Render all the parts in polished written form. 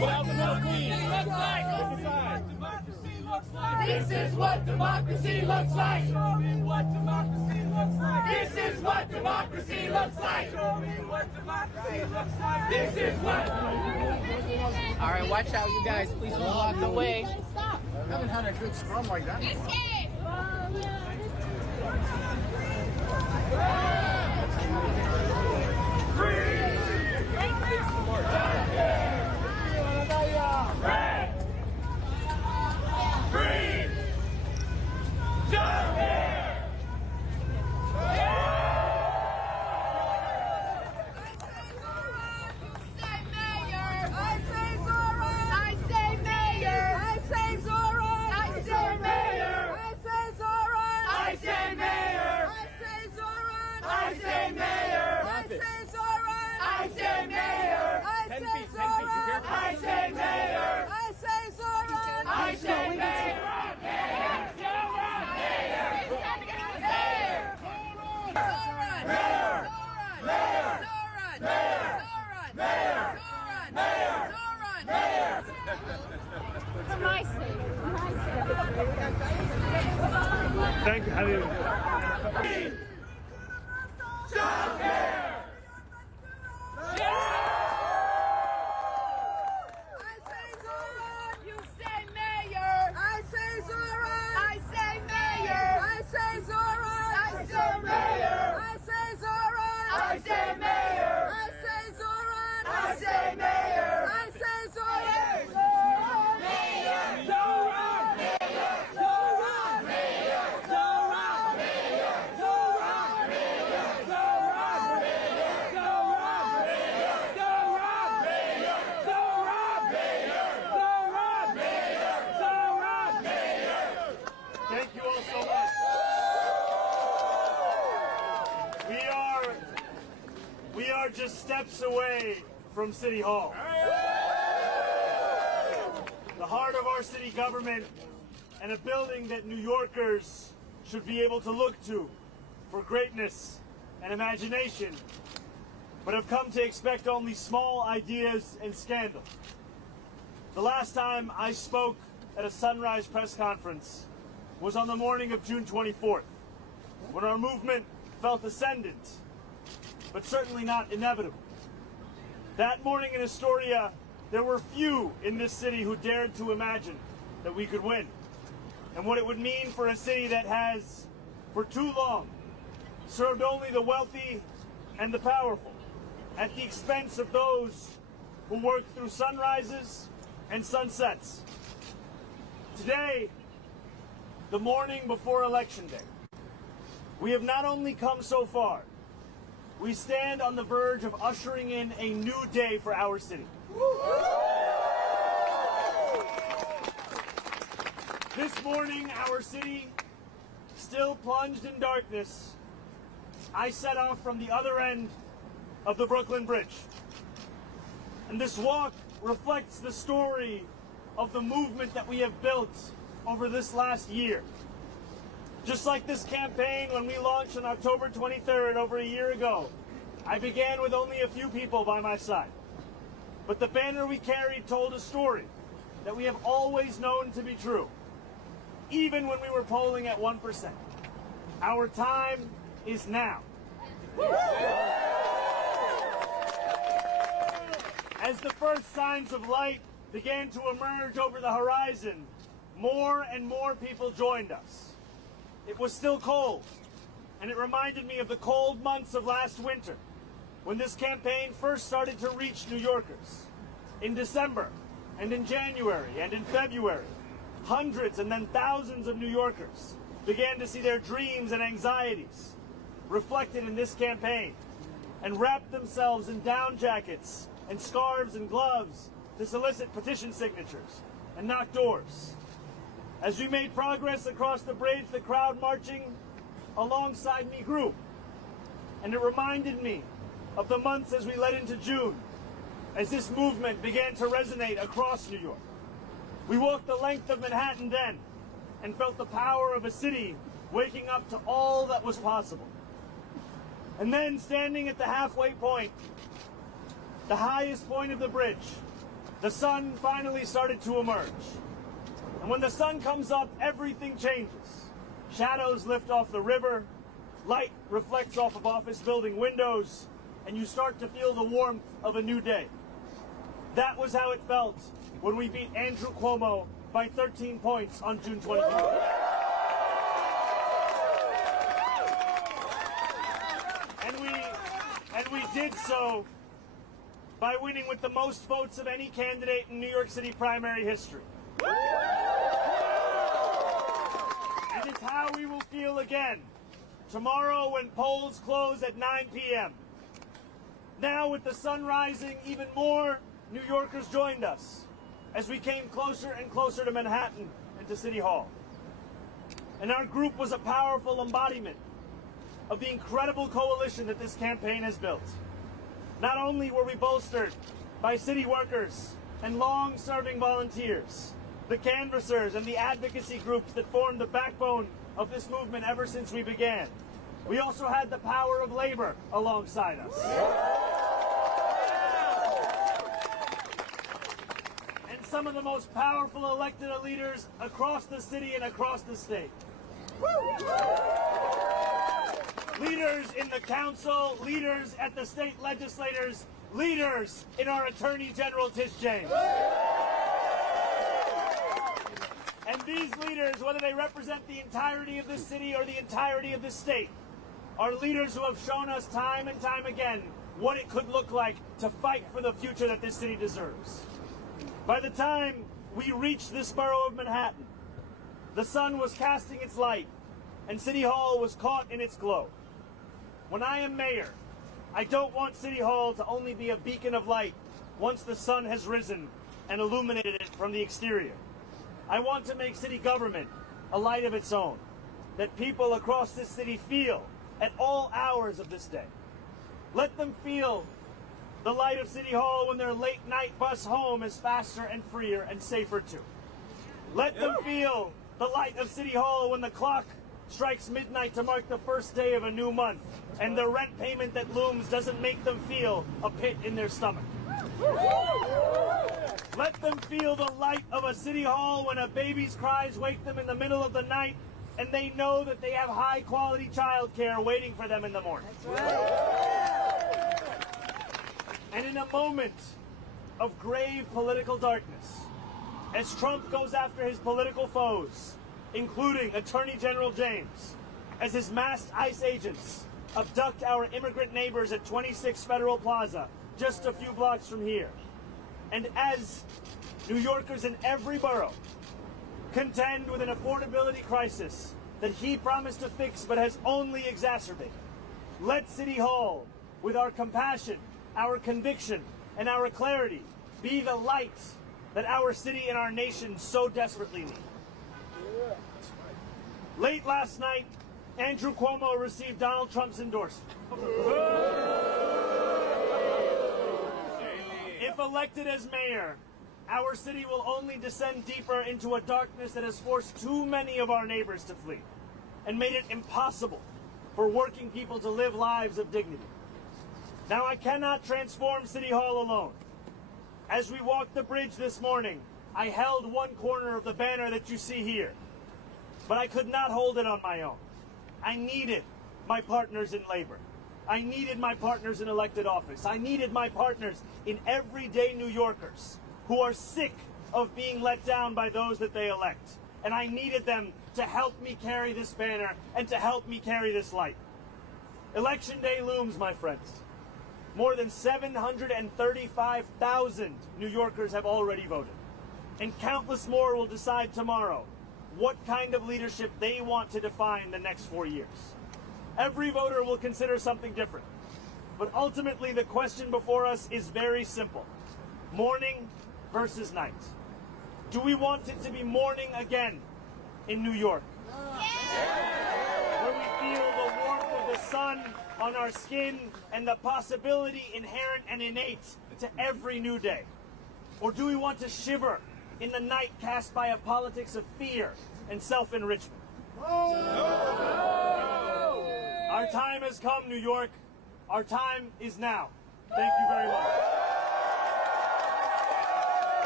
without the milkweed. This is what democracy looks like. Show me what democracy looks like. This is what democracy looks like. Show me what democracy looks like. This is what. All right, watch out, you guys. Please don't block the way. I haven't had a good scrum like that. Thank you, Habib. Stop here! I say Zohran! You say mayor! I say Zohran! I say mayor! I say Zohran! I say mayor! I say Zohran! I say mayor! I say Zohran! I say mayor! I say Zohran! Thank you all so much. We are just steps away from City Hall. The heart of our city government and a building that New Yorkers should be able to look to for greatness and imagination, but have come to expect only small ideas and scandal. The last time I spoke at a Sunrise press conference was on the morning of June 24th, when our movement felt ascendant, but certainly not inevitable. That morning in Astoria, there were few in this city who dared to imagine that we could win, and what it would mean for a city that has, for too long, served only the wealthy and the powerful, at the expense of those who work through sunrises and sunsets. Today, the morning before Election Day, we have not only come so far, we stand on the verge of ushering in a new day for our city. This morning, our city, still plunged in darkness, I set off from the other end of the Brooklyn Bridge. And this walk reflects the story of the movement that we have built over this last year. Just like this campaign when we launched on October 23rd over a year ago, I began with only a few people by my side. But the banner we carried told a story that we have always known to be true, even when we were polling at 1%. Our time is now. As the first signs of light began to emerge over the horizon, more and more people joined us. It was still cold, and it reminded me of the cold months of last winter, when this campaign first started to reach New Yorkers. In December, and in January, and in February, hundreds and then thousands of New Yorkers began to see their dreams and anxieties reflected in this campaign, and wrapped themselves in down jackets and scarves and gloves to solicit petition signatures and knock doors. As we made progress across the bridge, the crowd marching alongside me grew, and it reminded me of the months as we led into June, as this movement began to resonate across New York. We walked the length of Manhattan then and felt the power of a city waking up to all that was possible. And then, standing at the halfway point, the highest point of the bridge, the sun finally started to emerge. And when the sun comes up, everything changes. Shadows lift off the river, light reflects off of office building windows, and you start to feel the warmth of a new day. That was how it felt when we beat Andrew Cuomo by 13 points on June 24th. And we did so by winning with the most votes of any candidate in New York City primary history. And it's how we will feel again tomorrow when polls close at 9 p.m. Now, with the sun rising, even more New Yorkers joined us as we came closer and closer to Manhattan and to City Hall. And our group was a powerful embodiment of the incredible coalition that this campaign has built. Not only were we bolstered by city workers and long-serving volunteers, the canvassers and the advocacy groups that formed the backbone of this movement ever since we began, we also had the power of labor alongside us. And some of the most powerful elected leaders across the city and across the state. Leaders in the council, leaders at the state legislators, leaders in our Attorney General Tish James. And these leaders, whether they represent the entirety of this city or the entirety of this state, are leaders who have shown us time and time again what it could look like to fight for the future that this city deserves. By the time we reached this borough of Manhattan, the sun was casting its light and City Hall was caught in its glow. When I am mayor, I don't want City Hall to only be a beacon of light once the sun has risen and illuminated it from the exterior. I want to make city government a light of its own, that people across this city feel at all hours of this day. Let them feel the light of City Hall when their late night bus home is faster and freer and safer too. Let them feel the light of City Hall when the clock strikes midnight to mark the first day of a new month and the rent payment that looms doesn't make them feel a pit in their stomach. Let them feel the light of a City Hall when a baby's cries wake them in the middle of the night and they know that they have high quality childcare waiting for them in the morning. And in a moment of grave political darkness, as Trump goes after his political foes, including Attorney General James, as his masked ICE agents abduct our immigrant neighbors at 26 Federal Plaza, just a few blocks from here, and as New Yorkers in every borough contend with an affordability crisis that he promised to fix but has only exacerbated, let City Hall, with our compassion, our conviction, and our clarity, be the light that our city and our nation so desperately need. Late last night, Andrew Cuomo received Donald Trump's endorsement. If elected as mayor, our city will only descend deeper into a darkness that has forced too many of our neighbors to flee and made it impossible for working people to live lives of dignity. Now, I cannot transform City Hall alone. As we walked the bridge this morning, I held one corner of the banner that you see here, but I could not hold it on my own. I needed my partners in labor. I needed my partners in elected office. I needed my partners in everyday New Yorkers who are sick of being let down by those that they elect. And I needed them to help me carry this banner and to help me carry this light. Election day looms, my friends. More than 735,000 New Yorkers have already voted. And countless more will decide tomorrow what kind of leadership they want to define the next 4 years. Every voter will consider something different. But ultimately, the question before us is very simple. Morning versus night. Do we want it to be morning again in New York? Where we feel the warmth of the sun on our skin and the possibility inherent and innate to every new day? Or do we want to shiver in the night cast by a politics of fear and self-enrichment? Our time has come, New York. Our time is now. Thank you very much.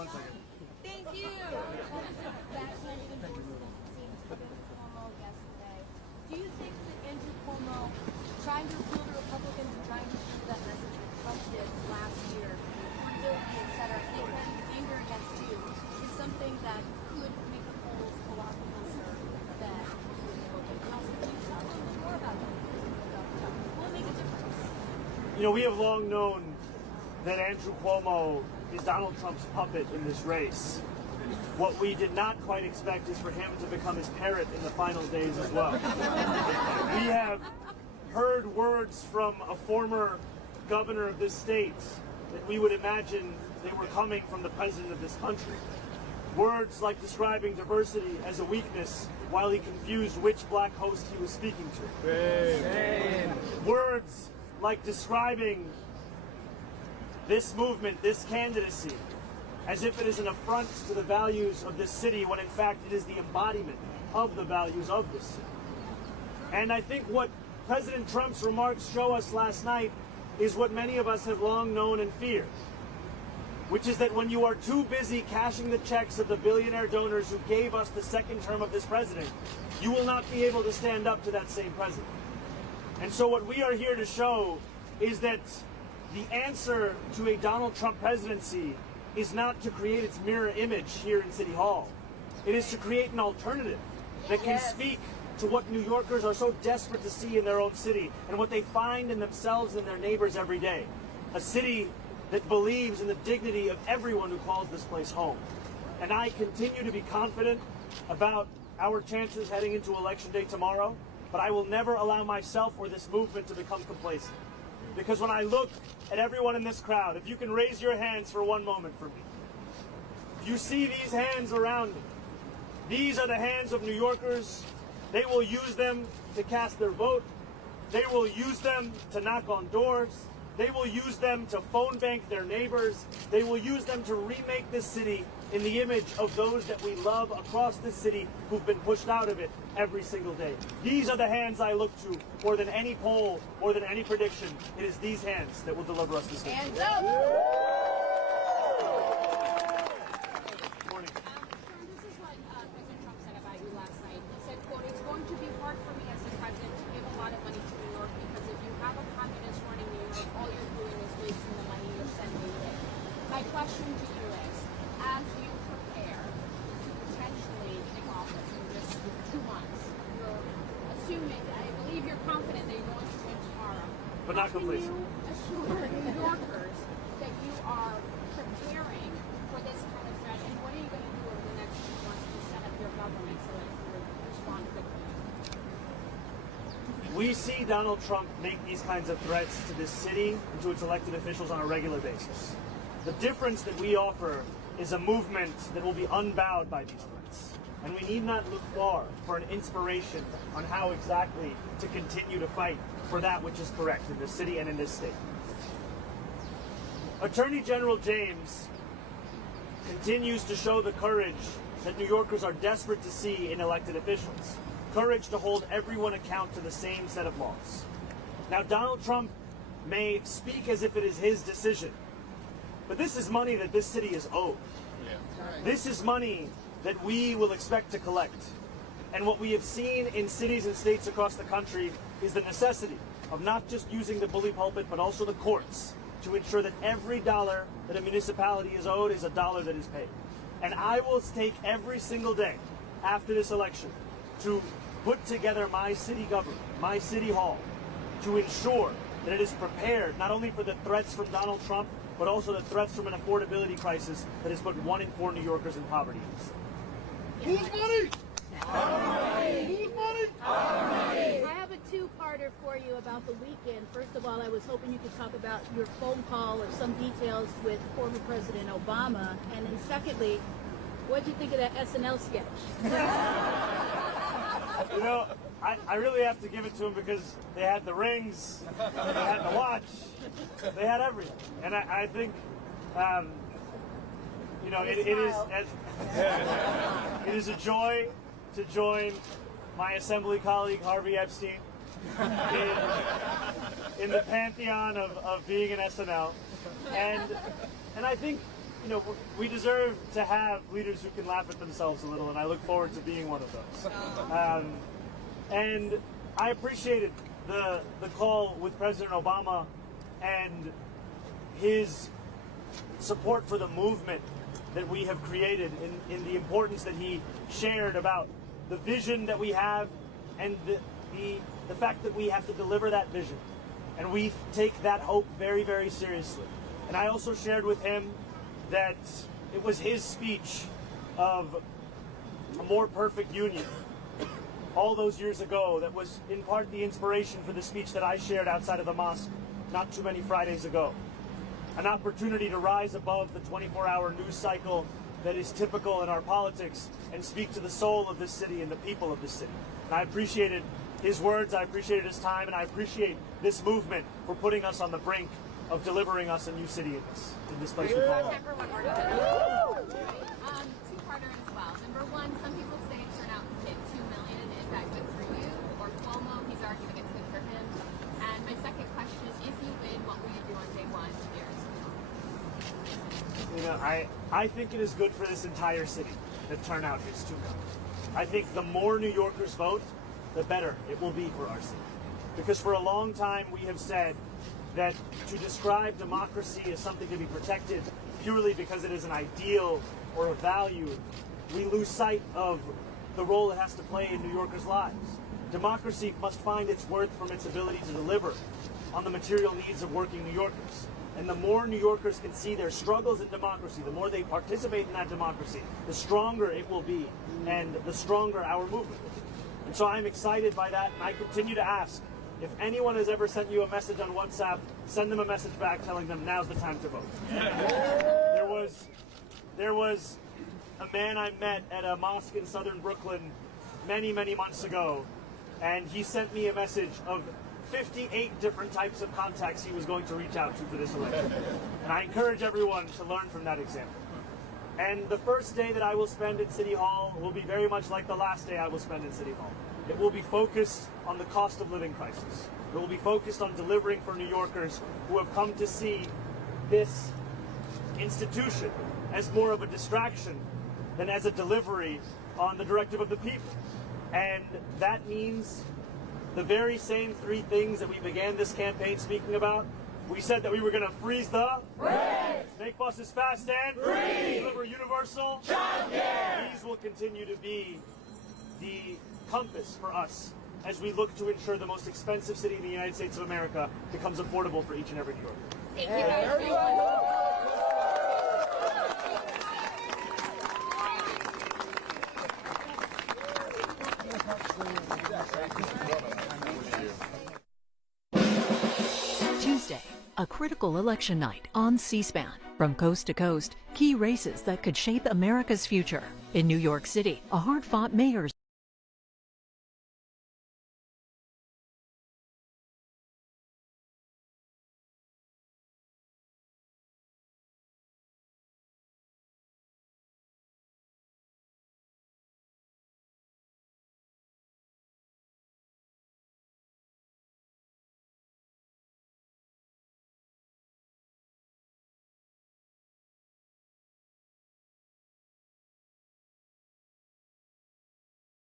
1 second. Thank you. Do you think that Andrew Cuomo trying to appeal to Republicans and trying to do that message that Trump did last year, affordability, et cetera, anger against you, is something that could make the polls a lot closer than also, can you talk a little more about that? Will it make a difference? You know, we have long known that Andrew Cuomo is Donald Trump's puppet in this race. What we did not quite expect is for him to become his parrot in the final days as well. We have heard words from a former governor of this state that we would imagine they were coming from the president of this country. Words like describing diversity as a weakness while he confused which black host he was speaking to. Words like describing this movement, this candidacy, as if it is an affront to the values of this city, when in fact it is the embodiment of the values of this city. And I think what President Trump's remarks show us last night is what many of us have long known and feared, which is that when you are too busy cashing the checks of the billionaire donors who gave us the second term of this president, you will not be able to stand up to that same president. And so what we are here to show is that the answer to a Donald Trump presidency is not to create its mirror image here in City Hall. It is to create an alternative that can speak to what New Yorkers are so desperate to see in their own city and what they find in themselves and their neighbors every day. A city that believes in the dignity of everyone who calls this place home. And I continue to be confident about our chances heading into Election Day tomorrow, but I will never allow myself or this movement to become complacent. Because when I look at everyone in this crowd, if you can raise your hands for one moment for me, if you see these hands around me, these are the hands of New Yorkers. They will use them to cast their vote. They will use them to knock on doors. They will use them to phone bank their neighbors. They will use them to remake this city in the image of those that we love across this city who've been pushed out of it every single day. These are the hands I look to more than any poll, more than any prediction. It is these hands that will deliver us this victory. Hands up! Morning. This is what President Trump said about you last night. He said, quote, "It's going to be hard for me as the president to give a lot of money to New York because if you have a communist running New York, all you're doing is wasting the money you're sending it." My question to you is, as you prepare to potentially take office in just 2 months, you're assuming, I believe you're confident that you're going to win tomorrow. But not complacent. Can you assure New Yorkers that you are preparing for this kind of threat, and what are you going to do over the next 2 months to set up your government so that you will respond quickly? We see Donald Trump make these kinds of threats to this city and to its elected officials on a regular basis. The difference that we offer is a movement that will be unbowed by these threats. And we need not look far for an inspiration on how exactly to continue to fight for that which is correct in this city and in this state. Attorney General James continues to show the courage that New Yorkers are desperate to see in elected officials. Courage to hold everyone account to the same set of laws. Now, Donald Trump may speak as if it is his decision, but this is money that this city is owed. This is money that we will expect to collect. And what we have seen in cities and states across the country is the necessity of not just using the bully pulpit, but also the courts to ensure that every dollar that a municipality is owed is a dollar that is paid. And I will take every single day after this election to put together my city government, my city hall, to ensure that it is prepared not only for the threats from Donald Trump, but also the threats from an affordability crisis that has put 1 in 4 New Yorkers in poverty. Whose money? Our money. Whose money? Our money. I have a two-parter for you about the weekend. First of all, I was hoping you could talk about your phone call or some details with former President Obama. And then secondly, what did you think of that SNL sketch? You know, I really have to give it to them because they had the rings, they had the watch, they had everything. And I think, you know, it is a joy to join my assembly colleague Harvey Epstein in the pantheon of being an SNL. And I think we deserve to have leaders who can laugh at themselves a little, and I look forward to being one of those. And I appreciated the call with President Obama and his support for the movement that we have created, in the importance that he shared about the vision that we have and the fact that we have to deliver that vision. And we take that hope very, very seriously. And I also shared with him that it was his speech of a more perfect union all those years ago that was in part the inspiration for the speech that I shared outside of the mosque not too many Fridays ago. An opportunity to rise above the 24-hour news cycle that is typical in our politics and speak to the soul of this city and the people of this city. And I appreciated his words, I appreciated his time, and I appreciate this movement for putting us on the brink of delivering us a new city in this place we call home. Two-parter as well. Number one, some people say turnout hit 2 million. Is that good for you? Or Cuomo, he's arguing it's good for him. And my second question is, if you win, what will you do on day one here? I think it is good for this entire city that turnout hits 2 million. I think the more New Yorkers vote, the better it will be for our city. Because for a long time we have said that to describe democracy as something to be protected purely because it is an ideal or a value, we lose sight of the role it has to play in New Yorkers' lives. Democracy must find its worth from its ability to deliver on the material needs of working New Yorkers. And the more New Yorkers can see their struggles in democracy, the more they participate in that democracy, the stronger it will be, and the stronger our movement will be. And so I'm excited by that, and I continue to ask, if anyone has ever sent you a message on WhatsApp, send them a message back telling them now's the time to vote. There was a man I met at a mosque in southern Brooklyn many, many months ago, and he sent me a message of 58 different types of contacts he was going to reach out to for this election. And I encourage everyone to learn from that example. And the first day that I will spend in City Hall will be very much like the last day I will spend in City Hall. It will be focused on the cost of living crisis. It will be focused on delivering for New Yorkers who have come to see this institution as more of a distraction than as a delivery on the directive of the people. And that means the very same 3 things that we began this campaign speaking about. We said that we were going to freeze the make buses fast and free, deliver universal childcare. These will continue to be the compass for us as we look to ensure the most expensive city in the United States of America becomes affordable for each and every New Yorker. Thank you guys. Tuesday, a critical election night on C-SPAN. From coast to coast, key races that could shape America's future. In New York City, a hard-fought mayor's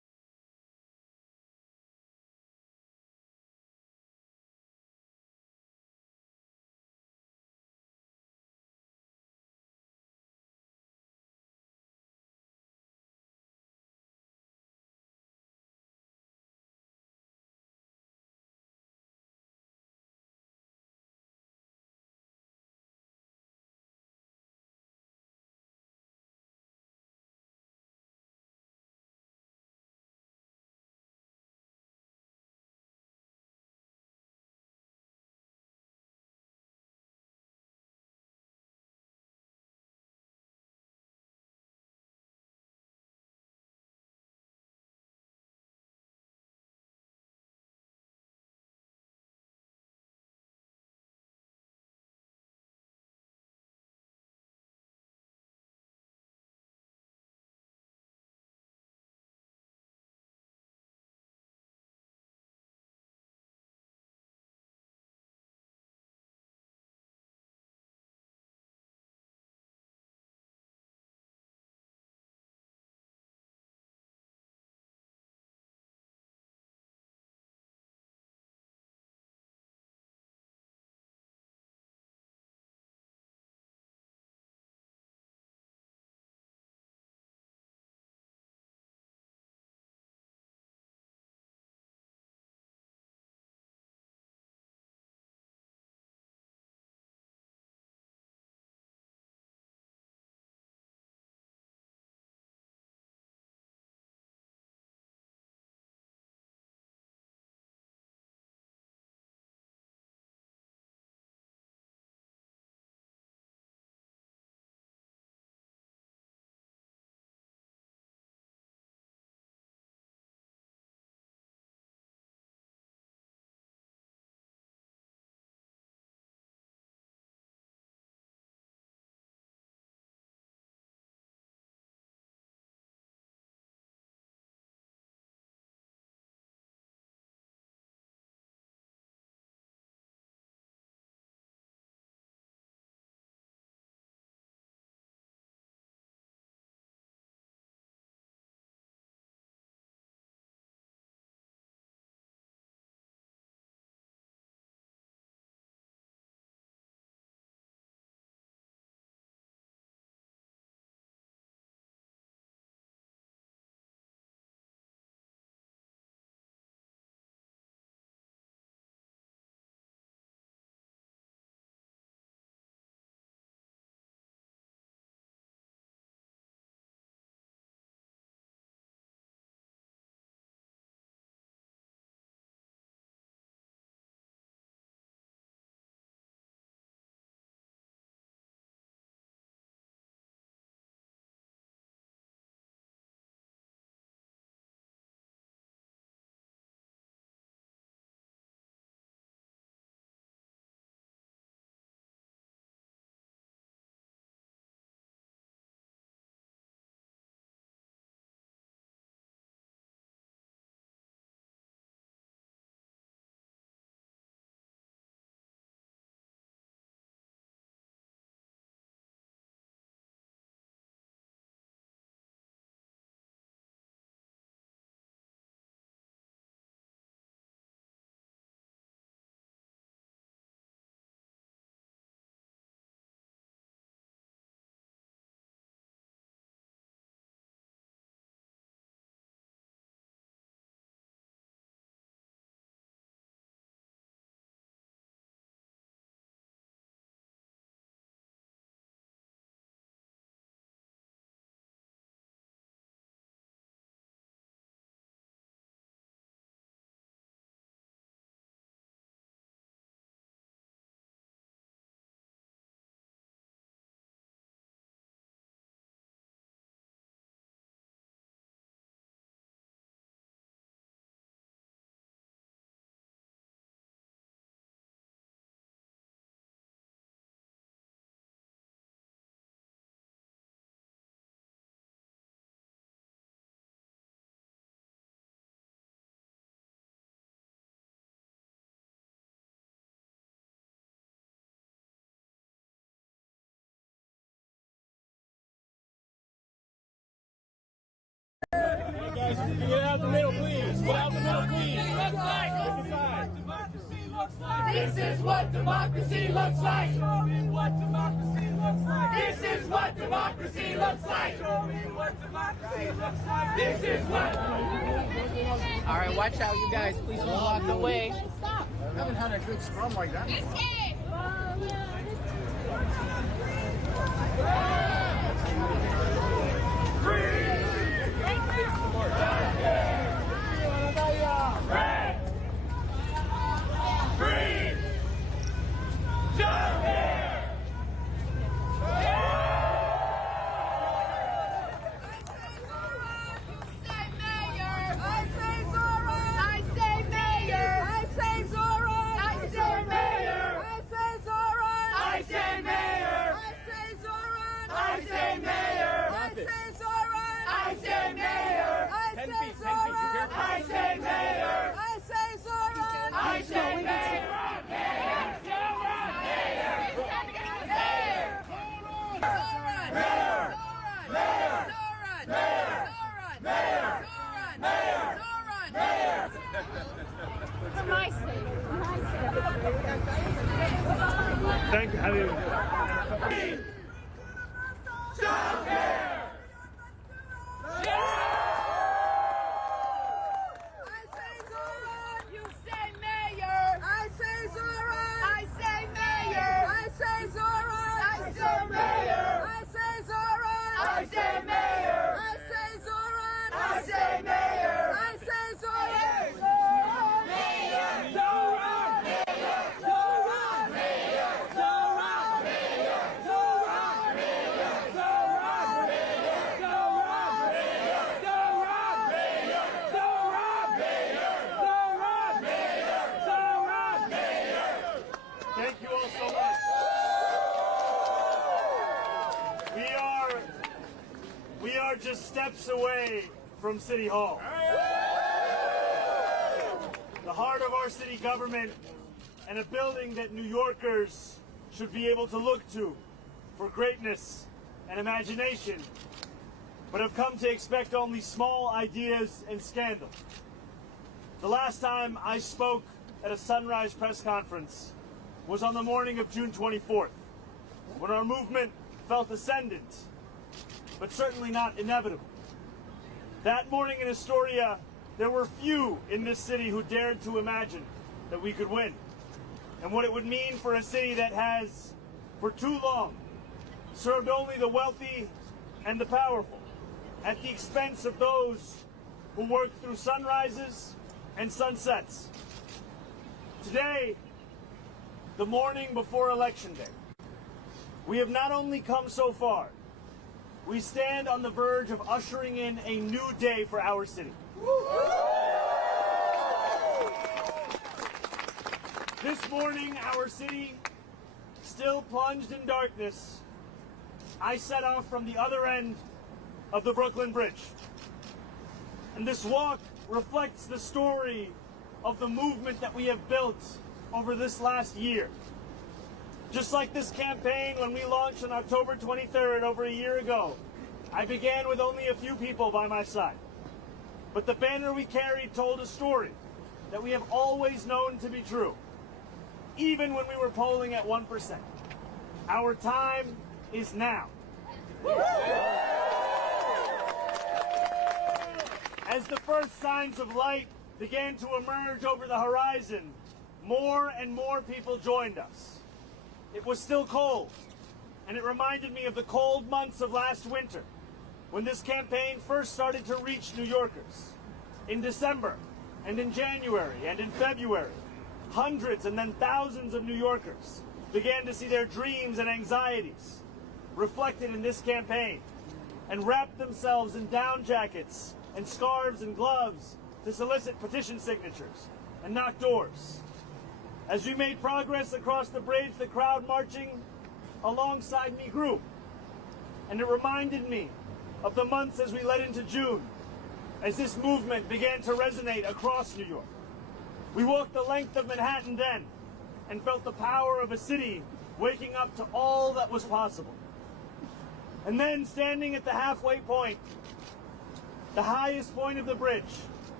out the middle, please. Get out the middle, please. This is what democracy looks like. Show me what democracy looks like. This is what democracy looks like. Show me what democracy looks like. This is what. All right, watch out, you guys. Please don't walk away. I haven't had a good scrum like that. Thank you. We are just steps away from City Hall. The heart of our city government and a building that New Yorkers should be able to look to for greatness and imagination, but have come to expect only small ideas and scandal. The last time I spoke at a Sunrise press conference was on the morning of June 24th, when our movement felt ascendant, but certainly not inevitable. That morning in Astoria, there were few in this city who dared to imagine that we could win, and what it would mean for a city that has, for too long, served only the wealthy and the powerful, at the expense of those who work through sunrises and sunsets. Today, the morning before Election Day, we have not only come so far, we stand on the verge of ushering in a new day for our city. This morning, our city, still plunged in darkness, I set off from the other end of the Brooklyn Bridge. And this walk reflects the story of the movement that we have built over this last year. Just like this campaign, when we launched on October 23rd, over a year ago, I began with only a few people by my side. But the banner we carried told a story that we have always known to be true, even when we were polling at 1%. Our time is now. As the first signs of light began to emerge over the horizon, more and more people joined us. It was still cold, and it reminded me of the cold months of last winter, when this campaign first started to reach New Yorkers. In December, and in January, and in February, hundreds and then thousands of New Yorkers began to see their dreams and anxieties reflected in this campaign, and wrapped themselves in down jackets and scarves and gloves to solicit petition signatures and knock doors. As we made progress across the bridge, the crowd marching alongside me grew, and it reminded me of the months as we led into June, as this movement began to resonate across New York. We walked the length of Manhattan then, and felt the power of a city waking up to all that was possible. And then, standing at the halfway point, the highest point of the bridge,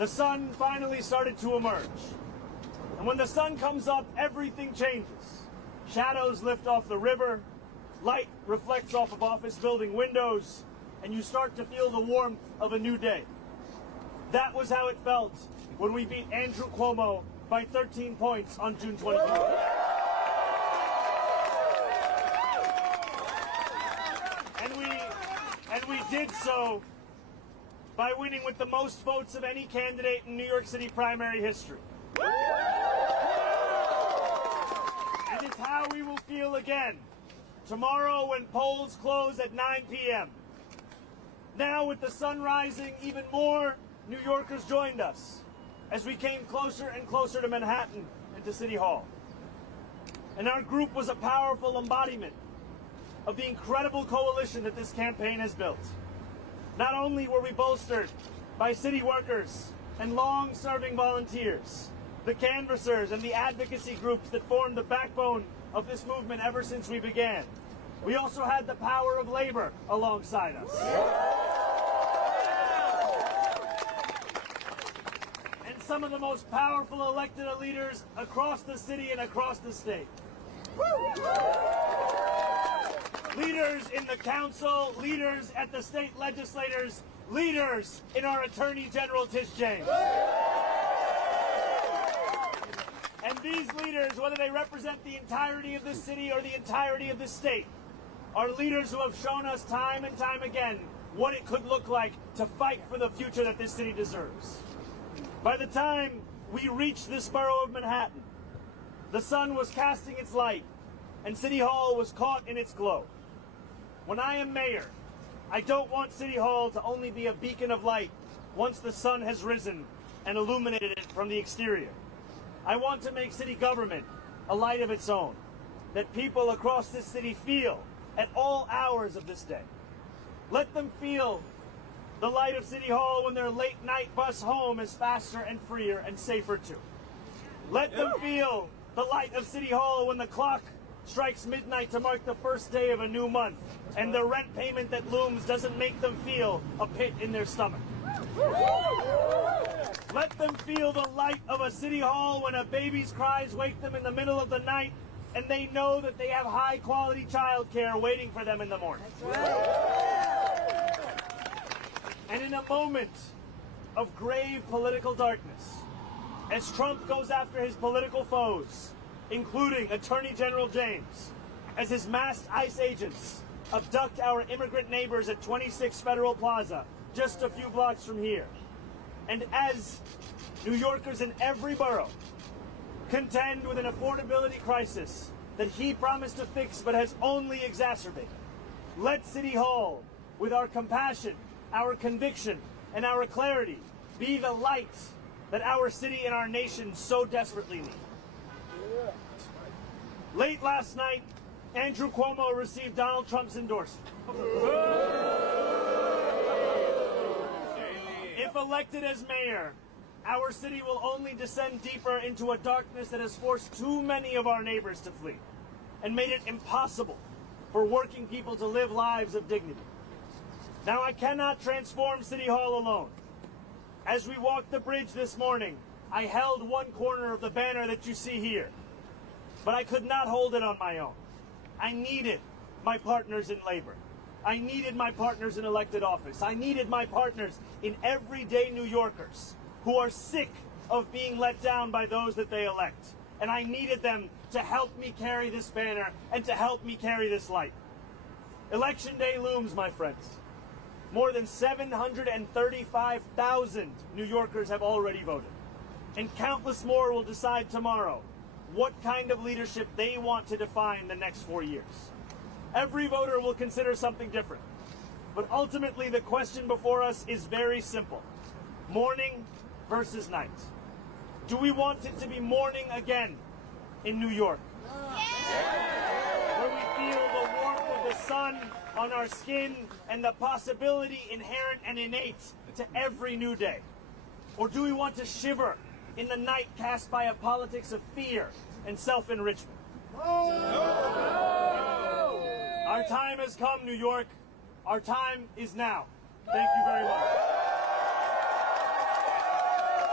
the sun finally started to emerge. And when the sun comes up, everything changes. Shadows lift off the river, light reflects off of office building windows, and you start to feel the warmth of a new day. That was how it felt when we beat Andrew Cuomo by 13 points on June 24th. And we did so by winning with the most votes of any candidate in New York City primary history. And it's how we will feel again tomorrow when polls close at 9 p.m. Now, with the sun rising, even more New Yorkers joined us as we came closer and closer to Manhattan and to City Hall. And our group was a powerful embodiment of the incredible coalition that this campaign has built. Not only were we bolstered by city workers and long-serving volunteers, the canvassers and the advocacy groups that formed the backbone of this movement ever since we began, we also had the power of labor alongside us. And some of the most powerful elected leaders across the city and across the state. Leaders in the council, leaders at the state legislators, leaders in our Attorney General Tish James. And these leaders, whether they represent the entirety of the city or the entirety of the state, are leaders who have shown us time and time again what it could look like to fight for the future that this city deserves. By the time we reached this borough of Manhattan, the sun was casting its light and City Hall was caught in its glow. When I am mayor, I don't want City Hall to only be a beacon of light once the sun has risen and illuminated it from the exterior. I want to make city government a light of its own, that people across this city feel at all hours of this day. Let them feel the light of City Hall when their late night bus home is faster and freer and safer too. Let them feel the light of City Hall when the clock strikes midnight to mark the first day of a new month and the rent payment that looms doesn't make them feel a pit in their stomach. Let them feel the light of a City Hall when a baby's cries wake them in the middle of the night and they know that they have high quality childcare waiting for them in the morning. And in a moment of grave political darkness, as Trump goes after his political foes, including Attorney General James, as his masked ICE agents abduct our immigrant neighbors at 26 Federal Plaza, just a few blocks from here. And as New Yorkers in every borough contend with an affordability crisis that he promised to fix but has only exacerbated, let City Hall, with our compassion, our conviction, and our clarity, be the light that our city and our nation so desperately need. Late last night, Andrew Cuomo received Donald Trump's endorsement. If elected as mayor, our city will only descend deeper into a darkness that has forced too many of our neighbors to flee and made it impossible for working people to live lives of dignity. Now, I cannot transform City Hall alone. As we walked the bridge this morning, I held one corner of the banner that you see here, but I could not hold it on my own. I needed my partners in labor. I needed my partners in elected office. I needed my partners in everyday New Yorkers who are sick of being let down by those that they elect. And I needed them to help me carry this banner and to help me carry this light. Election day looms, my friends. More than 735,000 New Yorkers have already voted. And countless more will decide tomorrow what kind of leadership they want to define the next 4 years. Every voter will consider something different. But ultimately, the question before us is very simple. Morning versus night. Do we want it to be morning again in New York? Where we feel the warmth of the sun on our skin and the possibility inherent and innate to every new day? Or do we want to shiver in the night cast by a politics of fear and self-enrichment? Our time has come, New York. Our time is now. Thank you very much.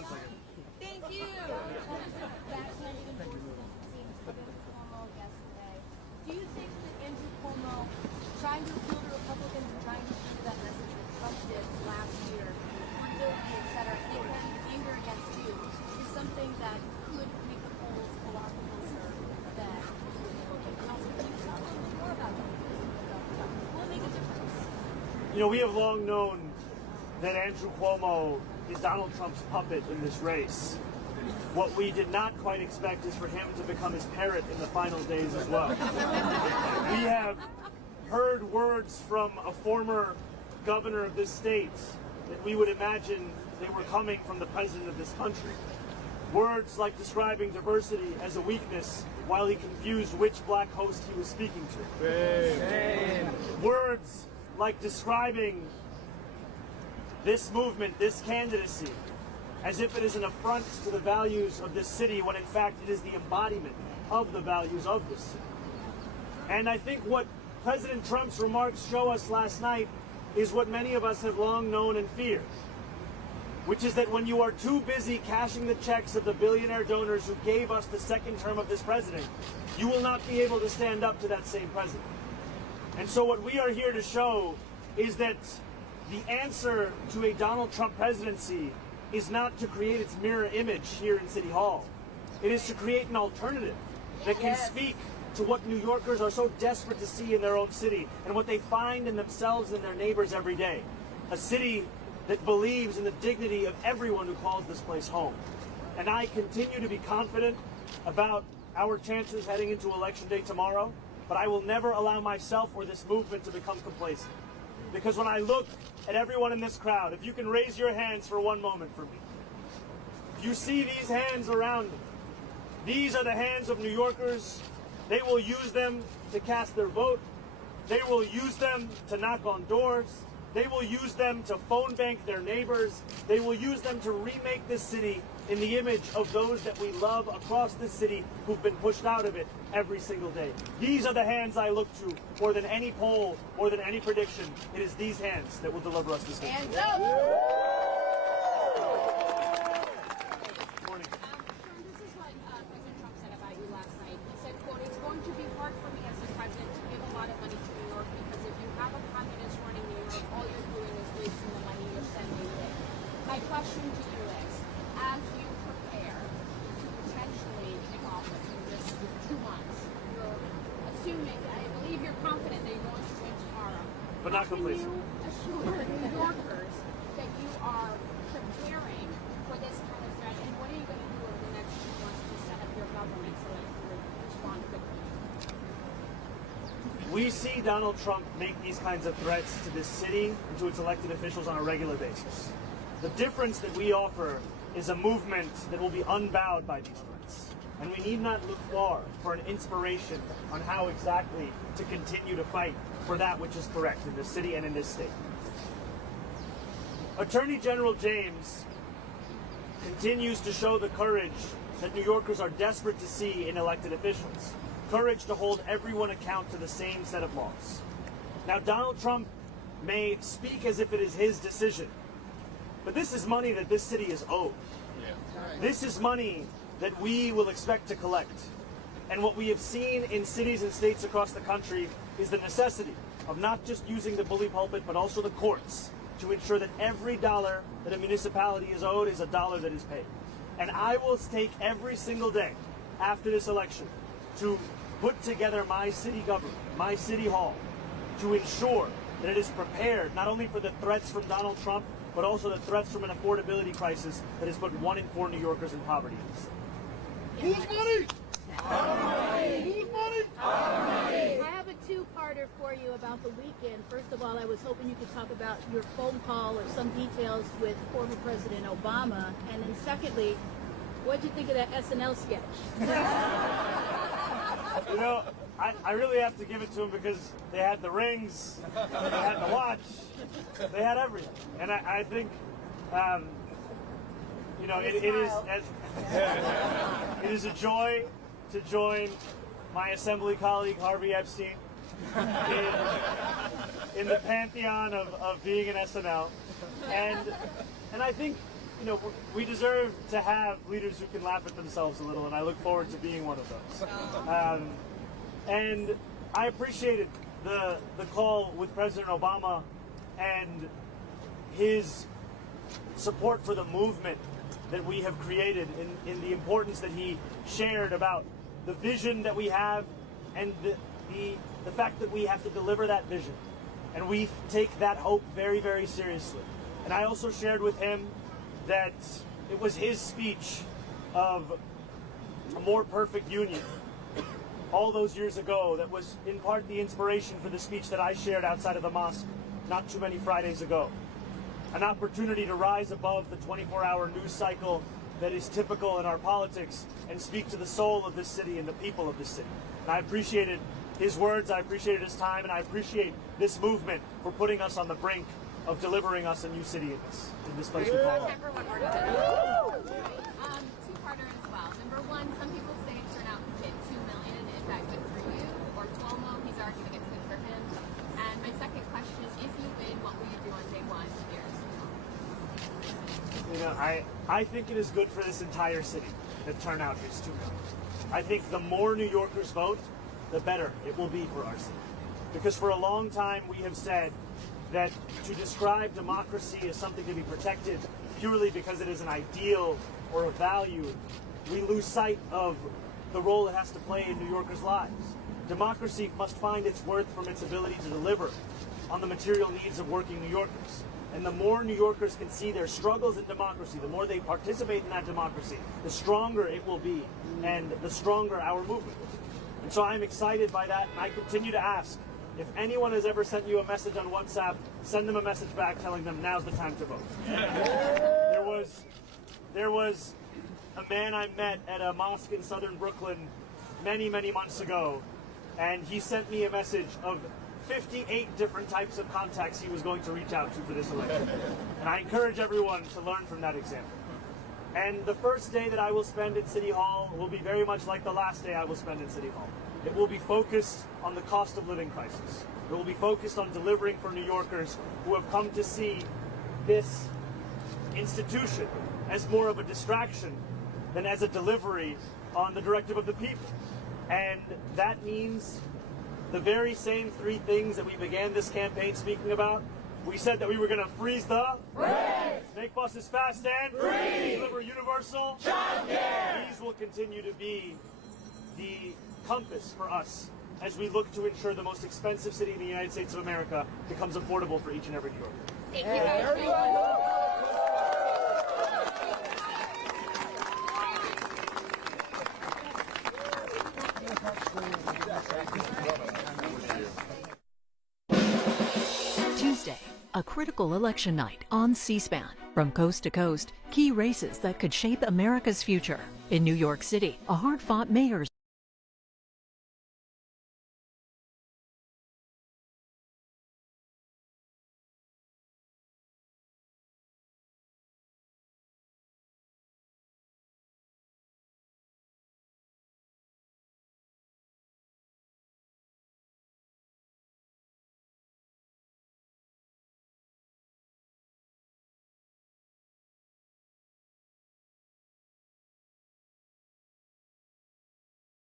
One second. Thank you. Do you think that Andrew Cuomo trying to appeal to Republicans and trying to do that message that Trump did last year, guilty, et cetera, anger against you, is something that could make the polls a lot closer that more about that? Will it make a difference? You know, we have long known that Andrew Cuomo is Donald Trump's puppet in this race. What we did not quite expect is for him to become his parrot in the final days as well. We have heard words from a former governor of this state that we would imagine they were coming from the president of this country. Words like describing diversity as a weakness while he confused which black host he was speaking to. Words like describing this movement, this candidacy, as if it is an affront to the values of this city, when in fact it is the embodiment of the values of this city. And I think what President Trump's remarks show us last night is what many of us have long known and feared, which is that when you are too busy cashing the checks of the billionaire donors who gave us the second term of this president, you will not be able to stand up to that same president. And so what we are here to show is that the answer to a Donald Trump presidency is not to create its mirror image here in City Hall. It is to create an alternative that can speak to what New Yorkers are so desperate to see in their own city and what they find in themselves and their neighbors every day. A city that believes in the dignity of everyone who calls this place home. And I continue to be confident about our chances heading into Election Day tomorrow, but I will never allow myself or this movement to become complacent. Because when I look at everyone in this crowd, if you can raise your hands for one moment for me. If you see these hands around me, these are the hands of New Yorkers. They will use them to cast their vote. They will use them to knock on doors. They will use them to phone bank their neighbors. They will use them to remake this city in the image of those that we love across this city who've been pushed out of it every single day. These are the hands I look to more than any poll, more than any prediction. It is these hands that will deliver us this victory. Hands up! Morning. This is what President Trump said about you last night. He said, quote, "It's going to be hard for me as the president to give a lot of money to New York because if you have a communist running New York, all you're doing is wasting the money you're sending away." My question to you is, as you prepare to potentially take office in this 2 months, you're assuming, I believe you're confident that you're going to win tomorrow. But not complacent. Can you assure New Yorkers that you are preparing for this kind of threat, and what are you going to do over the next 2 months to set up your government so that you can respond quickly? We see Donald Trump make these kinds of threats to this city and to its elected officials on a regular basis. The difference that we offer is a movement that will be unbowed by these threats. And we need not look far for an inspiration on how exactly to continue to fight for that which is correct in this city and in this state. Attorney General James continues to show the courage that New Yorkers are desperate to see in elected officials. Courage to hold everyone account to the same set of laws. Now, Donald Trump may speak as if it is his decision, but this is money that this city is owed. This is money that we will expect to collect. And what we have seen in cities and states across the country is the necessity of not just using the bully pulpit, but also the courts to ensure that every dollar that a municipality is owed is a dollar that is paid. And I will take every single day after this election to put together my city government, my city hall, to ensure that it is prepared not only for the threats from Donald Trump, but also the threats from an affordability crisis that has put 1 in 4 New Yorkers in poverty. Whose money? Our money. Whose money? Our money. I have a two-parter for you about the weekend. First of all, I was hoping you could talk about your phone call or some details with former President Obama. And then secondly, what did you think of that SNL sketch? You know, I really have to give it to them because they had the rings, they had the watch, they had everything. And I think, you know, it is a joy to join my assembly colleague Harvey Epstein in the pantheon of being an SNL. And I think we deserve to have leaders who can laugh at themselves a little, and I look forward to being one of those. And I appreciated the call with President Obama and his support for the movement that we have created, in the importance that he shared about the vision that we have and the fact that we have to deliver that vision. And we take that hope very, very seriously. And I also shared with him that it was his speech of a more perfect union all those years ago that was in part the inspiration for the speech that I shared outside of the mosque not too many Fridays ago. An opportunity to rise above the 24-hour news cycle that is typical in our politics and speak to the soul of this city and the people of this city. And I appreciated his words, I appreciated his time, and I appreciate this movement for putting us on the brink of delivering us a new city in this place we call home. Two-parter as well. Number one, some people say turnout hit 2 million. Is that good for you? Or Cuomo, he's arguing it's good for him. And my second question, if you win, what will you do on day one here? I think it is good for this entire city that turnout hits 2 million. I think the more New Yorkers vote, the better it will be for our city. Because for a long time we have said that to describe democracy as something to be protected purely because it is an ideal or a value, we lose sight of the role it has to play in New Yorkers' lives. Democracy must find its worth from its ability to deliver on the material needs of working New Yorkers. And the more New Yorkers can see their struggles in democracy, the more they participate in that democracy, the stronger it will be, and the stronger our movement will be. And so I'm excited by that, and I continue to ask, if anyone has ever sent you a message on WhatsApp, send them a message back telling them now's the time to vote. There was a man I met at a mosque in southern Brooklyn many, many months ago, and he sent me a message of 58 different types of contacts he was going to reach out to for this election. And I encourage everyone to learn from that example. And the first day that I will spend at City Hall will be very much like the last day I will spend in City Hall. It will be focused on the cost of living crisis. It will be focused on delivering for New Yorkers who have come to see this institution as more of a distraction than as a delivery on the directive of the people. And that means the very same three things that we began this campaign speaking about. We said that we were going to freeze the rates, make buses fast and free, deliver universal childcare. These will continue to be the compass for us as we look to ensure the most expensive city in the United States of America becomes affordable for each and every New Yorker. Thank you guys. Tuesday, a critical election night on C-SPAN. From coast to coast, key races that could shape America's future. In New York City, a hard-fought mayor's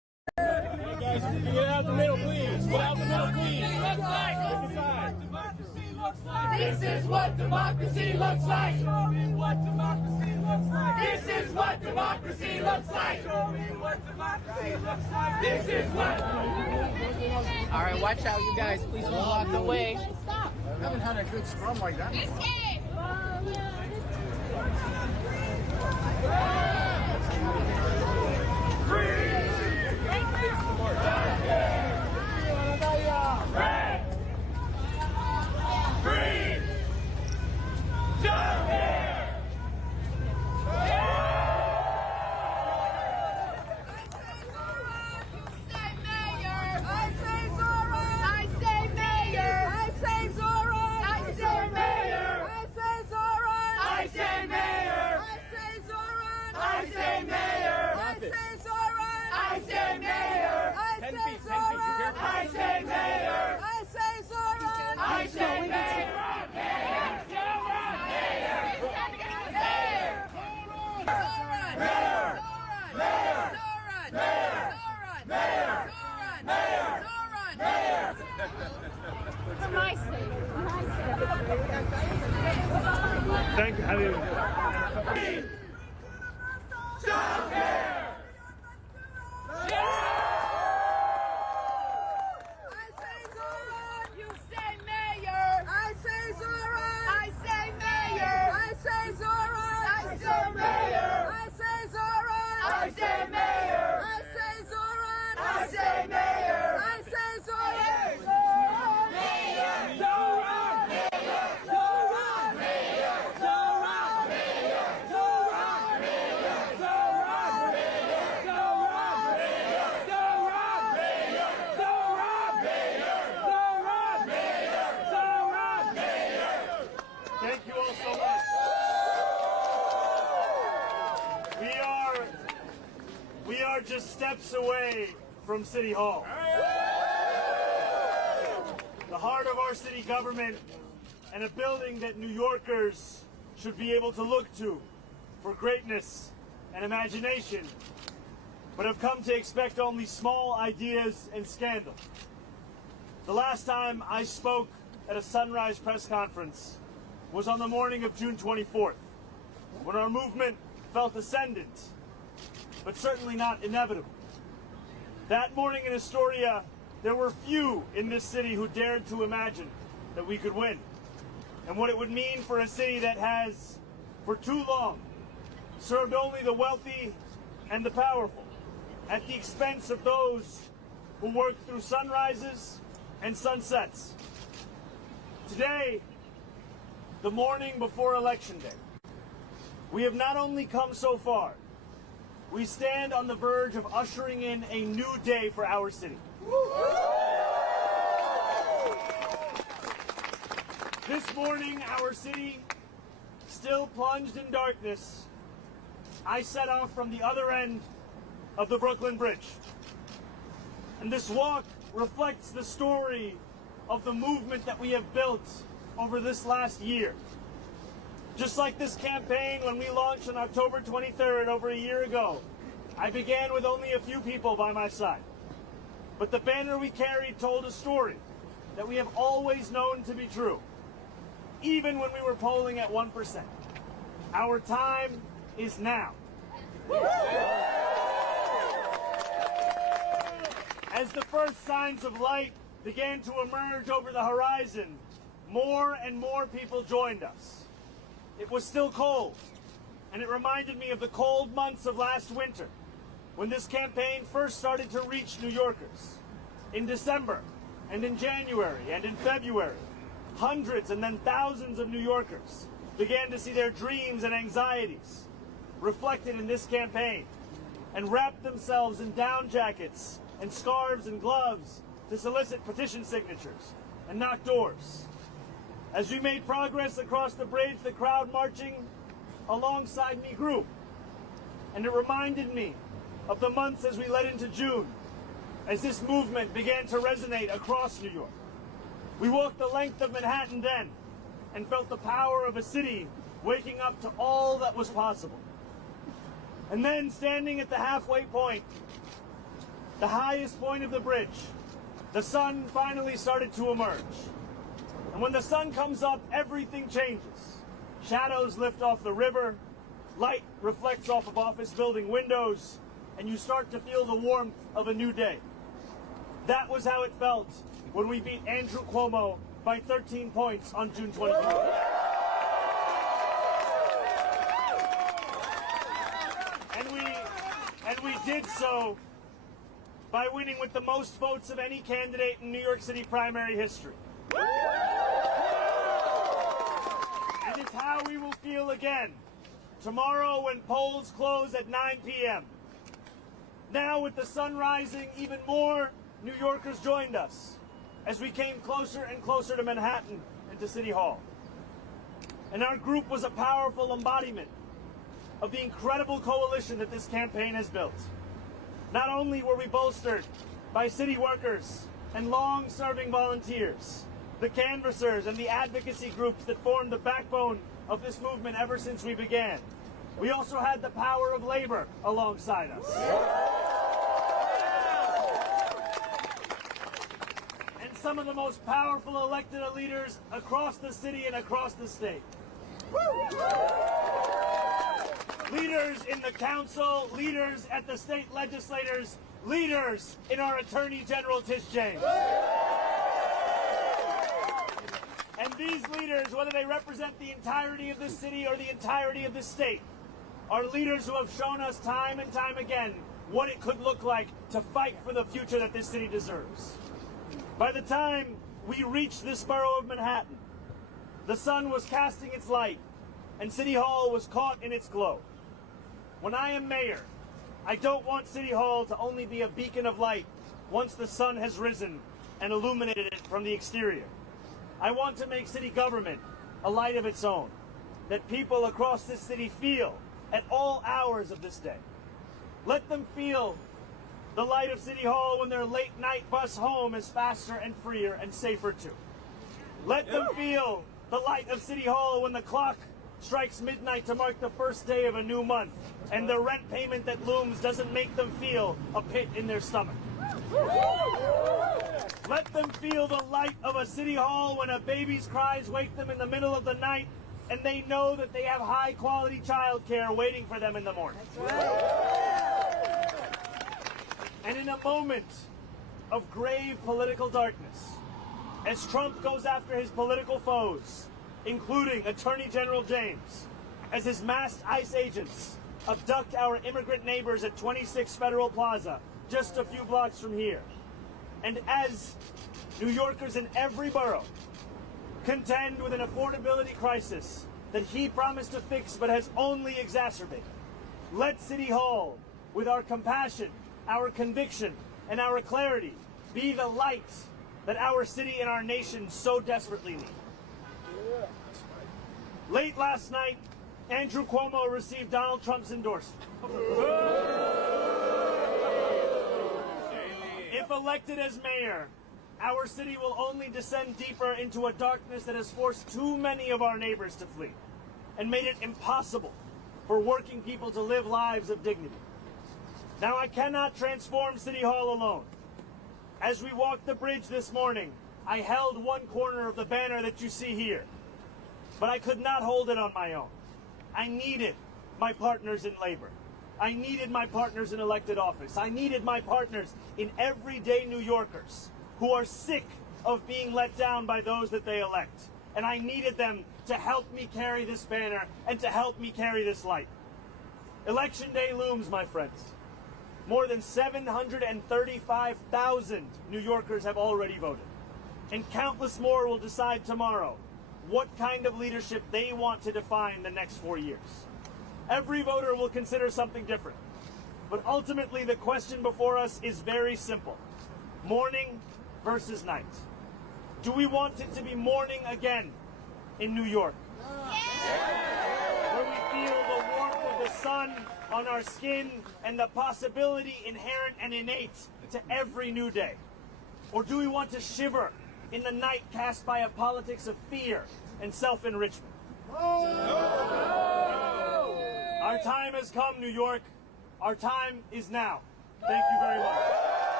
Get out the middle, please. Get out the middle, please. This is what democracy looks like. Show me what democracy looks like. This is what democracy looks like. Show me what democracy looks like. This is what. All right, watch out, you guys. Please don't walk away. I haven't had a good scrum like that. Thank you. We are just steps away from City Hall. The heart of our city government and a building that New Yorkers should be able to look to for greatness and imagination, but have come to expect only small ideas and scandal. The last time I spoke at a Sunrise press conference was on the morning of June 24th, when our movement felt ascendant, but certainly not inevitable. That morning in Astoria, there were few in this city who dared to imagine that we could win, and what it would mean for a city that has, for too long, served only the wealthy and the powerful, at the expense of those who work through sunrises and sunsets. Today, the morning before Election Day, we have not only come so far, we stand on the verge of ushering in a new day for our city. This morning, our city, still plunged in darkness, I set off from the other end of the Brooklyn Bridge. And this walk reflects the story of the movement that we have built over this last year. Just like this campaign, when we launched on October 23rd, over a year ago, I began with only a few people by my side. But the banner we carried told a story that we have always known to be true, even when we were polling at 1%. Our time is now. As the first signs of light began to emerge over the horizon, more and more people joined us. It was still cold, and it reminded me of the cold months of last winter, when this campaign first started to reach New Yorkers. In December, and in January, and in February, hundreds and then thousands of New Yorkers began to see their dreams and anxieties reflected in this campaign, and wrapped themselves in down jackets and scarves and gloves to solicit petition signatures and knock doors. As we made progress across the bridge, the crowd marching alongside me grew, and it reminded me of the months as we led into June, as this movement began to resonate across New York. We walked the length of Manhattan then, and felt the power of a city waking up to all that was possible. And then, standing at the halfway point, the highest point of the bridge, the sun finally started to emerge. And when the sun comes up, everything changes. Shadows lift off the river, light reflects off of office building windows, and you start to feel the warmth of a new day. That was how it felt when we beat Andrew Cuomo by 13 points on June 24th. And we did so by winning with the most votes of any candidate in New York City primary history. And it's how we will feel again tomorrow when polls close at 9 p.m. Now, with the sun rising, even more New Yorkers joined us as we came closer and closer to Manhattan and to City Hall. And our group was a powerful embodiment of the incredible coalition that this campaign has built. Not only were we bolstered by city workers and long-serving volunteers, the canvassers and the advocacy groups that formed the backbone of this movement ever since we began, we also had the power of labor alongside us. And some of the most powerful elected leaders across the city and across the state. Leaders in the council, leaders at the state legislators, leaders in our Attorney General Tish James. And these leaders, whether they represent the entirety of the city or the entirety of the state, are leaders who have shown us time and time again what it could look like to fight for the future that this city deserves. By the time we reached this borough of Manhattan, the sun was casting its light and City Hall was caught in its glow. When I am mayor, I don't want City Hall to only be a beacon of light once the sun has risen and illuminated it from the exterior. I want to make city government a light of its own, that people across this city feel at all hours of this day. Let them feel the light of City Hall when their late night bus home is faster and freer and safer too. Let them feel the light of City Hall when the clock strikes midnight to mark the first day of a new month and the rent payment that looms doesn't make them feel a pit in their stomach. Let them feel the light of a City Hall when a baby's cries wake them in the middle of the night and they know that they have high quality childcare waiting for them in the morning. And in a moment of grave political darkness, as Trump goes after his political foes, including Attorney General James, as his masked ICE agents abduct our immigrant neighbors at 26 Federal Plaza, just a few blocks from here. And as New Yorkers in every borough contend with an affordability crisis that he promised to fix but has only exacerbated, let City Hall, with our compassion, our conviction, and our clarity, be the light that our city and our nation so desperately need. Late last night, Andrew Cuomo received Donald Trump's endorsement. If elected as mayor, our city will only descend deeper into a darkness that has forced too many of our neighbors to flee and made it impossible for working people to live lives of dignity. Now, I cannot transform City Hall alone. As we walked the bridge this morning, I held one corner of the banner that you see here, but I could not hold it on my own. I needed my partners in labor. I needed my partners in elected office. I needed my partners in everyday New Yorkers who are sick of being let down by those that they elect. And I needed them to help me carry this banner and to help me carry this light. Election day looms, my friends. More than 735,000 New Yorkers have already voted. And countless more will decide tomorrow what kind of leadership they want to define the next 4 years. Every voter will consider something different. But ultimately, the question before us is very simple. Morning versus night. Do we want it to be morning again in New York? Where we feel the warmth of the sun on our skin and the possibility inherent and innate to every new day? Or do we want to shiver in the night cast by a politics of fear and self-enrichment? Our time has come, New York. Our time is now. Thank you very much.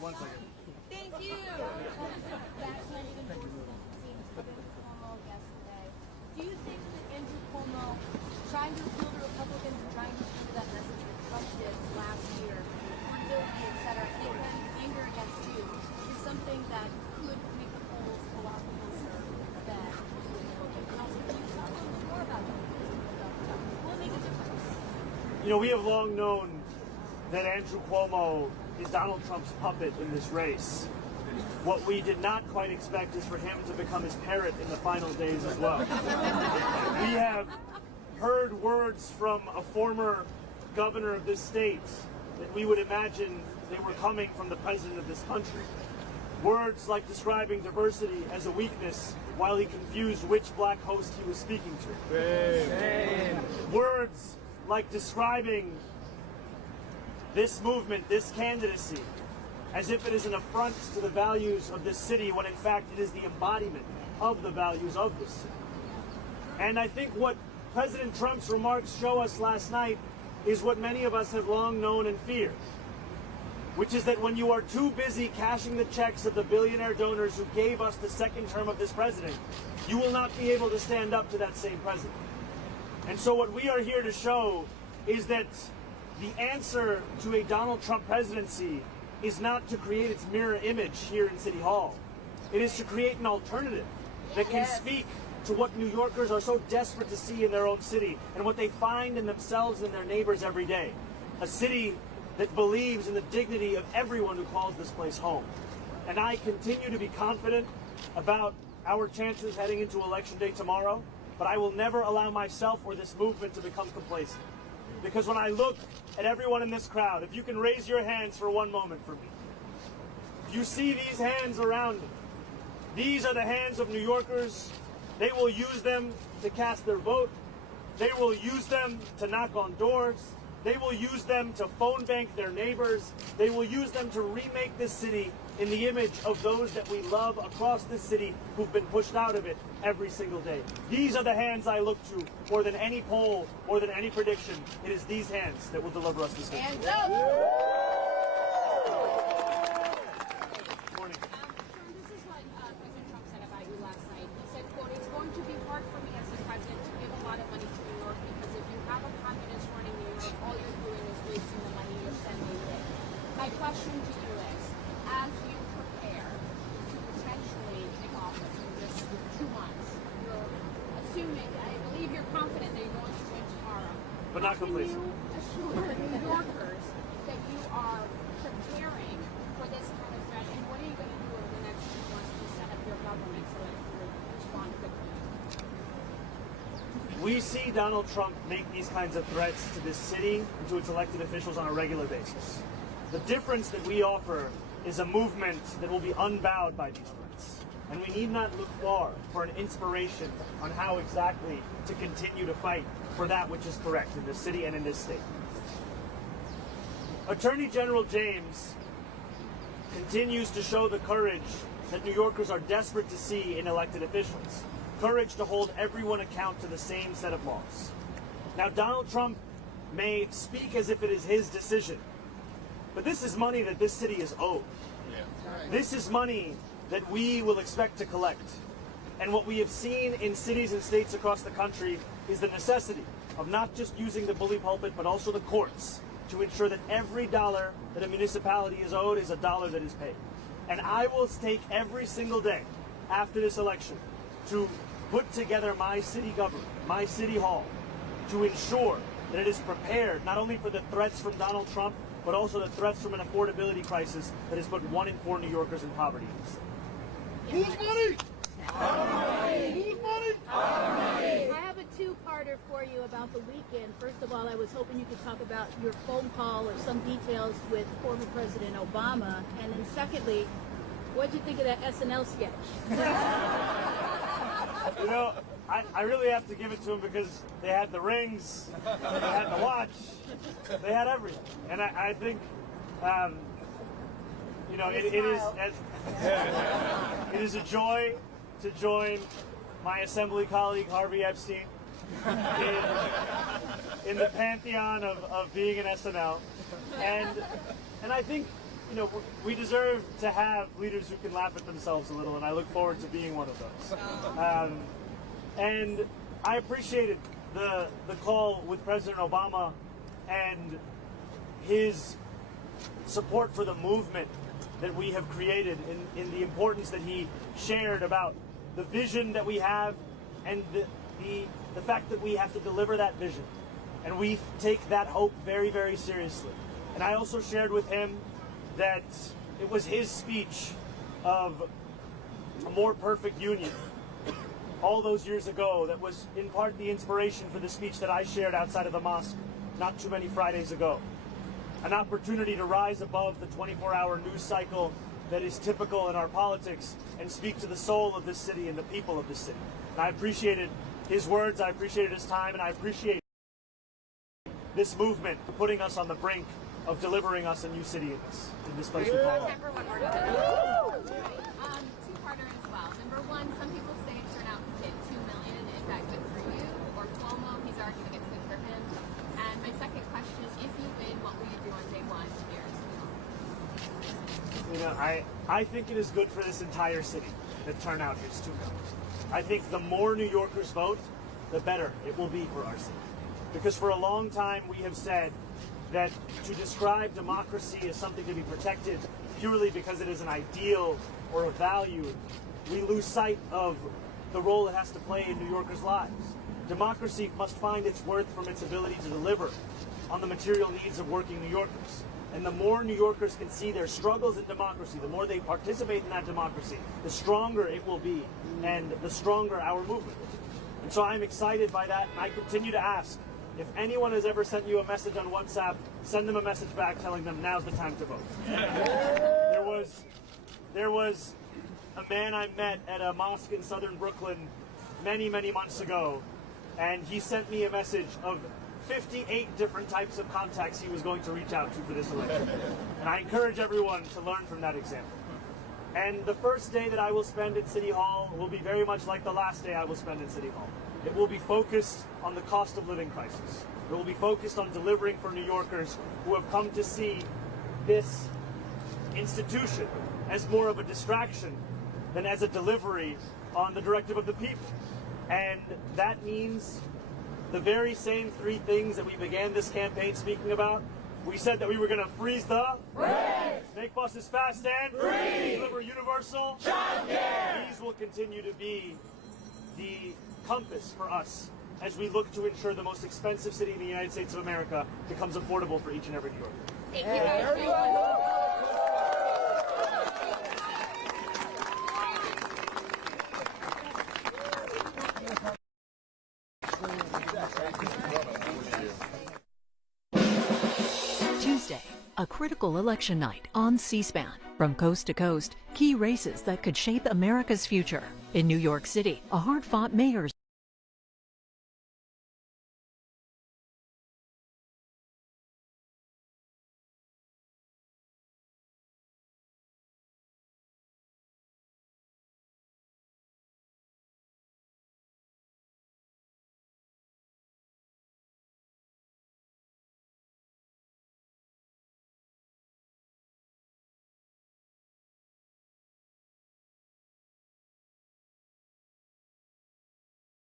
1 second. Thank you. Do you think that Andrew Cuomo trying to appeal to Republicans and trying to do that message that Trump did last year, affordability, et cetera, anger against you, is something that could make the polls a lot closer than Republican? Also, can you talk a little more about that? Will it make a difference? You know, we have long known that Andrew Cuomo is Donald Trump's puppet in this race. What we did not quite expect is for him to become his parrot in the final days as well. We have heard words from a former governor of this state that we would imagine they were coming from the president of this country. Words like describing diversity as a weakness while he confused which black host he was speaking to. Words like describing this movement, this candidacy, as if it is an affront to the values of this city, when in fact it is the embodiment of the values of this city. And I think what President Trump's remarks show us last night is what many of us have long known and feared, which is that when you are too busy cashing the checks of the billionaire donors who gave us the second term of this president, you will not be able to stand up to that same president. And so what we are here to show is that the answer to a Donald Trump presidency is not to create its mirror image here in City Hall. It is to create an alternative that can speak to what New Yorkers are so desperate to see in their own city and what they find in themselves and their neighbors every day. A city that believes in the dignity of everyone who calls this place home. And I continue to be confident about our chances heading into Election Day tomorrow, but I will never allow myself or this movement to become complacent. Because when I look at everyone in this crowd, if you can raise your hands for one moment for me, if you see these hands around me, these are the hands of New Yorkers. They will use them to cast their vote. They will use them to knock on doors. They will use them to phone bank their neighbors. They will use them to remake this city in the image of those that we love across this city who've been pushed out of it every single day. These are the hands I look to more than any poll, more than any prediction. It is these hands that will deliver us this victory. Hands up! Morning. This is what President Trump said about you last night. He said, quote, "It's going to be hard for me as the president to give a lot of money to New York because if you have a communist running New York, all you're doing is wasting the money you're sending it." My question to you is, as you prepare to potentially take office in just 2 months, you're assuming, I believe you're confident that you're going to win tomorrow. But not complacent. Can you assure New Yorkers that you are preparing for this kind of threat, and what are you going to do over the next 2 months to set up your government so that you will respond quickly? We see Donald Trump make these kinds of threats to this city and to its elected officials on a regular basis. The difference that we offer is a movement that will be unbowed by these threats. And we need not look far for an inspiration on how exactly to continue to fight for that which is correct in this city and in this state. Attorney General James continues to show the courage that New Yorkers are desperate to see in elected officials. Courage to hold everyone account to the same set of laws. Now, Donald Trump may speak as if it is his decision, but this is money that this city is owed. This is money that we will expect to collect. And what we have seen in cities and states across the country is the necessity of not just using the bully pulpit, but also the courts to ensure that every dollar that a municipality is owed is a dollar that is paid. And I will take every single day after this election to put together my city government, my city hall, to ensure that it is prepared not only for the threats from Donald Trump, but also the threats from an affordability crisis that has put 1 in 4 New Yorkers in poverty. Whose money? Our money. Whose money? Our money. I have a two-parter for you about the weekend. First of all, I was hoping you could talk about your phone call or some details with former President Obama. And then secondly, what did you think of that SNL sketch? You know, I really have to give it to them because they had the rings, they had the watch, they had everything. And I think, you know, it is a joy to join my assembly colleague Harvey Epstein in the pantheon of being an SNL. And I think we deserve to have leaders who can laugh at themselves a little, and I look forward to being one of those. And I appreciated the call with President Obama and his support for the movement that we have created, in the importance that he shared about the vision that we have and the fact that we have to deliver that vision. And we take that hope very, very seriously. And I also shared with him that it was his speech of a more perfect union all those years ago that was in part the inspiration for the speech that I shared outside of the mosque not too many Fridays ago. An opportunity to rise above the 24-hour news cycle that is typical in our politics and speak to the soul of this city and the people of this city. And I appreciated his words, I appreciated his time, and I appreciate this movement putting us on the brink of delivering us a new city in this place we call home. Two-parter as well. Number one, some people say turnout hit 2 million. Is that good for you or Cuomo? He's arguing it's good for him. And my second question, if you win, what will you do on day one here? I think it is good for this entire city that turnout hits 2 million. I think the more New Yorkers vote, the better it will be for our city. Because for a long time we have said that to describe democracy as something to be protected purely because it is an ideal or a value, we lose sight of the role it has to play in New Yorkers' lives. Democracy must find its worth from its ability to deliver on the material needs of working New Yorkers. And the more New Yorkers can see their struggles in democracy, the more they participate in that democracy, the stronger it will be and the stronger our movement will be. And so I'm excited by that, and I continue to ask, if anyone has ever sent you a message on WhatsApp, send them a message back telling them now's the time to vote. There was a man I met at a mosque in southern Brooklyn many, many months ago, and he sent me a message of 58 different types of contacts he was going to reach out to for this election. And I encourage everyone to learn from that example. And the first day that I will spend at City Hall will be very much like the last day I will spend in City Hall. It will be focused on the cost of living crisis. It will be focused on delivering for New Yorkers who have come to see this institution as more of a distraction than as a delivery on the directive of the people. And that means the very same three things that we began this campaign speaking about. We said that we were going to freeze the rates, make buses fast and free, deliver universal childcare. These will continue to be the compass for us as we look to ensure the most expensive city in the United States of America becomes affordable for each and every New Yorker. Thank you guys. Tuesday, a critical election night on C-SPAN. From coast to coast, key races that could shape America's future. In New York City, a hard-fought mayor's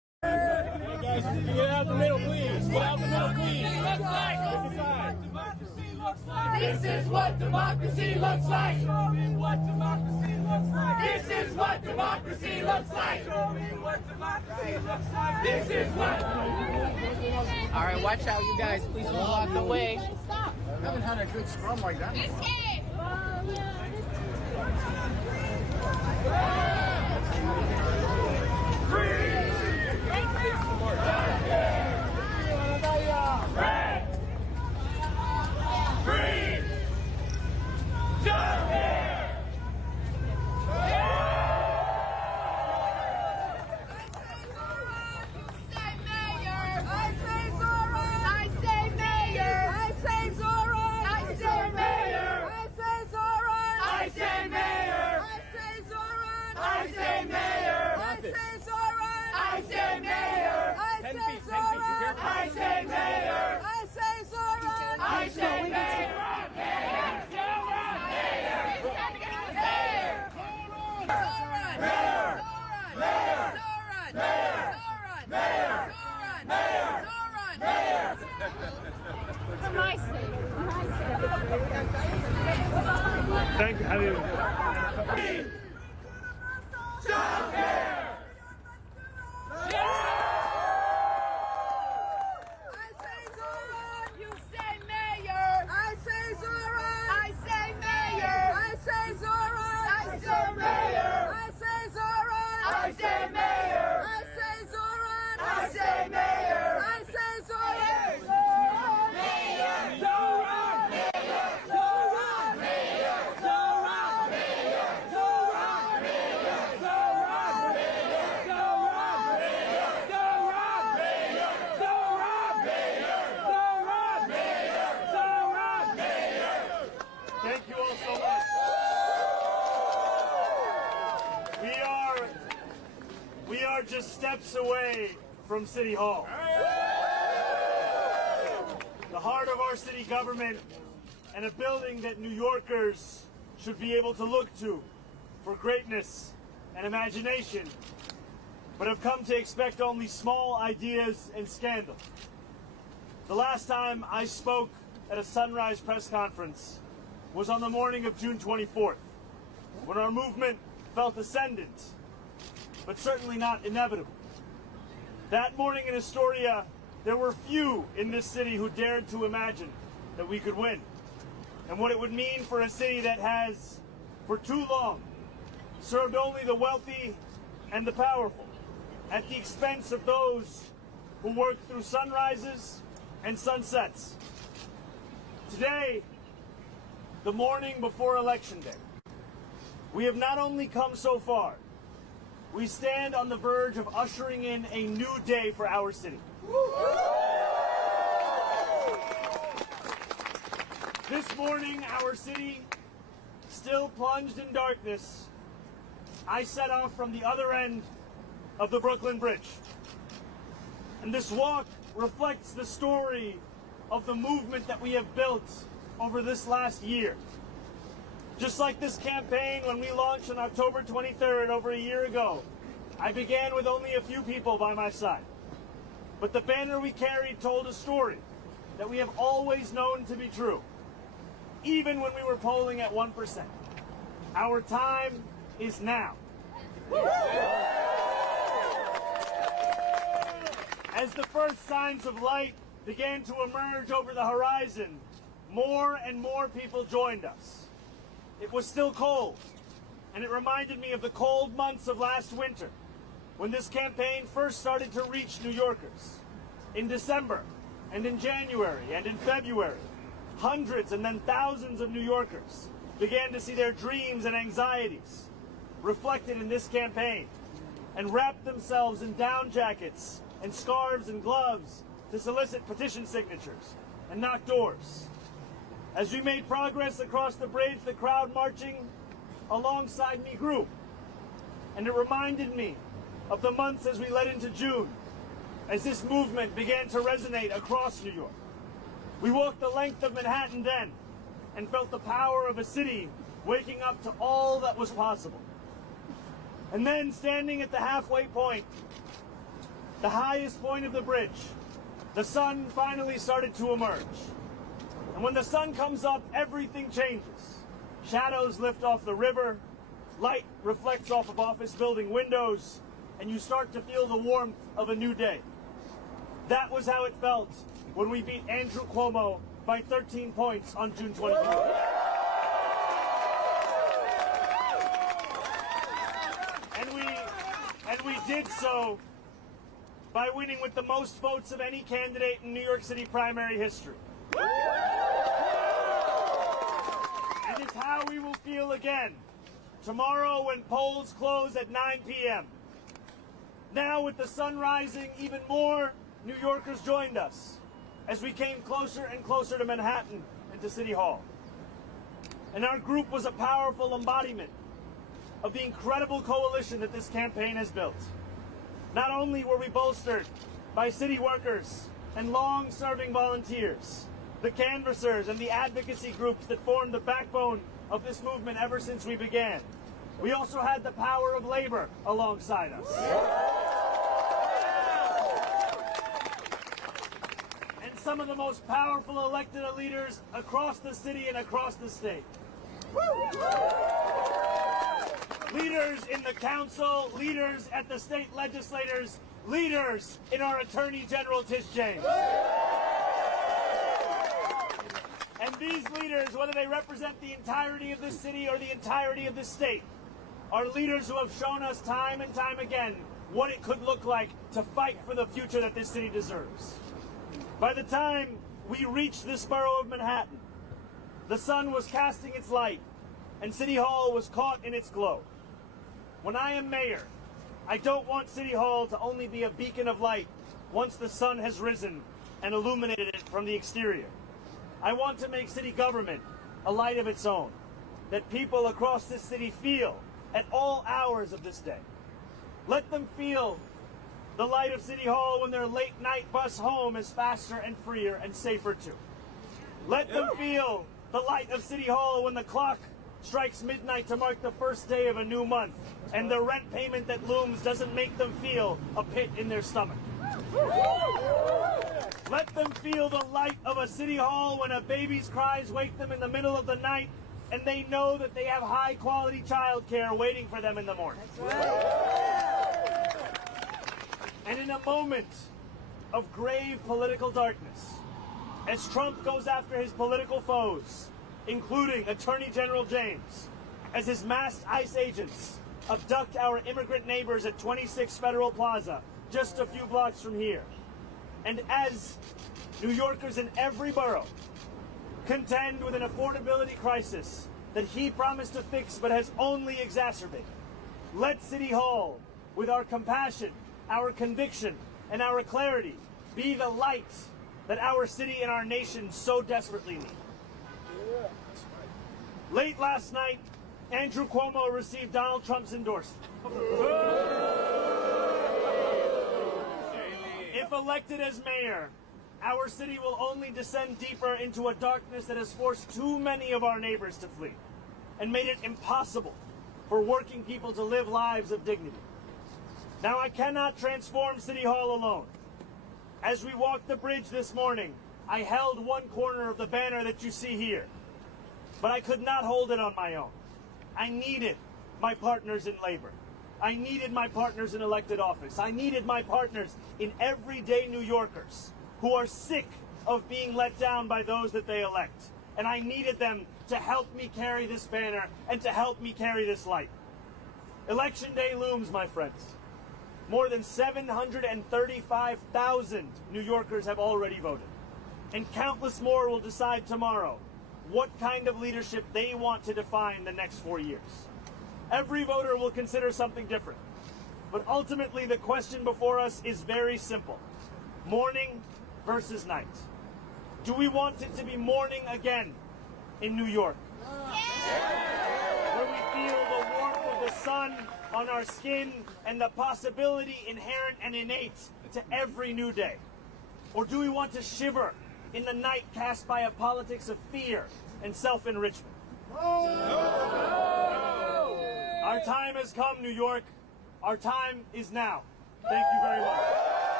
please. Get out the middle, please. Get out the middle, please. This is what democracy looks like. Show me what democracy looks like. This is what democracy looks like. Show me what democracy looks like. This is what. All right, watch out, you guys. Please move out the way. I haven't had a good scrum like that. Thank you. Thank you all so much. We are just steps away from City Hall. The heart of our city government and a building that New Yorkers should be able to look to for greatness and imagination, but have come to expect only small ideas and scandal. The last time I spoke at a Sunrise press conference was on the morning of June 24th, when our movement felt ascendant, but certainly not inevitable. That morning in Astoria, there were few in this city who dared to imagine that we could win, and what it would mean for a city that has, for too long, served only the wealthy and the powerful, at the expense of those who work through sunrises and sunsets. Today, the morning before Election Day, we have not only come so far, we stand on the verge of ushering in a new day for our city. This morning, our city, still plunged in darkness, I set off from the other end of the Brooklyn Bridge. And this walk reflects the story of the movement that we have built over this last year. Just like this campaign, when we launched on October 23rd, over a year ago, I began with only a few people by my side. But the banner we carried told a story that we have always known to be true, even when we were polling at 1%. Our time is now. As the first signs of light began to emerge over the horizon, more and more people joined us. It was still cold, and it reminded me of the cold months of last winter, when this campaign first started to reach New Yorkers. In December, and in January, and in February, hundreds and then thousands of New Yorkers began to see their dreams and anxieties reflected in this campaign, and wrapped themselves in down jackets and scarves and gloves to solicit petition signatures and knock doors. As we made progress across the bridge, the crowd marching alongside me grew, and it reminded me of the months as we led into June, as this movement began to resonate across New York. We walked the length of Manhattan then, and felt the power of a city waking up to all that was possible. And then, standing at the halfway point, the highest point of the bridge, the sun finally started to emerge. And when the sun comes up, everything changes. Shadows lift off the river, light reflects off of office building windows, and you start to feel the warmth of a new day. That was how it felt when we beat Andrew Cuomo by 13 points on June 24th. And we did so by winning with the most votes of any candidate in New York City primary history. And it's how we will feel again tomorrow when polls close at 9 p.m. Now, with the sun rising, even more New Yorkers joined us as we came closer and closer to Manhattan and to City Hall. And our group was a powerful embodiment of the incredible coalition that this campaign has built. Not only were we bolstered by city workers and long-serving volunteers, the canvassers and the advocacy groups that formed the backbone of this movement ever since we began, we also had the power of labor alongside us. And some of the most powerful elected leaders across the city and across the state. Leaders in the council, leaders at the state legislators, leaders in our Attorney General Tish James. And these leaders, whether they represent the entirety of the city or the entirety of the state, are leaders who have shown us time and time again what it could look like to fight for the future that this city deserves. By the time we reached this borough of Manhattan, the sun was casting its light and City Hall was caught in its glow. When I am mayor, I don't want City Hall to only be a beacon of light once the sun has risen and illuminated it from the exterior. I want to make city government a light of its own, that people across this city feel at all hours of this day. Let them feel the light of City Hall when their late night bus home is faster and freer and safer too. Let them feel the light of City Hall when the clock strikes midnight to mark the first day of a new month, and the rent payment that looms doesn't make them feel a pit in their stomach. Let them feel the light of a City Hall when a baby's cries wake them in the middle of the night, and they know that they have high-quality childcare waiting for them in the morning. And in a moment of grave political darkness, as Trump goes after his political foes, including Attorney General James, as his masked ICE agents abduct our immigrant neighbors at 26 Federal Plaza, just a few blocks from here. And as New Yorkers in every borough contend with an affordability crisis that he promised to fix but has only exacerbated, let City Hall, with our compassion, our conviction, and our clarity, be the light that our city and our nation so desperately need. Late last night, Andrew Cuomo received Donald Trump's endorsement. If elected as mayor, our city will only descend deeper into a darkness that has forced too many of our neighbors to flee and made it impossible for working people to live lives of dignity. Now, I cannot transform City Hall alone. As we walked the bridge this morning, I held one corner of the banner that you see here. But I could not hold it on my own. I needed my partners in labor. I needed my partners in elected office. I needed my partners in everyday New Yorkers who are sick of being let down by those that they elect. And I needed them to help me carry this banner and to help me carry this light. Election day looms, my friends. More than 735,000 New Yorkers have already voted. And countless more will decide tomorrow what kind of leadership they want to define the next 4 years. Every voter will consider something different. But ultimately, the question before us is very simple. Morning versus night. Do we want it to be morning again in New York? Where we feel the warmth of the sun on our skin and the possibility inherent and innate to every new day? Or do we want to shiver in the night cast by a politics of fear and self-enrichment? Our time has come, New York. Our time is now. Thank you very much.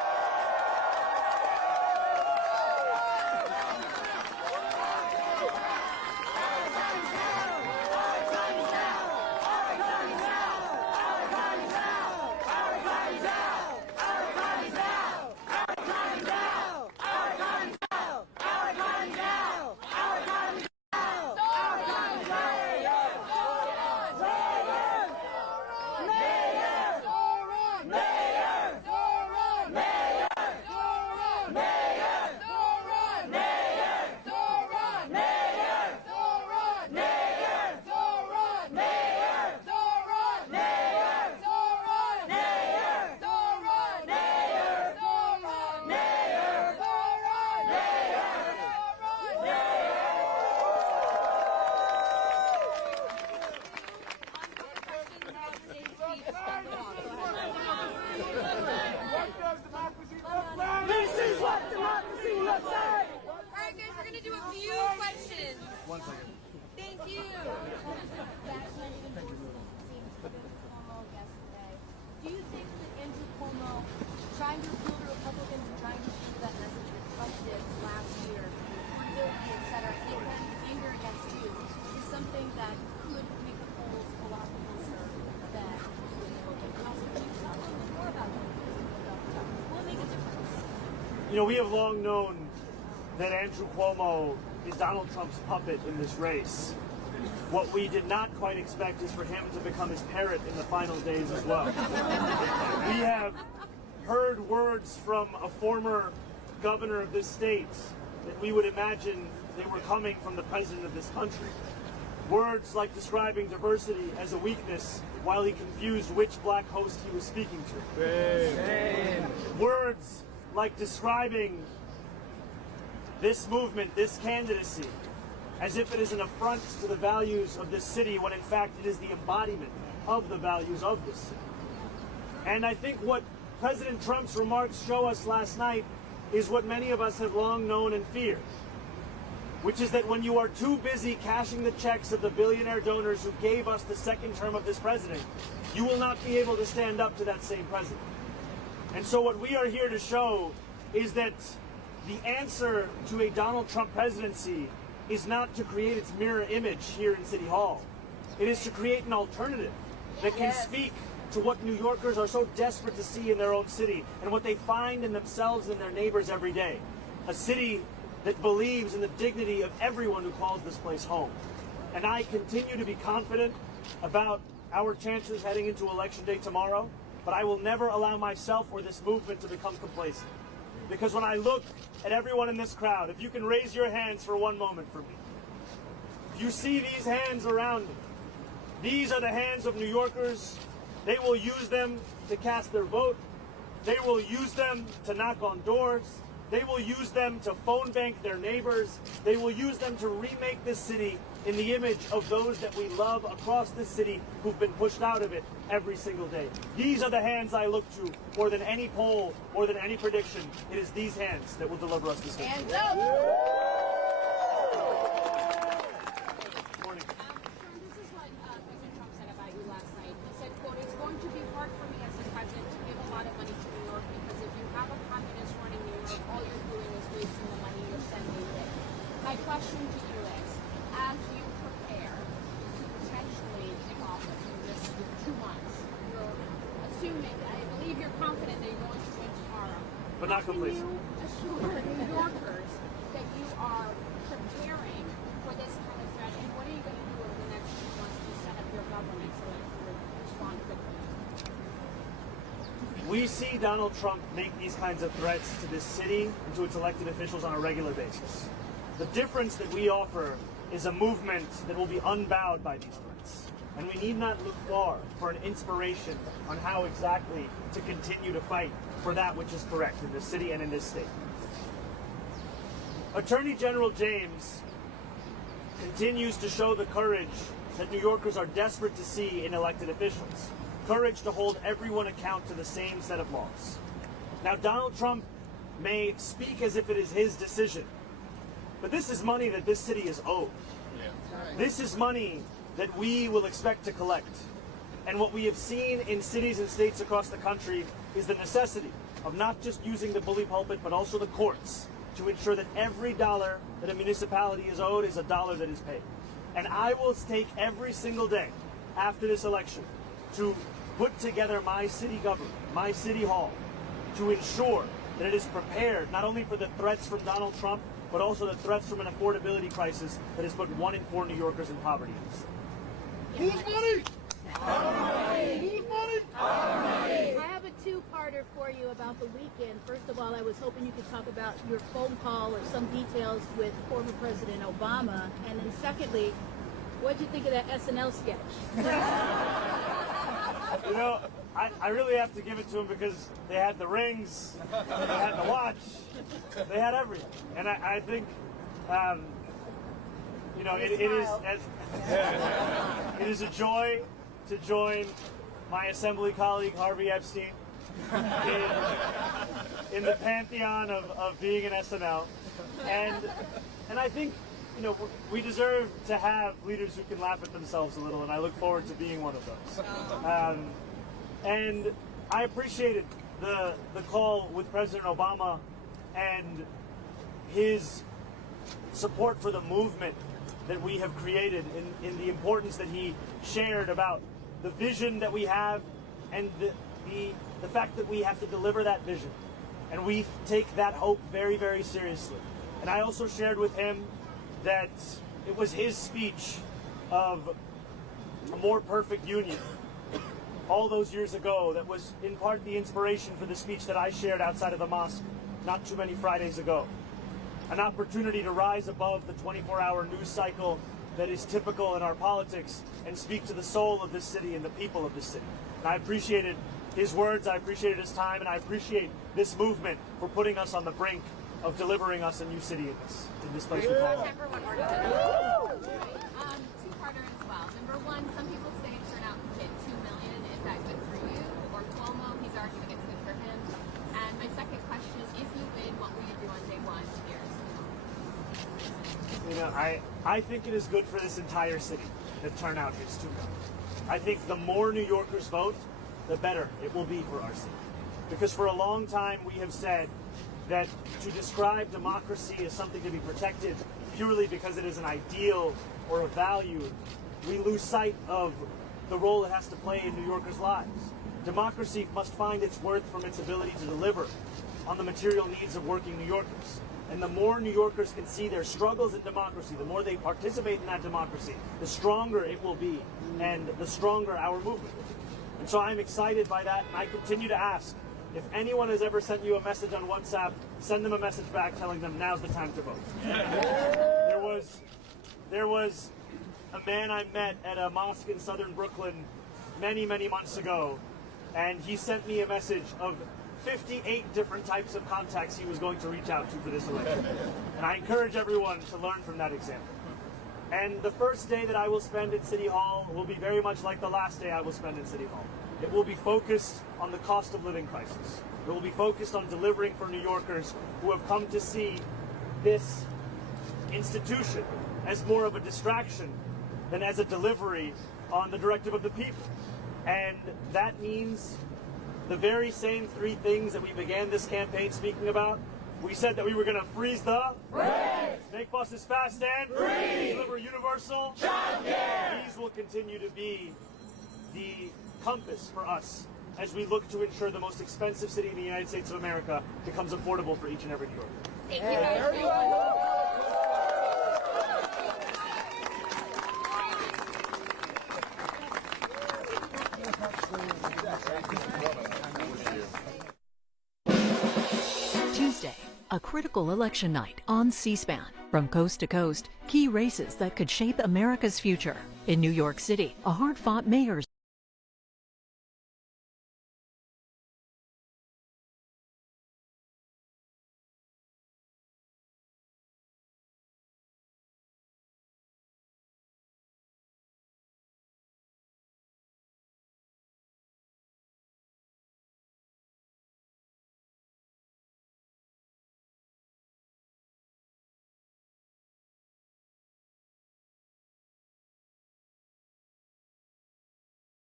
You know, we have long known that Andrew Cuomo is Donald Trump's puppet in this race. What we did not quite expect is for him to become his parrot in the final days as well. We have heard words from a former governor of this state that we would imagine they were coming from the president of this country. Words like describing diversity as a weakness while he confused which black host he was speaking to. Words like describing this movement, this candidacy, as if it is an affront to the values of this city, when in fact it is the embodiment of the values of this city. And I think what President Trump's remarks show us last night is what many of us have long known and feared, which is that when you are too busy cashing the checks of the billionaire donors who gave us the second term of this president, you will not be able to stand up to that same president. And so what we are here to show is that the answer to a Donald Trump presidency is not to create its mirror image here in City Hall. It is to create an alternative that can speak to what New Yorkers are so desperate to see in their own city and what they find in themselves and their neighbors every day. A city that believes in the dignity of everyone who calls this place home. And I continue to be confident about our chances heading into Election Day tomorrow, but I will never allow myself or this movement to become complacent. Because when I look at everyone in this crowd, if you can raise your hands for one moment for me, if you see these hands around me, these are the hands of New Yorkers. They will use them to cast their vote. They will use them to knock on doors. They will use them to phone bank their neighbors. They will use them to remake this city in the image of those that we love across this city who've been pushed out of it every single day. These are the hands I look to more than any poll, more than any prediction. It is these hands that will deliver us this victory. Hands up! Morning. This is what President Trump said about you last night. He said, quote, "It's going to be hard for me as the president to give a lot of money to New York because if you have a communist running New York, all you're doing is wasting the money you're sending it." My question to you is, as you prepare to potentially take office in just 2 months, you're assuming, I believe you're confident that you're going to win tomorrow. But not complacent. Can you assure New Yorkers that you are preparing for this kind of threat, and what are you going to do over the next 2 months to set up your government so that you will respond quickly? We see Donald Trump make these kinds of threats to this city and to its elected officials on a regular basis. The difference that we offer is a movement that will be unbowed by these threats. And we need not look far for an inspiration on how exactly to continue to fight for that which is correct in this city and in this state. Attorney General James continues to show the courage that New Yorkers are desperate to see in elected officials. Courage to hold everyone account to the same set of laws. Now, Donald Trump may speak as if it is his decision, but this is money that this city is owed. This is money that we will expect to collect. And what we have seen in cities and states across the country is the necessity of not just using the bully pulpit, but also the courts to ensure that every dollar that a municipality is owed is a dollar that is paid. And I will take every single day after this election to put together my city government, my city hall, to ensure that it is prepared not only for the threats from Donald Trump, but also the threats from an affordability crisis that has put 1 in 4 New Yorkers in poverty. Whose money? Our money. Whose money? Our money. I have a two-parter for you about the weekend. First of all, I was hoping you could talk about your phone call or some details with former President Obama. And then secondly, what did you think of that SNL sketch? You know, I really have to give it to them because they had the rings, they had the watch, they had everything. And I think, you know, it is a joy to join my assembly colleague Harvey Epstein in the pantheon of being an SNL. And I think, you know, we deserve to have leaders who can laugh at themselves a little, and I look forward to being one of those. And I appreciated the call with President Obama and his support for the movement that we have created, in the importance that he shared about the vision that we have and the fact that we have to deliver that vision And we take that hope very, very seriously. And I also shared with him that it was his speech of a more perfect union all those years ago that was in part the inspiration for the speech that I shared outside of the mosque not too many Fridays ago. An opportunity to rise above the 24-hour news cycle that is typical in our politics and speak to the soul of this city and the people of this city. And I appreciated his words, I appreciated his time, and I appreciate this movement for putting us on the brink of delivering us a new city in this place we call home. Two-parter as well. Number one, some people say turnout hit 2 million. Is that good for you? Or Cuomo, he's arguing it's good for him. And my second question, if you win, what will you do on day one here? You know, I think it is good for this entire city that turnout hits 2 million. I think the more New Yorkers vote, the better it will be for our city. Because for a long time we have said that to describe democracy as something to be protected purely because it is an ideal or a value, we lose sight of the role it has to play in New Yorkers' lives. Democracy must find its worth from its ability to deliver on the material needs of working New Yorkers. And the more New Yorkers can see their struggles in democracy, the more they participate in that democracy, the stronger it will be and the stronger our movement will be. And so I'm excited by that, and I continue to ask, if anyone has ever sent you a message on WhatsApp, send them a message back telling them now's the time to vote. There was a man I met at a mosque in southern Brooklyn many, many months ago, and he sent me a message of 58 different types of contacts he was going to reach out to for this election. And I encourage everyone to learn from that example. And the first day that I will spend at City Hall will be very much like the last day I will spend in City Hall. It will be focused on the cost of living crisis. It will be focused on delivering for New Yorkers who have come to see this institution as more of a distraction than as a delivery on the directive of the people. And that means the very same three things that we began this campaign speaking about. We said that we were going to freeze the make buses fast and free, deliver universal childcare. These will continue to be the compass for us as we look to ensure the most expensive city in the United States of America becomes affordable for each and every New Yorker. Thank you guys. Tuesday, a critical election night on C-SPAN. From coast to coast, key races that could shape America's future. In New York City, a hard-fought mayor's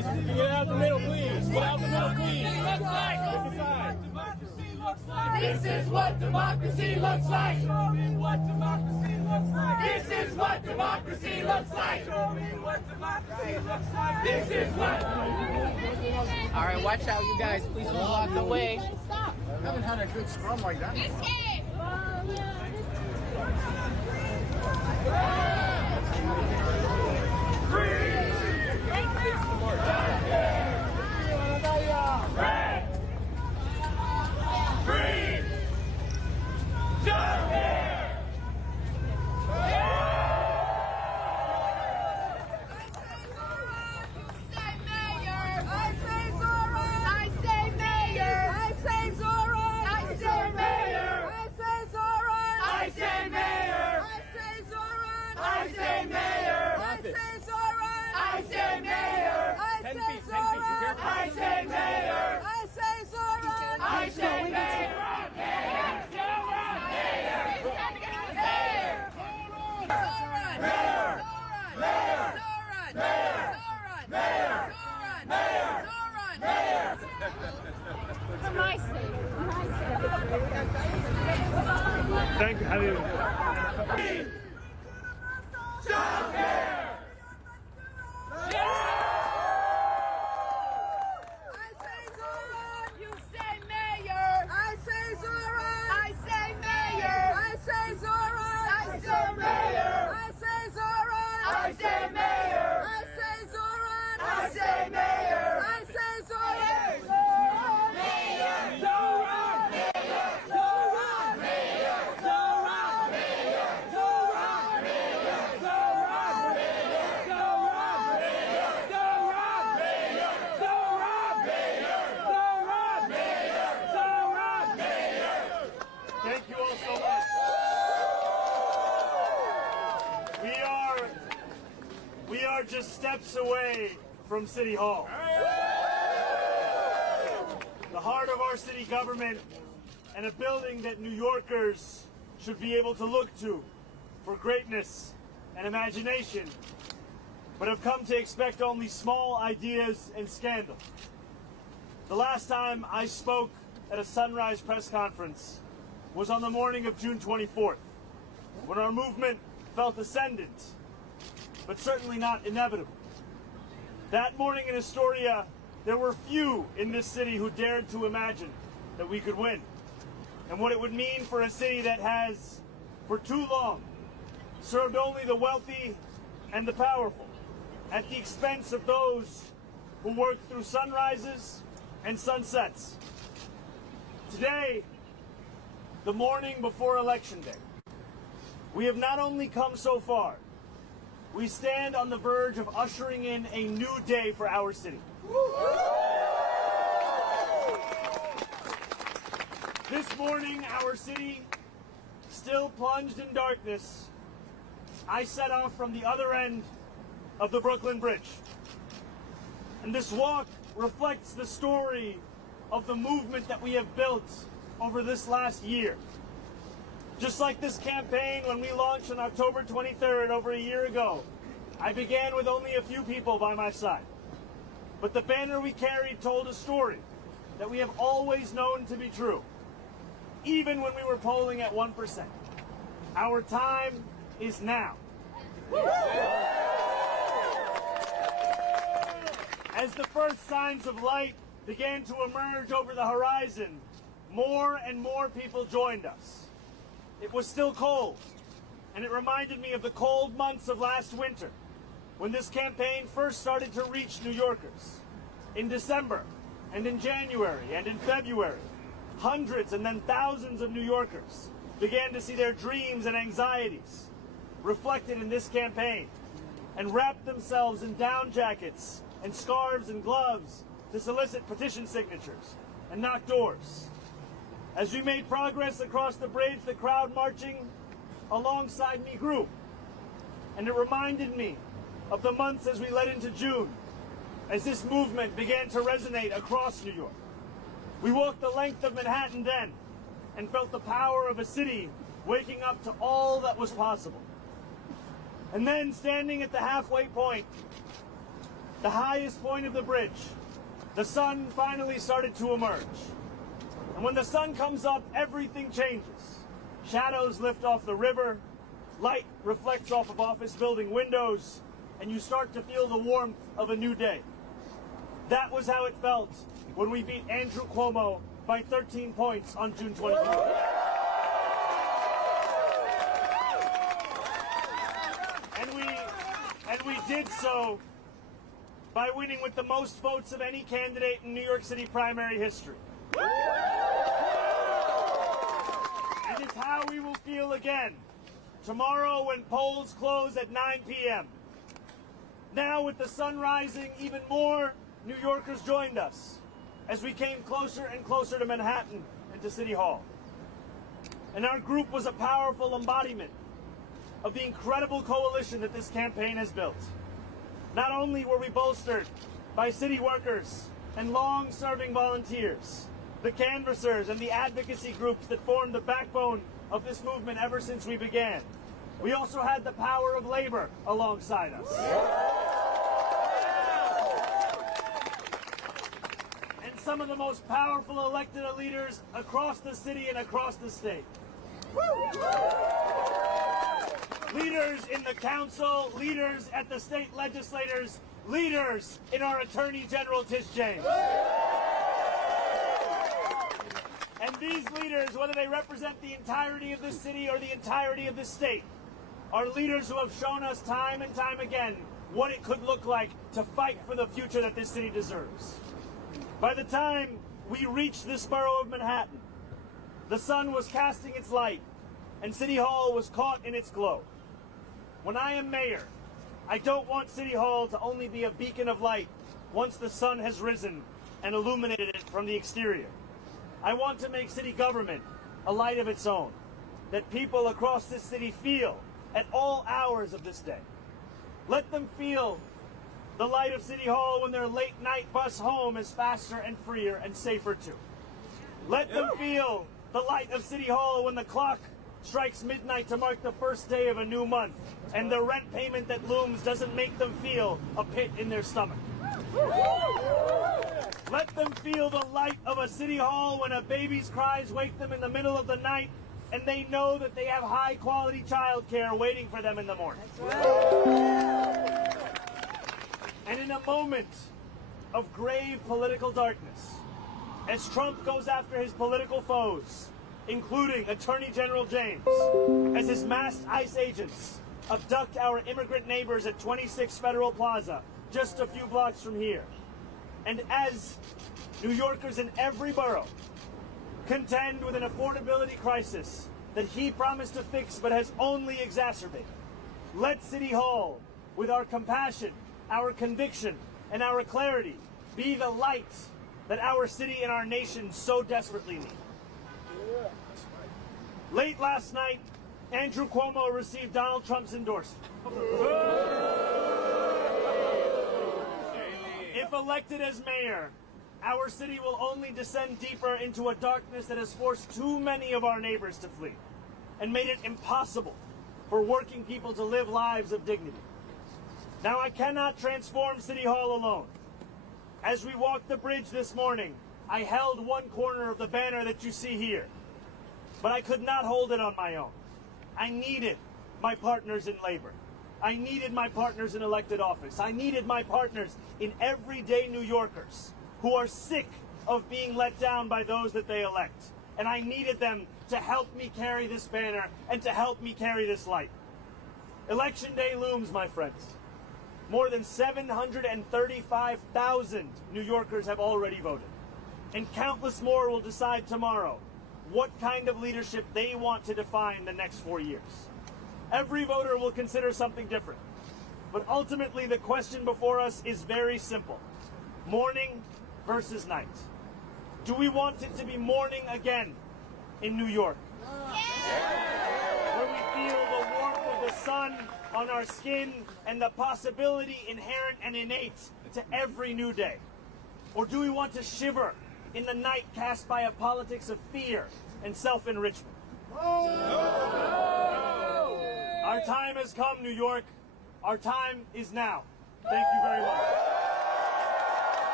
please. Get out the middle, please. Get out the middle, please. This is what democracy looks like. Show me what democracy looks like. This is what democracy looks like. Show me what democracy looks like. This is what. All right, watch out, you guys. Please don't block the way. I haven't had a good scrum like that. Thank you. Thank you all so much. We are just steps away from City Hall. The heart of our city government and a building that New Yorkers should be able to look to for greatness and imagination, but have come to expect only small ideas and scandal. The last time I spoke at a Sunrise press conference was on the morning of June 24th, when our movement felt ascendant, but certainly not inevitable. That morning in Astoria, there were few in this city who dared to imagine that we could win, and what it would mean for a city that has, for too long, served only the wealthy and the powerful, at the expense of those who work through sunrises and sunsets. Today, the morning before Election Day, we have not only come so far, we stand on the verge of ushering in a new day for our city. This morning, our city, still plunged in darkness, I set off from the other end of the Brooklyn Bridge. And this walk reflects the story of the movement that we have built over this last year. Just like this campaign, when we launched on October 23rd, over a year ago, I began with only a few people by my side. But the banner we carried told a story that we have always known to be true, even when we were polling at 1%. Our time is now. As the first signs of light began to emerge over the horizon, more and more people joined us. It was still cold, and it reminded me of the cold months of last winter, when this campaign first started to reach New Yorkers. In December, and in January, and in February, hundreds and then thousands of New Yorkers began to see their dreams and anxieties reflected in this campaign, and wrapped themselves in down jackets and scarves and gloves to solicit petition signatures and knock doors. As we made progress across the bridge, the crowd marching alongside me grew, and it reminded me of the months as we led into June, as this movement began to resonate across New York. We walked the length of Manhattan then, and felt the power of a city waking up to all that was possible. And then, standing at the halfway point, the highest point of the bridge, the sun finally started to emerge. And when the sun comes up, everything changes. Shadows lift off the river, light reflects off of office building windows, and you start to feel the warmth of a new day. That was how it felt when we beat Andrew Cuomo by 13 points on June 24th. And we did so by winning with the most votes of any candidate in New York City primary history. And it's how we will feel again tomorrow when polls close at 9 p.m. Now, with the sun rising, even more New Yorkers joined us as we came closer and closer to Manhattan and to City Hall. And our group was a powerful embodiment of the incredible coalition that this campaign has built. Not only were we bolstered by city workers and long-serving volunteers, the canvassers and the advocacy groups that formed the backbone of this movement ever since we began, we also had the power of labor alongside us. And some of the most powerful elected leaders across the city and across the state. Leaders in the council, leaders at the state legislators, leaders in our Attorney General Tish James. And these leaders, whether they represent the entirety of the city or the entirety of the state, are leaders who have shown us time and time again what it could look like to fight for the future that this city deserves. By the time we reached this borough of Manhattan, the sun was casting its light and City Hall was caught in its glow. When I am mayor, I don't want City Hall to only be a beacon of light once the sun has risen and illuminated it from the exterior. I want to make city government a light of its own, that people across this city feel at all hours of this day. Let them feel the light of City Hall when their late night bus home is faster and freer and safer too. Let them feel the light of City Hall when the clock strikes midnight to mark the first day of a new month, and the rent payment that looms doesn't make them feel a pit in their stomach. Let them feel the light of a City Hall when a baby's cries wake them in the middle of the night, and they know that they have high-quality childcare waiting for them in the morning. And in a moment of grave political darkness, as Trump goes after his political foes, including Attorney General James, as his masked ICE agents abduct our immigrant neighbors at 26 Federal Plaza, just a few blocks from here. And as New Yorkers in every borough contend with an affordability crisis that he promised to fix but has only exacerbated, let City Hall, with our compassion, our conviction, and our clarity, be the light that our city and our nation so desperately need. Late last night, Andrew Cuomo received Donald Trump's endorsement. If elected as mayor, our city will only descend deeper into a darkness that has forced too many of our neighbors to flee and made it impossible for working people to live lives of dignity. Now, I cannot transform City Hall alone. As we walked the bridge this morning, I held one corner of the banner that you see here, but I could not hold it on my own. I needed my partners in labor. I needed my partners in elected office. I needed my partners in everyday New Yorkers who are sick of being let down by those that they elect. And I needed them to help me carry this banner and to help me carry this light. Election day looms, my friends. More than 735,000 New Yorkers have already voted. And countless more will decide tomorrow what kind of leadership they want to define the next 4 years. Every voter will consider something different. But ultimately, the question before us is very simple. Morning versus night. Do we want it to be morning again in New York? Where we feel the warmth of the sun on our skin and the possibility inherent and innate to every new day? Or do we want to shiver in the night cast by a politics of fear and self-enrichment? Our time has come, New York. Our time is now. Thank you very much.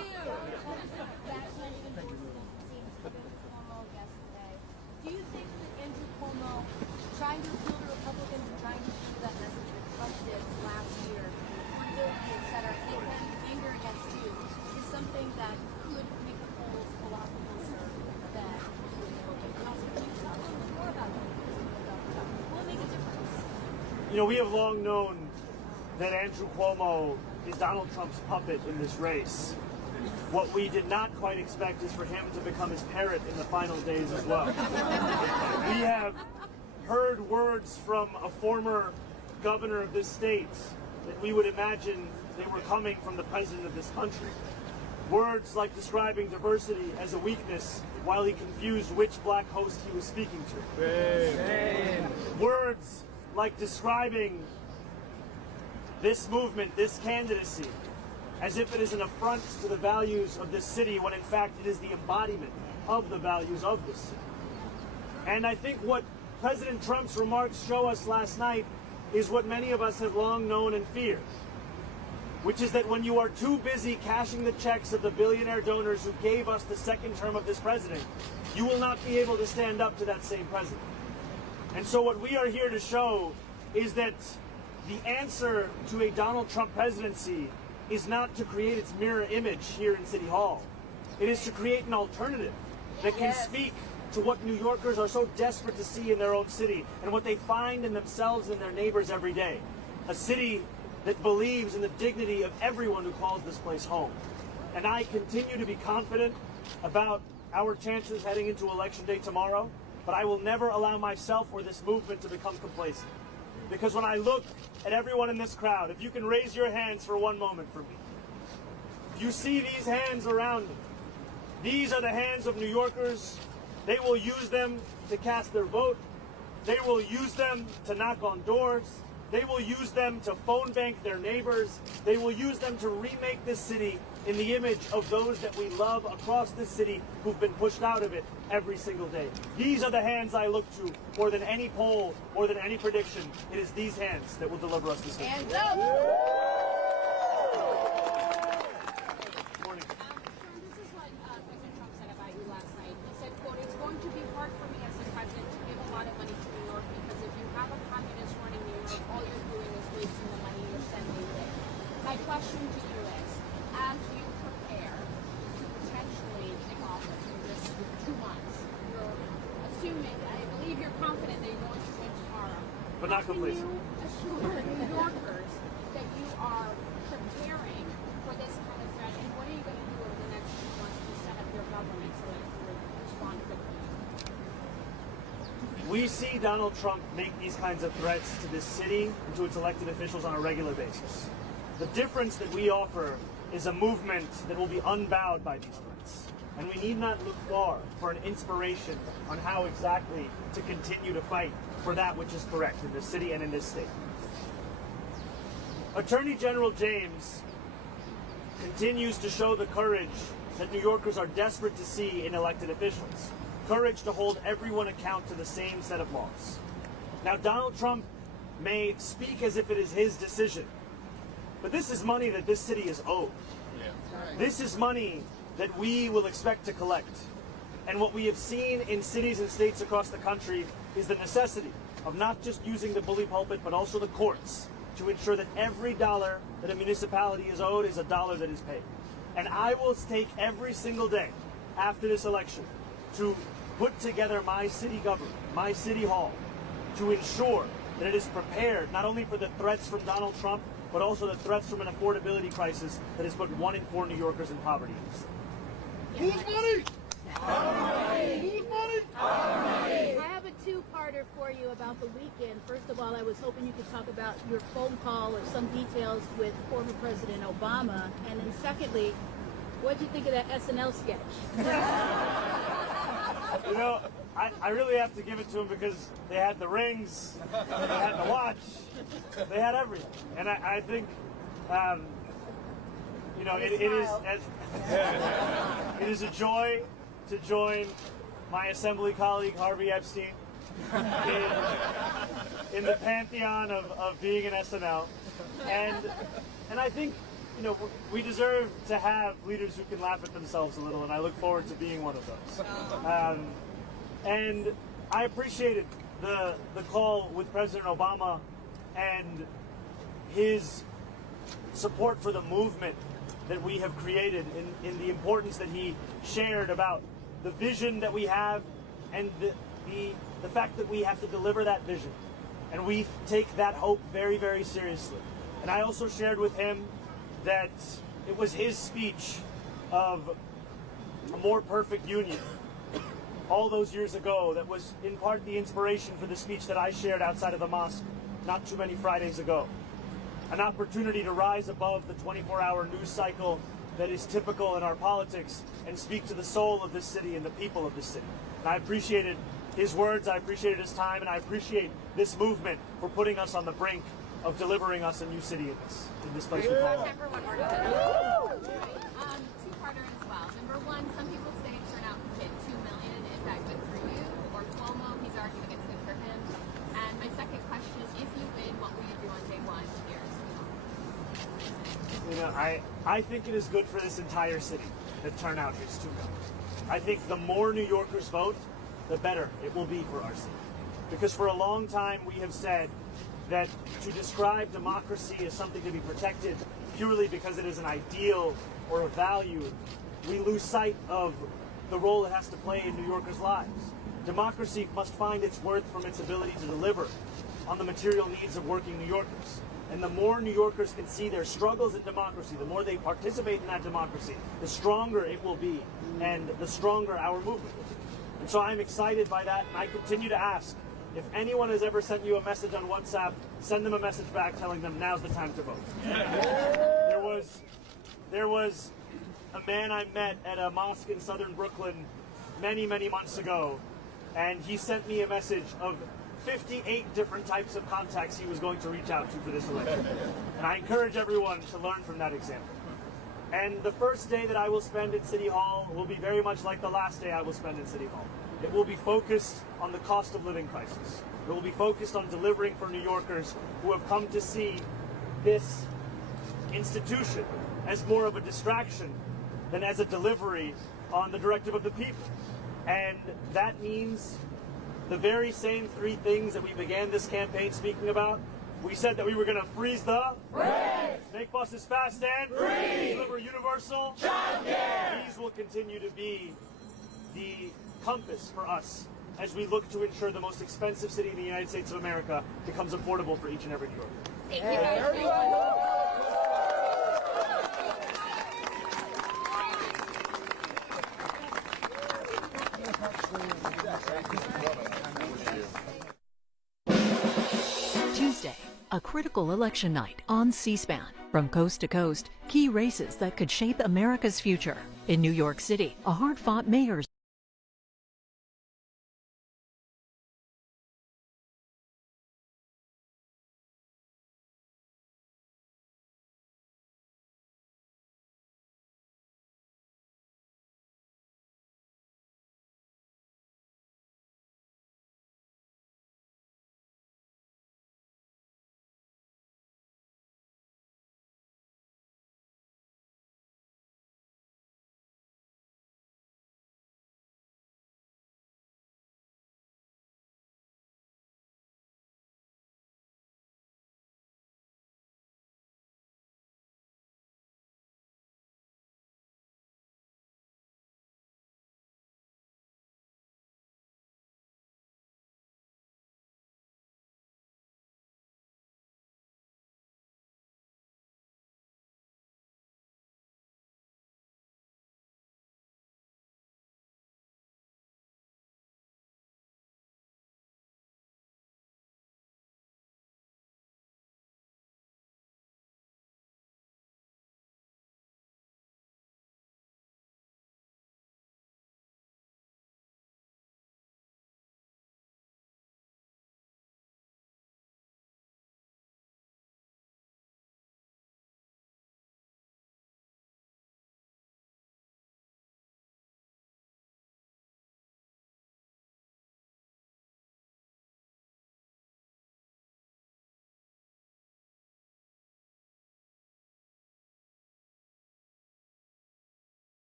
Do you think that Andrew Cuomo trying to appeal to Republicans and trying to do that message that Trump did last year, affordability, et cetera, anger against you, is something that could make the polls a lot closer than also, can you talk a little bit more about that? Will it make a difference? You know, we have long known that Andrew Cuomo is Donald Trump's puppet in this race. What we did not quite expect is for him to become his parrot in the final days as well. We have heard words from a former governor of this state that we would imagine they were coming from the president of this country. Words like describing diversity as a weakness while he confused which black host he was speaking to. Words like describing this movement, this candidacy, as if it is an affront to the values of this city, when in fact it is the embodiment of the values of this city. And I think what President Trump's remarks show us last night is what many of us have long known and feared, which is that when you are too busy cashing the checks of the billionaire donors who gave us the second term of this president, you will not be able to stand up to that same president. And so what we are here to show is that the answer to a Donald Trump presidency is not to create its mirror image here in City Hall. It is to create an alternative that can speak to what New Yorkers are so desperate to see in their own city and what they find in themselves and their neighbors every day. A city that believes in the dignity of everyone who calls this place home. And I continue to be confident about our chances heading into Election Day tomorrow, but I will never allow myself or this movement to become complacent. Because when I look at everyone in this crowd, if you can raise your hands for one moment for me, if you see these hands around me, these are the hands of New Yorkers. They will use them to cast their vote. They will use them to knock on doors. They will use them to phone bank their neighbors. They will use them to remake this city in the image of those that we love across this city who've been pushed out of it every single day. These are the hands I look to more than any poll, more than any prediction. It is these hands that will deliver us this victory. Hands up! Morning. This is what President Trump said about you last night. He said, quote, "It's going to be hard for me as the president to give a lot of money to New York because if you have a communist running New York, all you're doing is wasting the money you're sending there." My question to you is, as you prepare to potentially take office in just 2 months, you're assuming, I believe you're confident that you're going to win tomorrow. But not complacent. Can you assure New Yorkers that you are preparing for this kind of threat, and what are you going to do over the next 2 months to set up your government so that you will respond quickly? We see Donald Trump make these kinds of threats to this city and to its elected officials on a regular basis. The difference that we offer is a movement that will be unbowed by these threats. And we need not look far for an inspiration on how exactly to continue to fight for that which is correct in this city and in this state. Attorney General James continues to show the courage that New Yorkers are desperate to see in elected officials. Courage to hold everyone account to the same set of laws. Now, Donald Trump may speak as if it is his decision, but this is money that this city is owed. This is money that we will expect to collect. And what we have seen in cities and states across the country is the necessity of not just using the bully pulpit, but also the courts to ensure that every dollar that a municipality is owed is a dollar that is paid. And I will take every single day after this election to put together my city government, my city hall, to ensure that it is prepared not only for the threats from Donald Trump, but also the threats from an affordability crisis that has put 1 in 4 New Yorkers in poverty. Whose money? Our money. Whose money? Our money. I have a two-parter for you about the weekend. First of all, I was hoping you could talk about your phone call or some details with former President Obama. And then secondly, what did you think of that SNL sketch? You know, I really have to give it to them because they had the rings, they had the watch, they had everything. And I think, you know, it is a joy to join my assembly colleague Harvey Epstein in the pantheon of being an SNL. And I think, we deserve to have leaders who can laugh at themselves a little, and I look forward to being one of those. And I appreciated the call with President Obama and his support for the movement that we have created, in the importance that he shared about the vision that we have and the fact that we have to deliver that vision. And we take that hope very, very seriously. And I also shared with him that it was his speech of a more perfect union all those years ago that was in part the inspiration for the speech that I shared outside of the mosque not too many Fridays ago. An opportunity to rise above the 24-hour news cycle that is typical in our politics and speak to the soul of this city and the people of this city. And I appreciated his words, I appreciated his time, and I appreciate this movement for putting us on the brink of delivering us a new city in this place we call home. Two-parter as well. Number one, some people say turnout hit 2 million. Is that good for you? Or Cuomo, he's arguing it's good for him. And my second question is, if you win, what will you do on day one here? I think it is good for this entire city that turnout hits 2 million. I think the more New Yorkers vote, the better it will be for our city. Because for a long time we have said that to describe democracy as something to be protected purely because it is an ideal or a value, we lose sight of the role it has to play in New Yorkers' lives. Democracy must find its worth from its ability to deliver on the material needs of working New Yorkers. And the more New Yorkers can see their struggles in democracy, the more they participate in that democracy, the stronger it will be, and the stronger our movement will be. And so I'm excited by that, and I continue to ask, if anyone has ever sent you a message on WhatsApp, send them a message back telling them now's the time to vote. There was a man I met at a mosque in southern Brooklyn many, many months ago, and he sent me a message of 58 different types of contacts he was going to reach out to for this election. And I encourage everyone to learn from that example. And the first day that I will spend at City Hall will be very much like the last day I will spend at City Hall. It will be focused on the cost of living crisis. It will be focused on delivering for New Yorkers who have come to see this institution as more of a distraction than as a delivery on the directive of the people. And that means the very same three things that we began this campaign speaking about. We said that we were going to freeze the make buses fast and free, deliver universal childcare. These will continue to be the compass for us as we look to ensure the most expensive city in the United States of America becomes affordable for each and every New Yorker. Thank you guys. Tuesday, a critical election night on C-SPAN. From coast to coast, key races that could shape America's future. In New York City, a hard-fought mayor's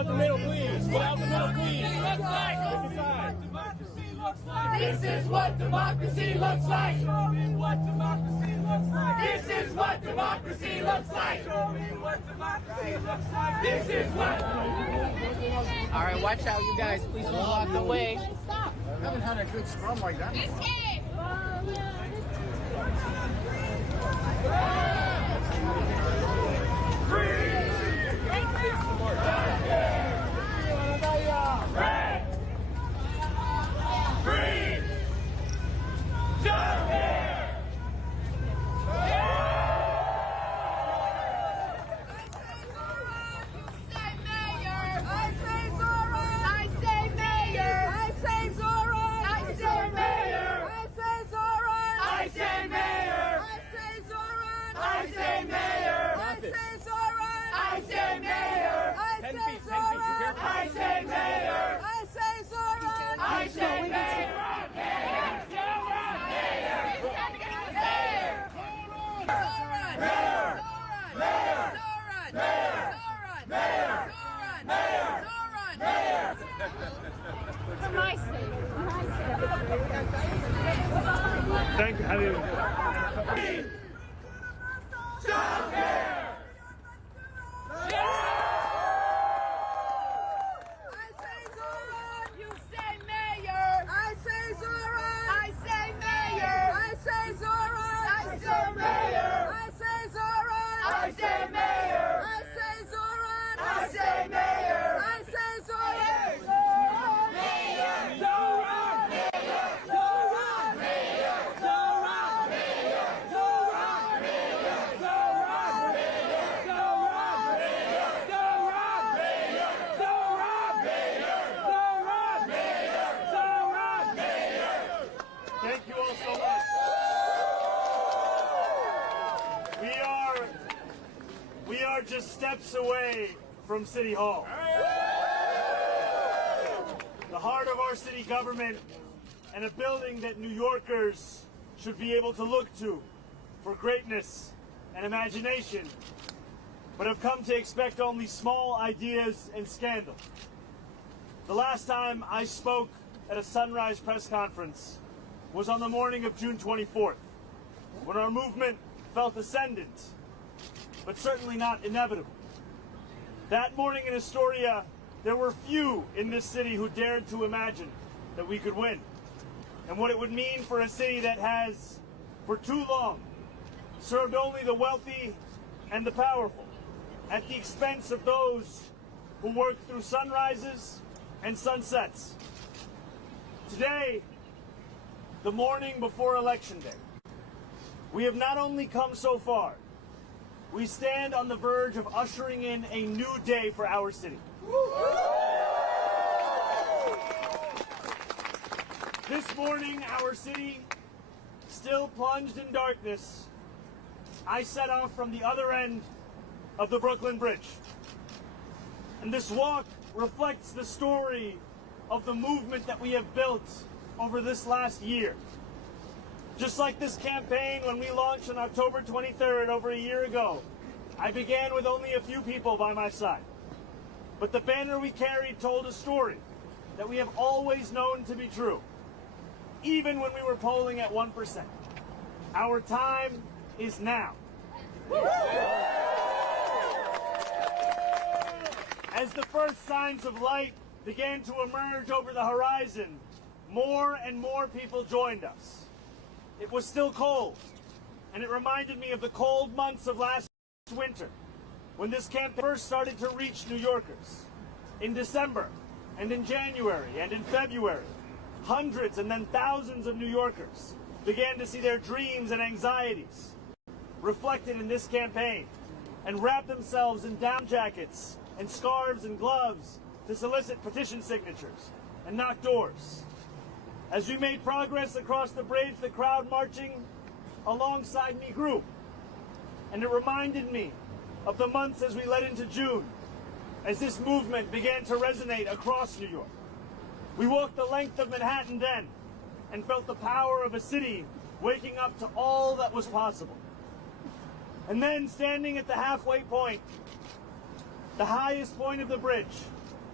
out the middle, please. Get out the middle, please. This is what democracy looks like. Show me what democracy looks like. This is what democracy looks like. Show me what democracy looks like. This is what. All right, watch out, you guys. Please move out the way. I haven't had a good scrum like that. Thank you. Thank you all so much. We are just steps away from City Hall. The heart of our city government and a building that New Yorkers should be able to look to for greatness and imagination, but have come to expect only small ideas and scandal. The last time I spoke at a Sunrise press conference was on the morning of June 24th, when our movement felt ascendant, but certainly not inevitable. That morning in Astoria, there were few in this city who dared to imagine that we could win, and what it would mean for a city that has, for too long, served only the wealthy and the powerful, at the expense of those who work through sunrises and sunsets. Today, the morning before Election Day, we have not only come so far, we stand on the verge of ushering in a new day for our city. This morning, our city, still plunged in darkness, I set off from the other end of the Brooklyn Bridge. And this walk reflects the story of the movement that we have built over this last year. Just like this campaign, when we launched on October 23rd over a year ago, I began with only a few people by my side. But the banner we carried told a story that we have always known to be true, even when we were polling at 1%. Our time is now. As the first signs of light began to emerge over the horizon, more and more people joined us. It was still cold, and it reminded me of the cold months of last winter, when this campaign first started to reach New Yorkers. In December, and in January, and in February, hundreds and then thousands of New Yorkers began to see their dreams and anxieties reflected in this campaign, and wrap themselves in down jackets and scarves and gloves to solicit petition signatures and knock doors. As we made progress across the bridge, the crowd marching alongside me grew, and it reminded me of the months as we led into June, as this movement began to resonate across New York. We walked the length of Manhattan then and felt the power of a city waking up to all that was possible. And then, standing at the halfway point, the highest point of the bridge,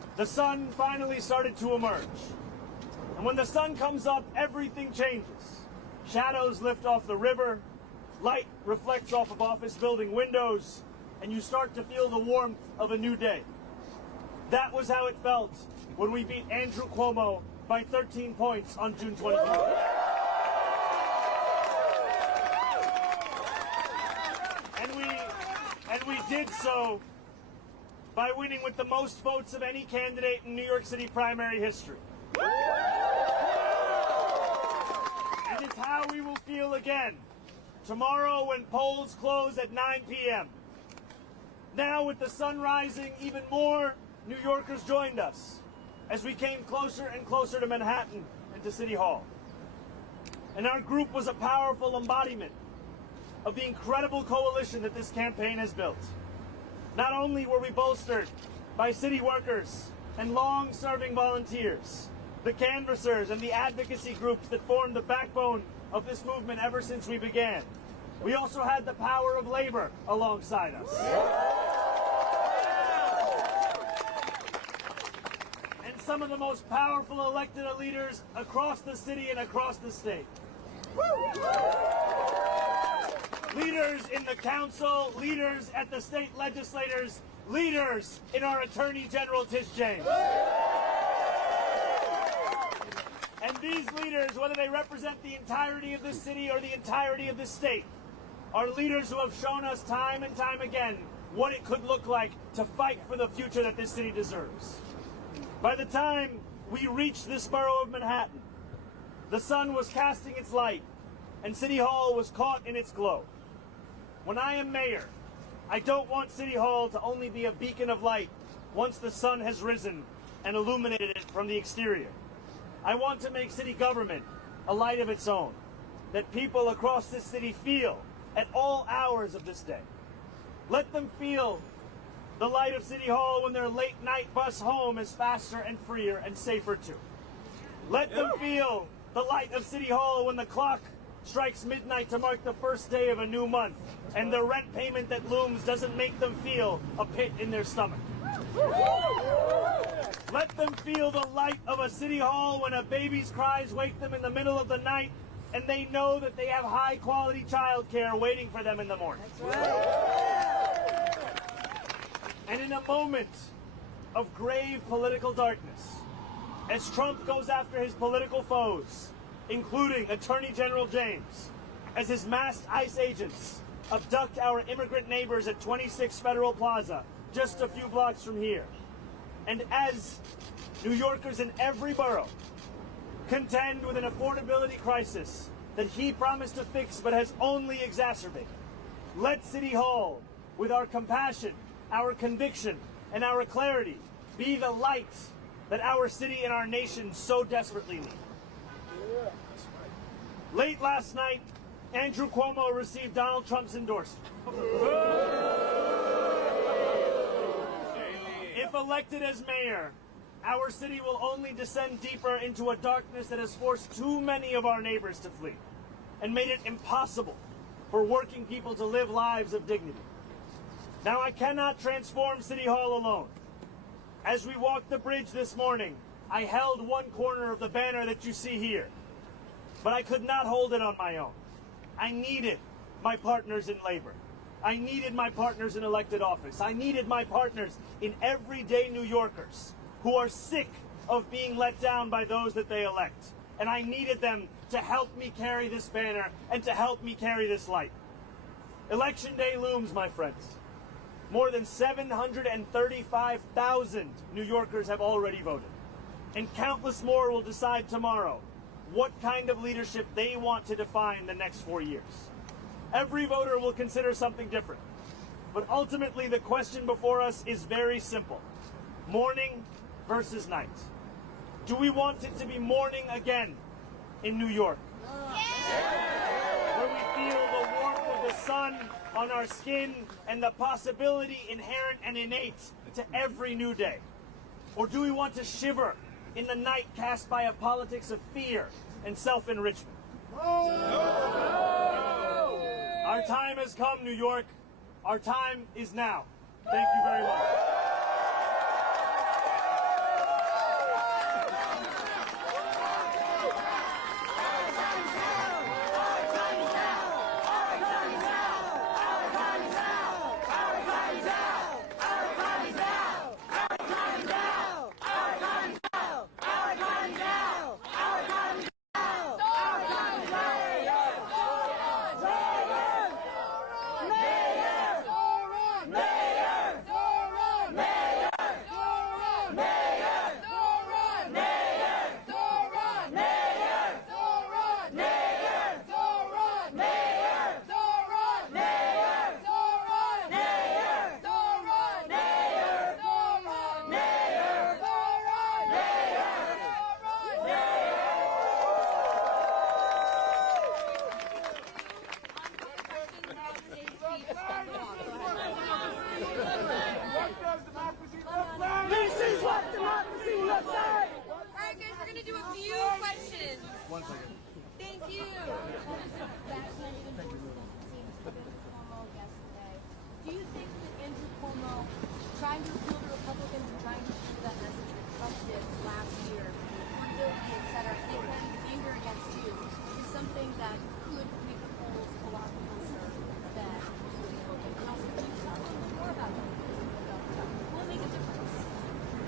the sun finally started to emerge. And when the sun comes up, everything changes. Shadows lift off the river, light reflects off of office building windows, and you start to feel the warmth of a new day. That was how it felt when we beat Andrew Cuomo by 13 points on June 24th. And we did so by winning with the most votes of any candidate in New York City primary history. And it's how we will feel again tomorrow when polls close at 9 p.m. Now, with the sun rising, even more New Yorkers joined us as we came closer and closer to Manhattan and to City Hall. And our group was a powerful embodiment of the incredible coalition that this campaign has built. Not only were we bolstered by city workers and long-serving volunteers, the canvassers and the advocacy groups that formed the backbone of this movement ever since we began, we also had the power of labor alongside us. And some of the most powerful elected leaders across the city and across the state. Leaders in the council, leaders at the state legislators, leaders in our Attorney General Tish James. And these leaders, whether they represent the entirety of the city or the entirety of the state, are leaders who have shown us time and time again what it could look like to fight for the future that this city deserves. By the time we reached this borough of Manhattan, the sun was casting its light and City Hall was caught in its glow. When I am mayor, I don't want City Hall to only be a beacon of light once the sun has risen and illuminated it from the exterior. I want to make city government a light of its own, that people across this city feel at all hours of this day. Let them feel the light of City Hall when their late night bus home is faster and freer and safer too. Let them feel the light of City Hall when the clock strikes midnight to mark the first day of a new month and the rent payment that looms doesn't make them feel a pit in their stomach. Let them feel the light of a City Hall when a baby's cries wake them in the middle of the night and they know that they have high quality childcare waiting for them in the morning. And in a moment of grave political darkness, as Trump goes after his political foes, including Attorney General James, as his masked ICE agents abduct our immigrant neighbors at 26 Federal Plaza, just a few blocks from here, and as New Yorkers in every borough contend with an affordability crisis that he promised to fix but has only exacerbated, let City Hall, with our compassion, our conviction, and our clarity, be the light that our city and our nation so desperately need. Late last night, Andrew Cuomo received Donald Trump's endorsement. If elected as mayor, our city will only descend deeper into a darkness that has forced too many of our neighbors to flee and made it impossible for working people to live lives of dignity. Now, I cannot transform City Hall alone. As we walked the bridge this morning, I held one corner of the banner that you see here, but I could not hold it on my own. I needed my partners in labor. I needed my partners in elected office. I needed my partners in everyday New Yorkers who are sick of being let down by those that they elect. And I needed them to help me carry this banner and to help me carry this light. Election day looms, my friends. More than 735,000 New Yorkers have already voted. And countless more will decide tomorrow what kind of leadership they want to define the next 4 years. Every voter will consider something different. But ultimately, the question before us is very simple. Morning versus night. Do we want it to be morning again in New York? Where we feel the warmth of the sun on our skin and the possibility inherent and innate to every new day? Or do we want to shiver in the night cast by a politics of fear and self-enrichment? Our time has come, New York. Our time is now. Thank you very much.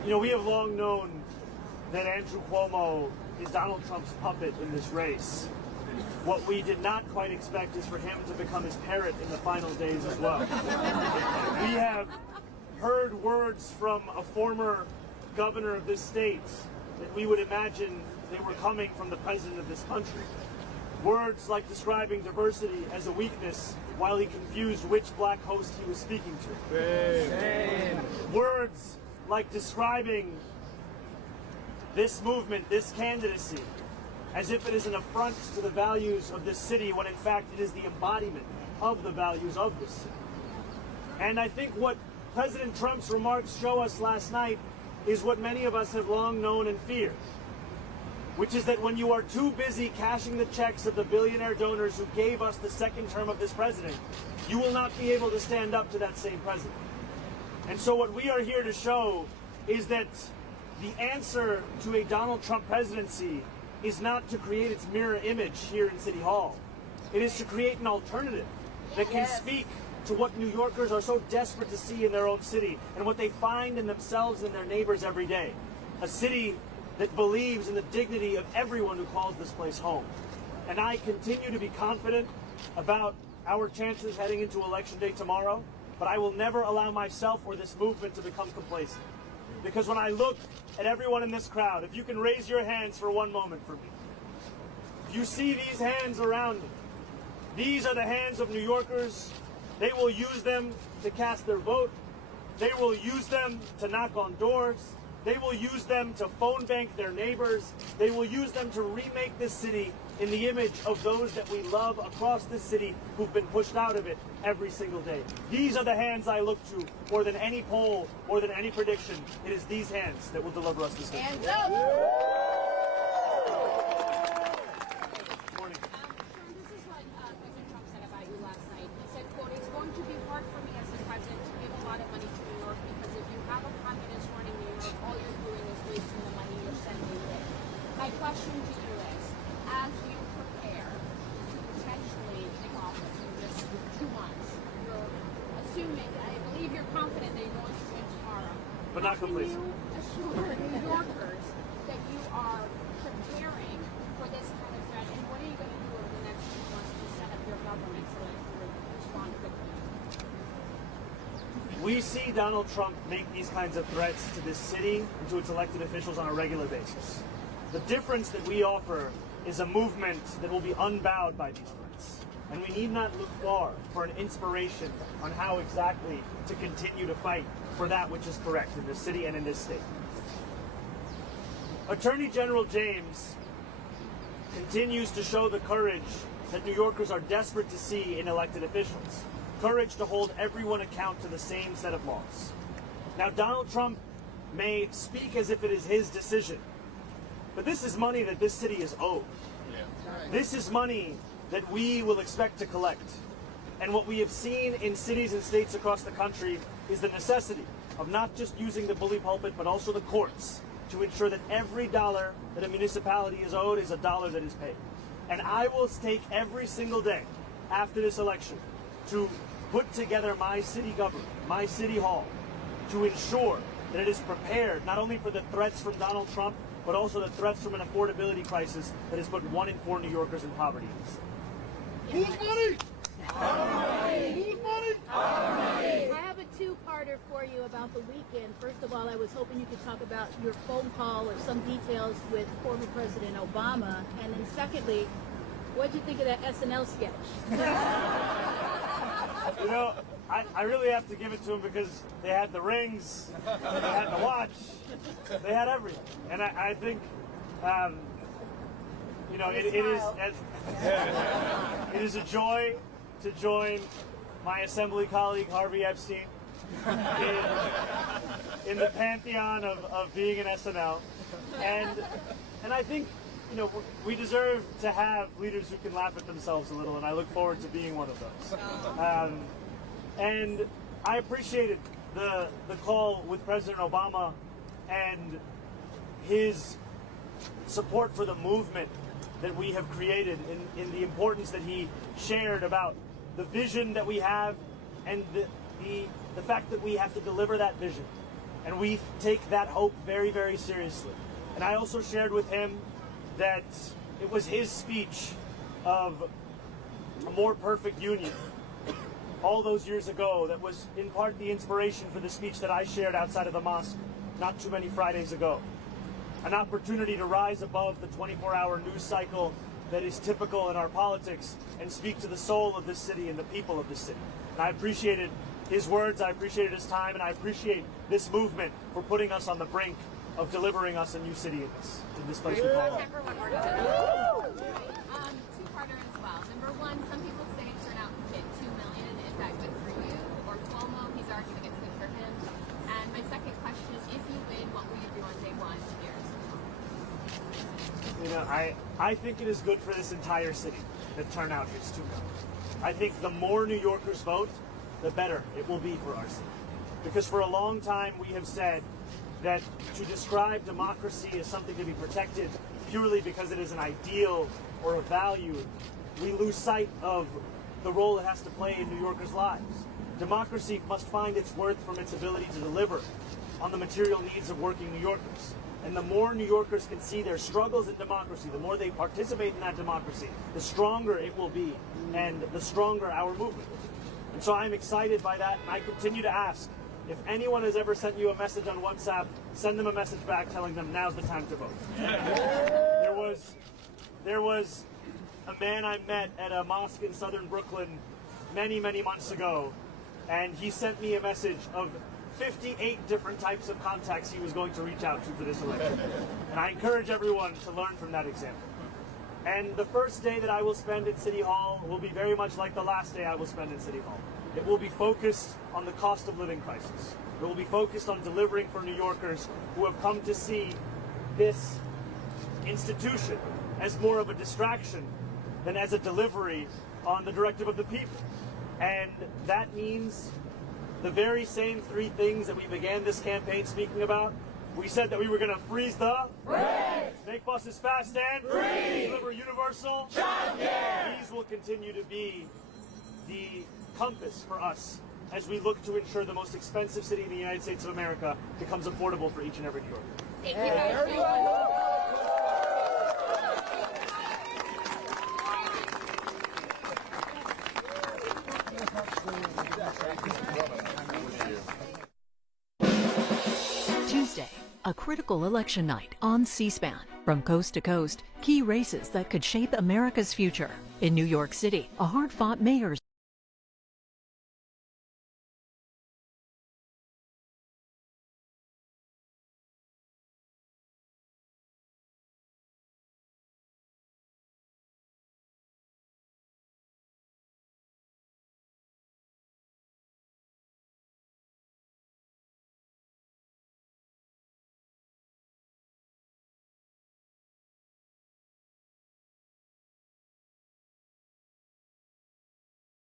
we have long known that Andrew Cuomo is Donald Trump's puppet in this race. What we did not quite expect is for him to become his parrot in the final days as well. We have heard words from a former governor of this state that we would imagine they were coming from the president of this country. Words like describing diversity as a weakness while he confused which black host he was speaking to. Words like describing this movement, this candidacy, as if it is an affront to the values of this city, when in fact it is the embodiment of the values of this city. And I think what President Trump's remarks show us last night is what many of us have long known and feared, which is that when you are too busy cashing the checks of the billionaire donors who gave us the second term of this president, you will not be able to stand up to that same president. And so what we are here to show is that the answer to a Donald Trump presidency is not to create its mirror image here in City Hall. It is to create an alternative that can speak to what New Yorkers are so desperate to see in their own city and what they find in themselves and their neighbors every day. A city that believes in the dignity of everyone who calls this place home. And I continue to be confident about our chances heading into Election Day tomorrow, but I will never allow myself or this movement to become complacent. Because when I look at everyone in this crowd, if you can raise your hands for one moment for me, if you see these hands around me, these are the hands of New Yorkers. They will use them to cast their vote. They will use them to knock on doors. They will use them to phone bank their neighbors. They will use them to remake this city in the image of those that we love across this city who've been pushed out of it every single day. These are the hands I look to more than any poll, more than any prediction. It is these hands that will deliver us this victory. Sharon, this is what President Trump said about you last night. He said, quote, "It's going to be hard for me as the president to give a lot of money to New York because if you have a communist running New York, all you're doing is wasting the money you're sending in." My question to you is, as you prepare to potentially take office in just 2 months, you're assuming, I believe you're confident that you're going to win tomorrow. But not complacent. Can you assure New Yorkers that you are preparing for this kind of threat, and what are you going to do over the next 2 months to set up your government so that you will respond quickly? We see Donald Trump make these kinds of threats to this city and to its elected officials on a regular basis. The difference that we offer is a movement that will be unbowed by these threats. And we need not look far for an inspiration on how exactly to continue to fight for that which is correct in this city and in this state. Attorney General James continues to show the courage that New Yorkers are desperate to see in elected officials. Courage to hold everyone account to the same set of laws. Now, Donald Trump may speak as if it is his decision, but this is money that this city is owed. This is money that we will expect to collect. And what we have seen in cities and states across the country is the necessity of not just using the bully pulpit, but also the courts to ensure that every dollar that a municipality is owed is a dollar that is paid. And I will take every single day after this election to put together my city government, my city hall, to ensure that it is prepared not only for the threats from Donald Trump, but also the threats from an affordability crisis that has put 1 in 4 New Yorkers in poverty. Whose money? Our money. Whose money? Our money. I have a two-parter for you about the weekend. First of all, I was hoping you could talk about your phone call or some details with former President Obama. And then secondly, what did you think of that SNL sketch? You know, I really have to give it to them because they had the rings, they had the watch, they had everything. And I think, you know, it is a joy to join my assembly colleague Harvey Epstein in the pantheon of being an SNL. And I think, you know, we deserve to have leaders who can laugh at themselves a little, and I look forward to being one of those. And I appreciated the call with President Obama and his support for the movement that we have created, in the importance that he shared about the vision that we have and the fact that we have to deliver that vision And we take that hope very, very seriously. And I also shared with him that it was his speech of a more perfect union all those years ago that was in part the inspiration for the speech that I shared outside of the mosque not too many Fridays ago. An opportunity to rise above the 24-hour news cycle that is typical in our politics and speak to the soul of this city and the people of this city. And I appreciated his words, I appreciated his time, and I appreciate this movement for putting us on the brink of delivering us a new city in this place we call home. Two-parter as well. Number one, some people say turnout hit 2 million. Is that good for you? Or Cuomo, he's arguing it's good for him. And my second question is, if you win, what will you do on day one here? You know, I think it is good for this entire city that turnout hits 2 million. I think the more New Yorkers vote, the better it will be for our city. Because for a long time we have said that to describe democracy as something to be protected purely because it is an ideal or a value, we lose sight of the role it has to play in New Yorkers' lives. Democracy must find its worth from its ability to deliver on the material needs of working New Yorkers. And the more New Yorkers can see their struggles in democracy, the more they participate in that democracy, the stronger it will be and the stronger our movement will be. And so I'm excited by that, and I continue to ask, if anyone has ever sent you a message on WhatsApp, send them a message back telling them now's the time to vote. There was a man I met at a mosque in southern Brooklyn many, many months ago, and he sent me a message of 58 different types of contacts he was going to reach out to for this election. And I encourage everyone to learn from that example. And the first day that I will spend in City Hall will be very much like the last day I will spend in City Hall. It will be focused on the cost of living crisis. It will be focused on delivering for New Yorkers who have come to see this institution as more of a distraction than as a delivery on the directive of the people. And that means the very same three things that we began this campaign speaking about. We said that we were going to freeze the make buses fast and free, deliver universal childcare. These will continue to be the compass for us as we look to ensure the most expensive city in the United States of America becomes affordable for each and every New Yorker. Thank you guys. Tuesday, a critical election night on C-SPAN. From coast to coast, key races that could shape America's future. In New York City, a hard-fought mayor's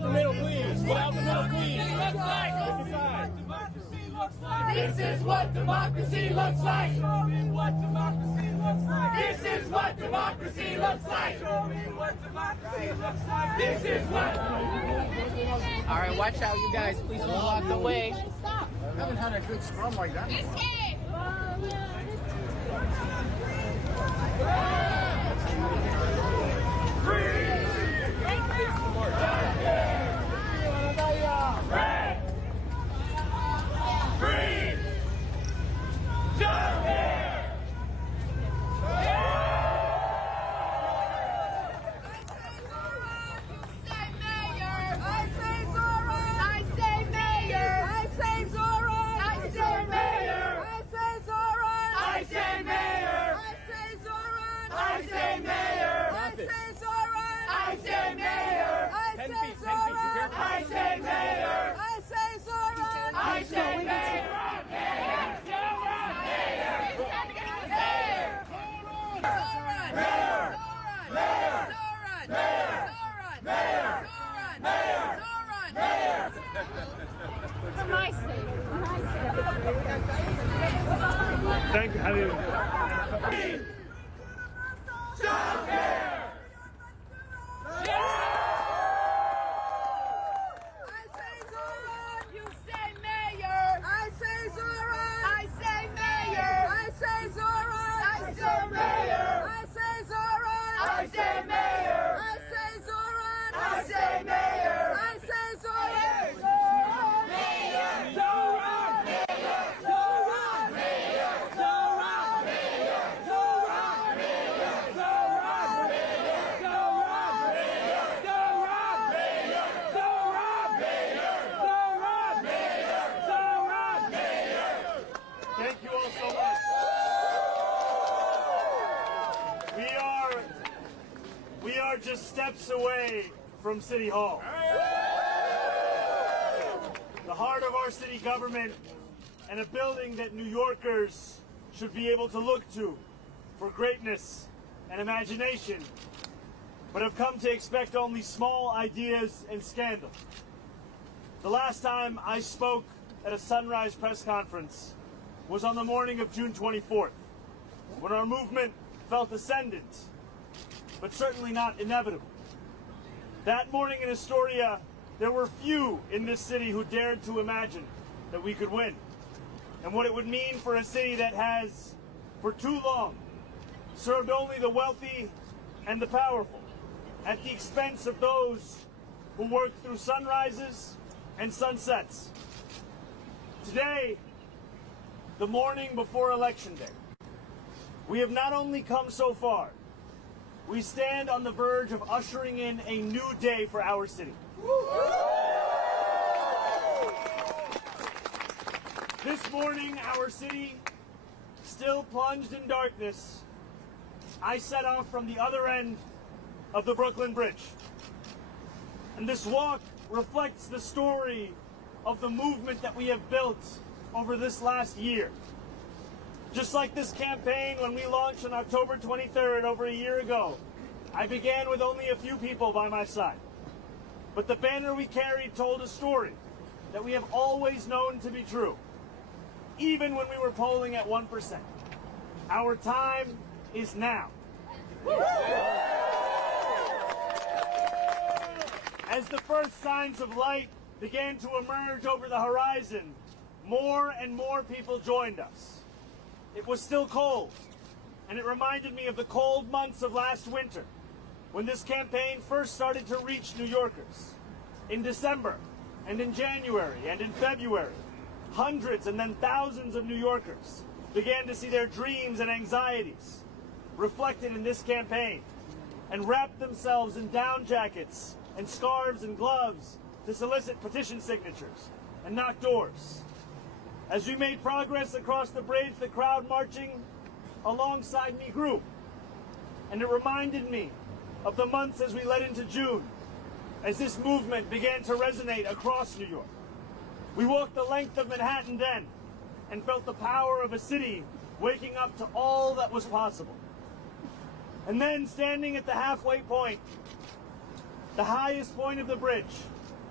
out the middle, please. Get out the middle, please. This is what democracy looks like. Show me what democracy looks like. This is what democracy looks like. Show me what democracy looks like. This is what. All right, watch out, you guys. Please don't block the way. I haven't had a good scrum like that. Thank you. Just steps away from City Hall. The heart of our city government and a building that New Yorkers should be able to look to for greatness and imagination, but have come to expect only small ideas and scandal. The last time I spoke at a Sunrise press conference was on the morning of June 24th, when our movement felt ascendant, but certainly not inevitable. That morning in Astoria, there were few in this city who dared to imagine that we could win, and what it would mean for a city that has, for too long, served only the wealthy and the powerful, at the expense of those who work through sunrises and sunsets. Today, the morning before Election Day, we have not only come so far, we stand on the verge of ushering in a new day for our city. This morning, our city, still plunged in darkness, I set off from the other end of the Brooklyn Bridge. And this walk reflects the story of the movement that we have built over this last year. Just like this campaign when we launched on October 23rd over a year ago, I began with only a few people by my side. But the banner we carried told a story that we have always known to be true, even when we were polling at 1%. Our time is now. As the first signs of light began to emerge over the horizon, more and more people joined us. It was still cold, and it reminded me of the cold months of last winter, when this campaign first started to reach New Yorkers. In December, and in January, and in February, hundreds and then thousands of New Yorkers began to see their dreams and anxieties reflected in this campaign, and wrapped themselves in down jackets and scarves and gloves to solicit petition signatures and knock doors. As we made progress across the bridge, the crowd marching alongside me grew, and it reminded me of the months as we led into June, as this movement began to resonate across New York. We walked the length of Manhattan then, and felt the power of a city waking up to all that was possible. And then, standing at the halfway point, the highest point of the bridge,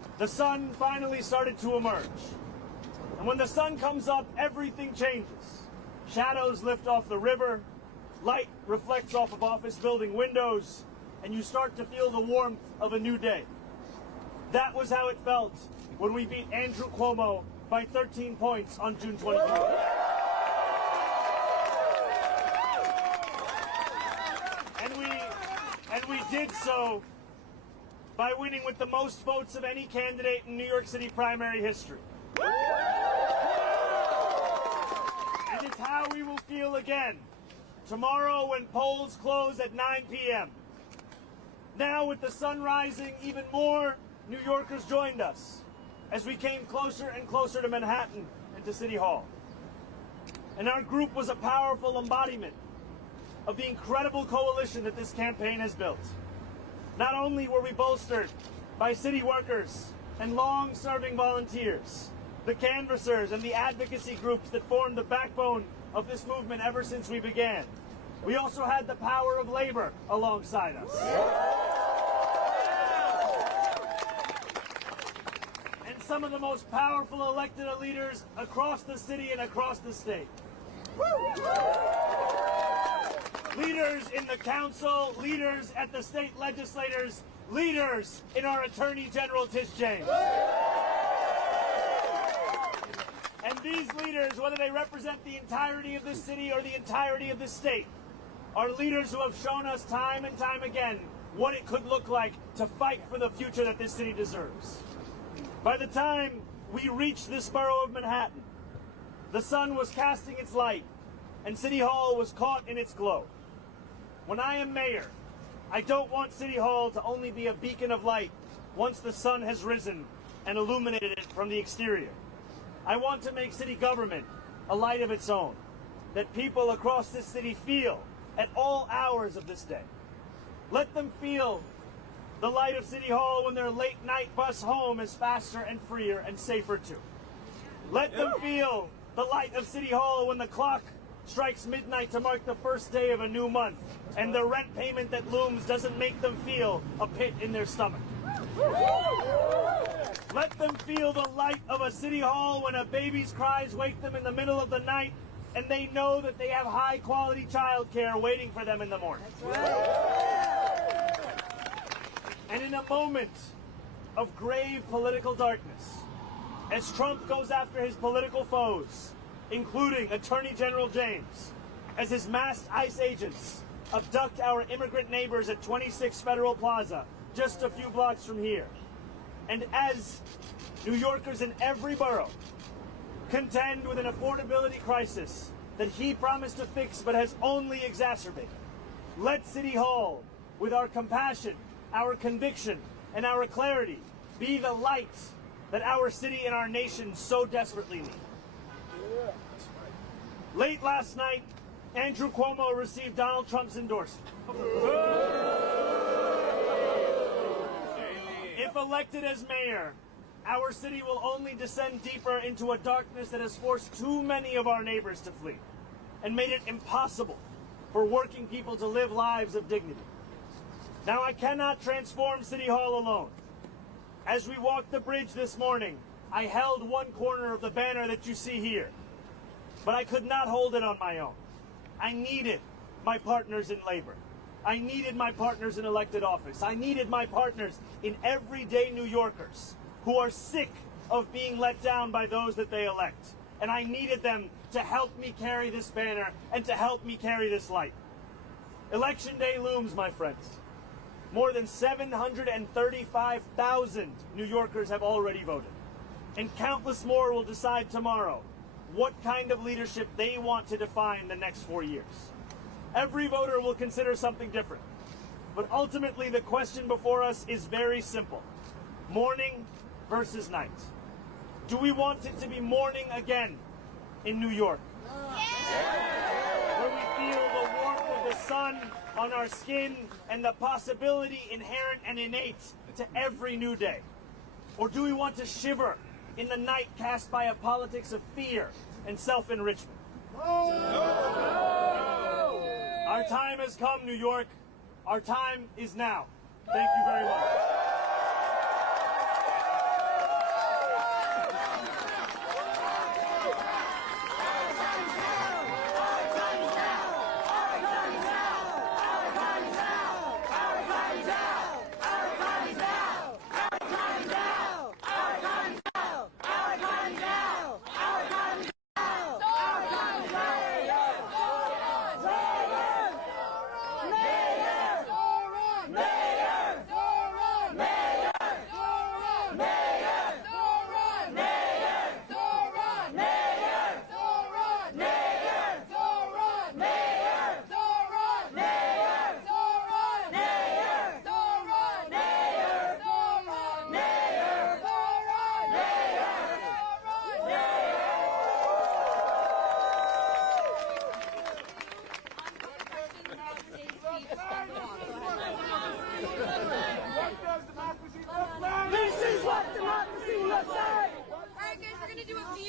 the sun finally started to emerge. And when the sun comes up, everything changes. Shadows lift off the river, light reflects off of office building windows, and you start to feel the warmth of a new day. That was how it felt when we beat Andrew Cuomo by 13 points on June 24th. And we did so by winning with the most votes of any candidate in New York City primary history. And it's how we will feel again tomorrow when polls close at 9 p.m. Now, with the sun rising, even more New Yorkers joined us as we came closer and closer to Manhattan and to City Hall. And our group was a powerful embodiment of the incredible coalition that this campaign has built. Not only were we bolstered by city workers and long-serving volunteers, the canvassers and the advocacy groups that formed the backbone of this movement ever since we began, we also had the power of labor alongside us. And some of the most powerful elected leaders across the city and across the state. Leaders in the council, leaders at the state legislators, leaders in our Attorney General Tish James. And these leaders, whether they represent the entirety of the city or the entirety of the state, are leaders who have shown us time and time again what it could look like to fight for the future that this city deserves. By the time we reached this borough of Manhattan, the sun was casting its light and City Hall was caught in its glow. When I am mayor, I don't want City Hall to only be a beacon of light once the sun has risen and illuminated it from the exterior. I want to make city government a light of its own, that people across this city feel at all hours of this day. Let them feel the light of City Hall when their late night bus home is faster and freer and safer too. Let them feel the light of City Hall when the clock strikes midnight to mark the first day of a new month and the rent payment that looms doesn't make them feel a pit in their stomach. Let them feel the light of a City Hall when a baby's cries wake them in the middle of the night and they know that they have high quality childcare waiting for them in the morning. And in a moment of grave political darkness, as Trump goes after his political foes, including Attorney General James, as his masked ICE agents abduct our immigrant neighbors at 26 Federal Plaza, just a few blocks from here, and as New Yorkers in every borough contend with an affordability crisis that he promised to fix but has only exacerbated, let City Hall, with our compassion, our conviction, and our clarity, be the light that our city and our nation so desperately need. Late last night, Andrew Cuomo received Donald Trump's endorsement. If elected as mayor, our city will only descend deeper into a darkness that has forced too many of our neighbors to flee and made it impossible for working people to live lives of dignity. Now, I cannot transform City Hall alone. As we walked the bridge this morning, I held one corner of the banner that you see here, but I could not hold it on my own. I needed my partners in labor. I needed my partners in elected office. I needed my partners in everyday New Yorkers who are sick of being let down by those that they elect. And I needed them to help me carry this banner and to help me carry this light. Election day looms, my friends. More than 735,000 New Yorkers have already voted. And countless more will decide tomorrow what kind of leadership they want to define the next 4 years. Every voter will consider something different. But ultimately, the question before us is very simple. Morning versus night. Do we want it to be morning again in New York? Where we feel the warmth of the sun on our skin and the possibility inherent and innate to every new day? Or do we want to shiver in the night cast by a politics of fear and self-enrichment? Our time has come, New York. Our time is now. Thank you very much.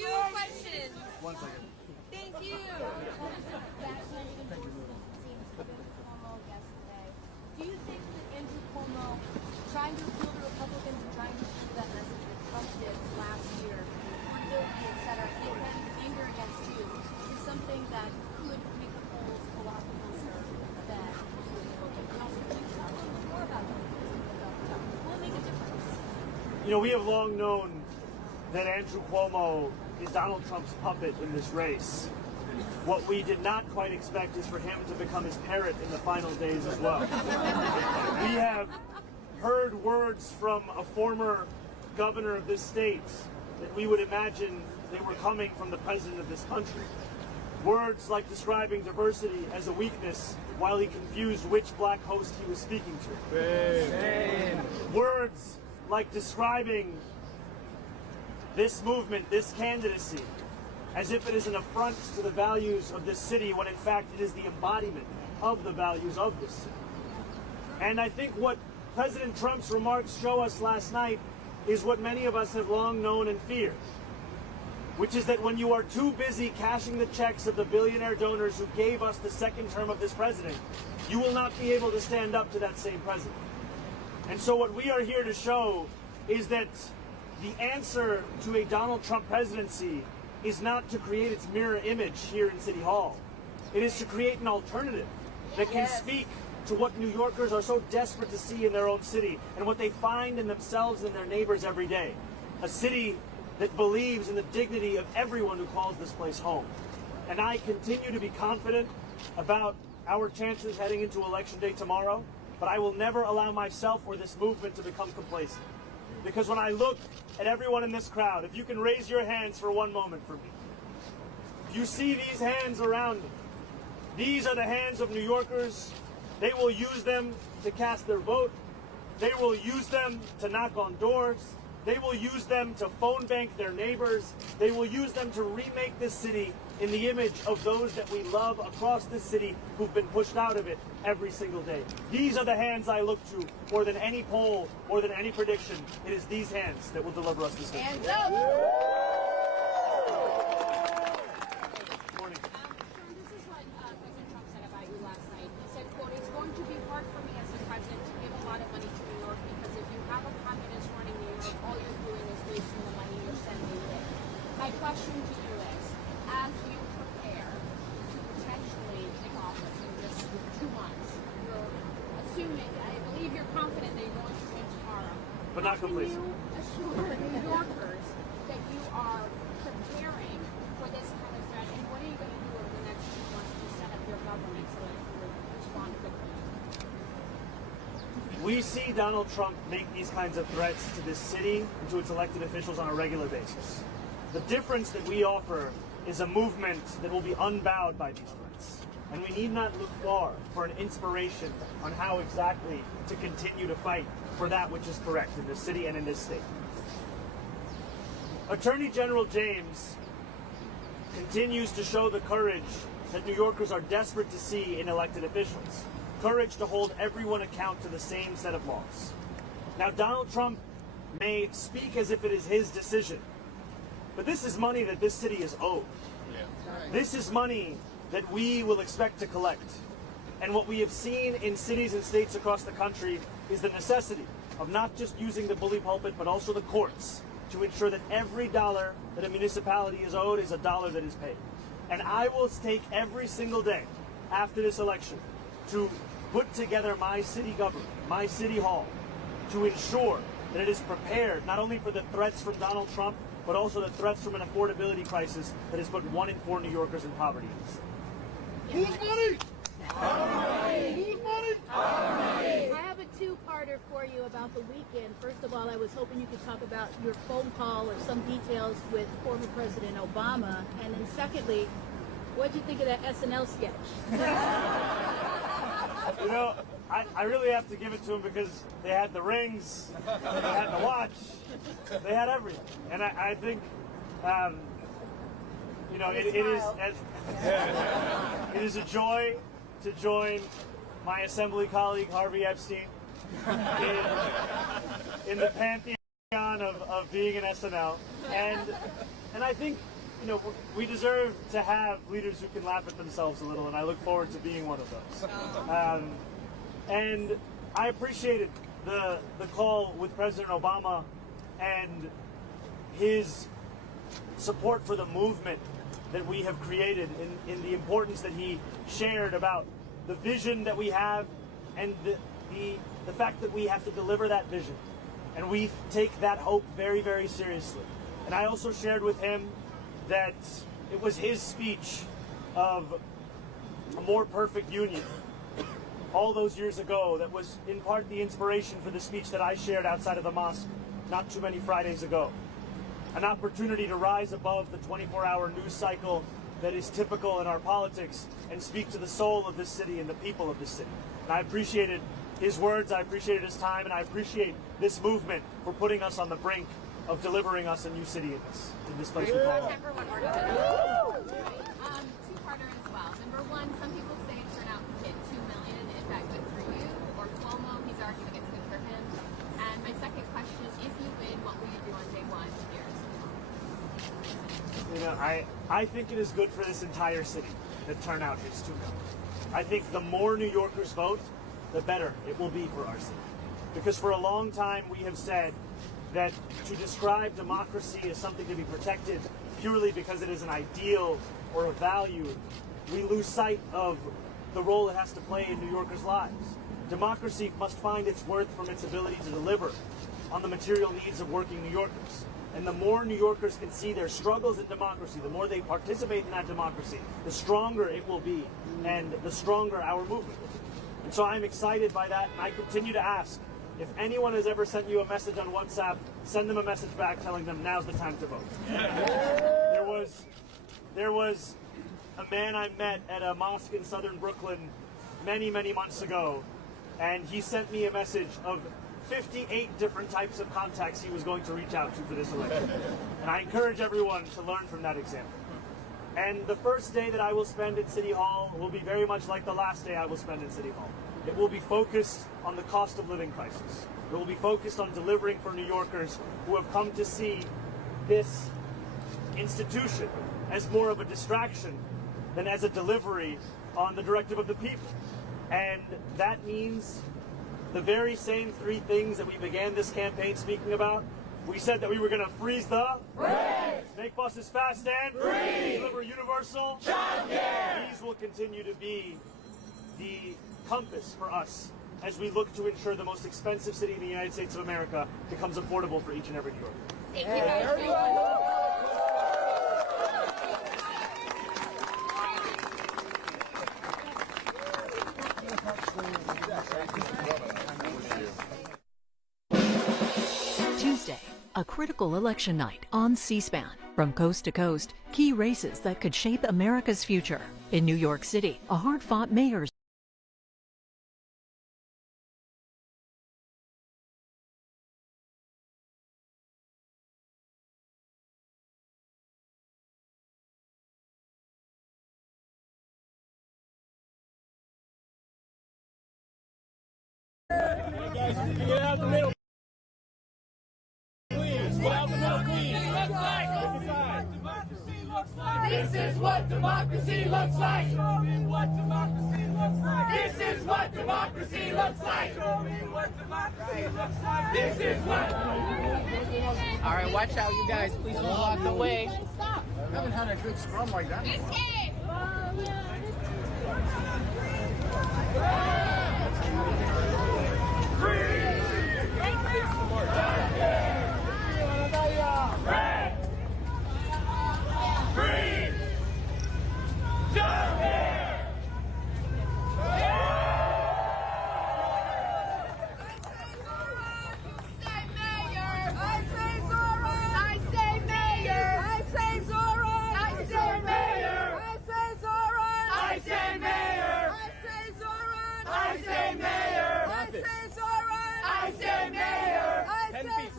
few questions. 1 second. Thank you. Do you think that Andrew Cuomo trying to appeal to Republicans and trying to send that message that Trump did last year, affordability, et cetera, and kind of anger against you, is something that could make the polls a lot closer than more about it? Will it make a difference? You know, we have long known that Andrew Cuomo is Donald Trump's puppet in this race. What we did not quite expect is for him to become his parrot in the final days as well. We have heard words from a former governor of this state that we would imagine they were coming from the president of this country. Words like describing diversity as a weakness while he confused which black host he was speaking to. Words like describing this movement, this candidacy, as if it is an affront to the values of this city, when in fact it is the embodiment of the values of this city. And I think what President Trump's remarks show us last night is what many of us have long known and feared, which is that when you are too busy cashing the checks of the billionaire donors who gave us the second term of this president, you will not be able to stand up to that same president. And so what we are here to show is that the answer to a Donald Trump presidency is not to create its mirror image here in City Hall. It is to create an alternative that can speak to what New Yorkers are so desperate to see in their own city and what they find in themselves and their neighbors every day. A city that believes in the dignity of everyone who calls this place home. And I continue to be confident about our chances heading into Election Day tomorrow, but I will never allow myself or this movement to become complacent. Because when I look at everyone in this crowd, if you can raise your hands for one moment for me, you see these hands around me. These are the hands of New Yorkers. They will use them to cast their vote. They will use them to knock on doors. They will use them to phone bank their neighbors. They will use them to remake this city in the image of those that we love across this city who've been pushed out of it every single day. These are the hands I look to more than any poll, more than any prediction. It is these hands that will deliver us this victory. Hands up. Morning. This is what President Trump said about you last night. He said, quote, "It's going to be hard for me as the president to give a lot of money to New York because if you have a communist running New York, all you're doing is wasting the money you're sending it." My question to you is, as you prepare to potentially take office in just 2 months, you're assuming, I believe you're confident that you're going to win tomorrow. But not complacent. Can you assure New Yorkers that you are preparing for this kind of threat, and what are you going to do over the next 2 months to set up your government so that you will respond quickly? We see Donald Trump make these kinds of threats to this city and to its elected officials on a regular basis. The difference that we offer is a movement that will be unbowed by these threats. And we need not look far for an inspiration on how exactly to continue to fight for that which is correct in this city and in this state. Attorney General James continues to show the courage that New Yorkers are desperate to see in elected officials. Courage to hold everyone account to the same set of laws. Now, Donald Trump may speak as if it is his decision, but this is money that this city is owed. This is money that we will expect to collect. And what we have seen in cities and states across the country is the necessity of not just using the bully pulpit, but also the courts to ensure that every dollar that a municipality is owed is a dollar that is paid. And I will take every single day after this election to put together my city government, my city hall, to ensure that it is prepared not only for the threats from Donald Trump, but also the threats from an affordability crisis that has put 1 in 4 New Yorkers in poverty. Whose money? Our money. Whose money? Our money. I have a two-parter for you about the weekend. First of all, I was hoping you could talk about your phone call or some details with former President Obama. And then secondly, what did you think of that SNL sketch? You know, I really have to give it to them because they had the rings, they had the watch, they had everything. And I think, you know, it is a joy to join my assembly colleague Harvey Epstein in the pantheon of being an SNL. And I think you know, we deserve to have leaders who can laugh at themselves a little, and I look forward to being one of those. And I appreciated the call with President Obama and his support for the movement that we have created, in the importance that he shared about the vision that we have and the fact that we have to deliver that vision. And we take that hope very, very seriously. And I also shared with him that it was his speech of a more perfect union all those years ago that was in part the inspiration for the speech that I shared outside of the mosque not too many Fridays ago. An opportunity to rise above the 24-hour news cycle that is typical in our politics and speak to the soul of this city and the people of this city. And I appreciated his words, I appreciated his time, and I appreciate this movement for putting us on the brink of delivering us a new city in this place we call home. Time for one more two-parter as well. Number one, some people say turnout hit 2 million. Is that good for you or Cuomo? He's arguing it's good for him. And my second question is, if you win, what will you do on day one here? You know, I think it is good for this entire city that turnout hits 2 million. I think the more New Yorkers vote, the better it will be for our city. Because for a long time we have said that to describe democracy as something to be protected purely because it is an ideal or a value, we lose sight of the role it has to play in New Yorkers' lives. Democracy must find its worth from its ability to deliver on the material needs of working New Yorkers. And the more New Yorkers can see their struggles in democracy, the more they participate in that democracy, the stronger it will be and the stronger our movement will be. And so I'm excited by that, and I continue to ask, if anyone has ever sent you a message on WhatsApp, send them a message back telling them now's the time to vote. There was a man I met at a mosque in southern Brooklyn many, many months ago, and he sent me a message of 58 different types of contacts he was going to reach out to for this election. And I encourage everyone to learn from that example. And the first day that I will spend at City Hall will be very much like the last day I will spend in City Hall. It will be focused on the cost of living crisis. It will be focused on delivering for New Yorkers who have come to see this institution as more of a distraction than as a delivery on the directive of the people. And that means the very same three things that we began this campaign speaking about. We said that we were going to freeze the rates, make buses fast and free, deliver universal childcare. These will continue to be the compass for us as we look to ensure the most expensive city in the United States of America becomes affordable for each and every New Yorker. Thank you guys. Tuesday, a critical election night on C-SPAN. From coast to coast, key races that could shape America's future. In New York City, a hard-fought mayor's Guys, get out the middle. Please, get out the middle, please. This is what democracy looks like. Show me what democracy looks like. This is what democracy looks like. Show me what democracy looks like. This is what. All right, watch out, you guys. Please don't block the way. I haven't had a good scrum like that before.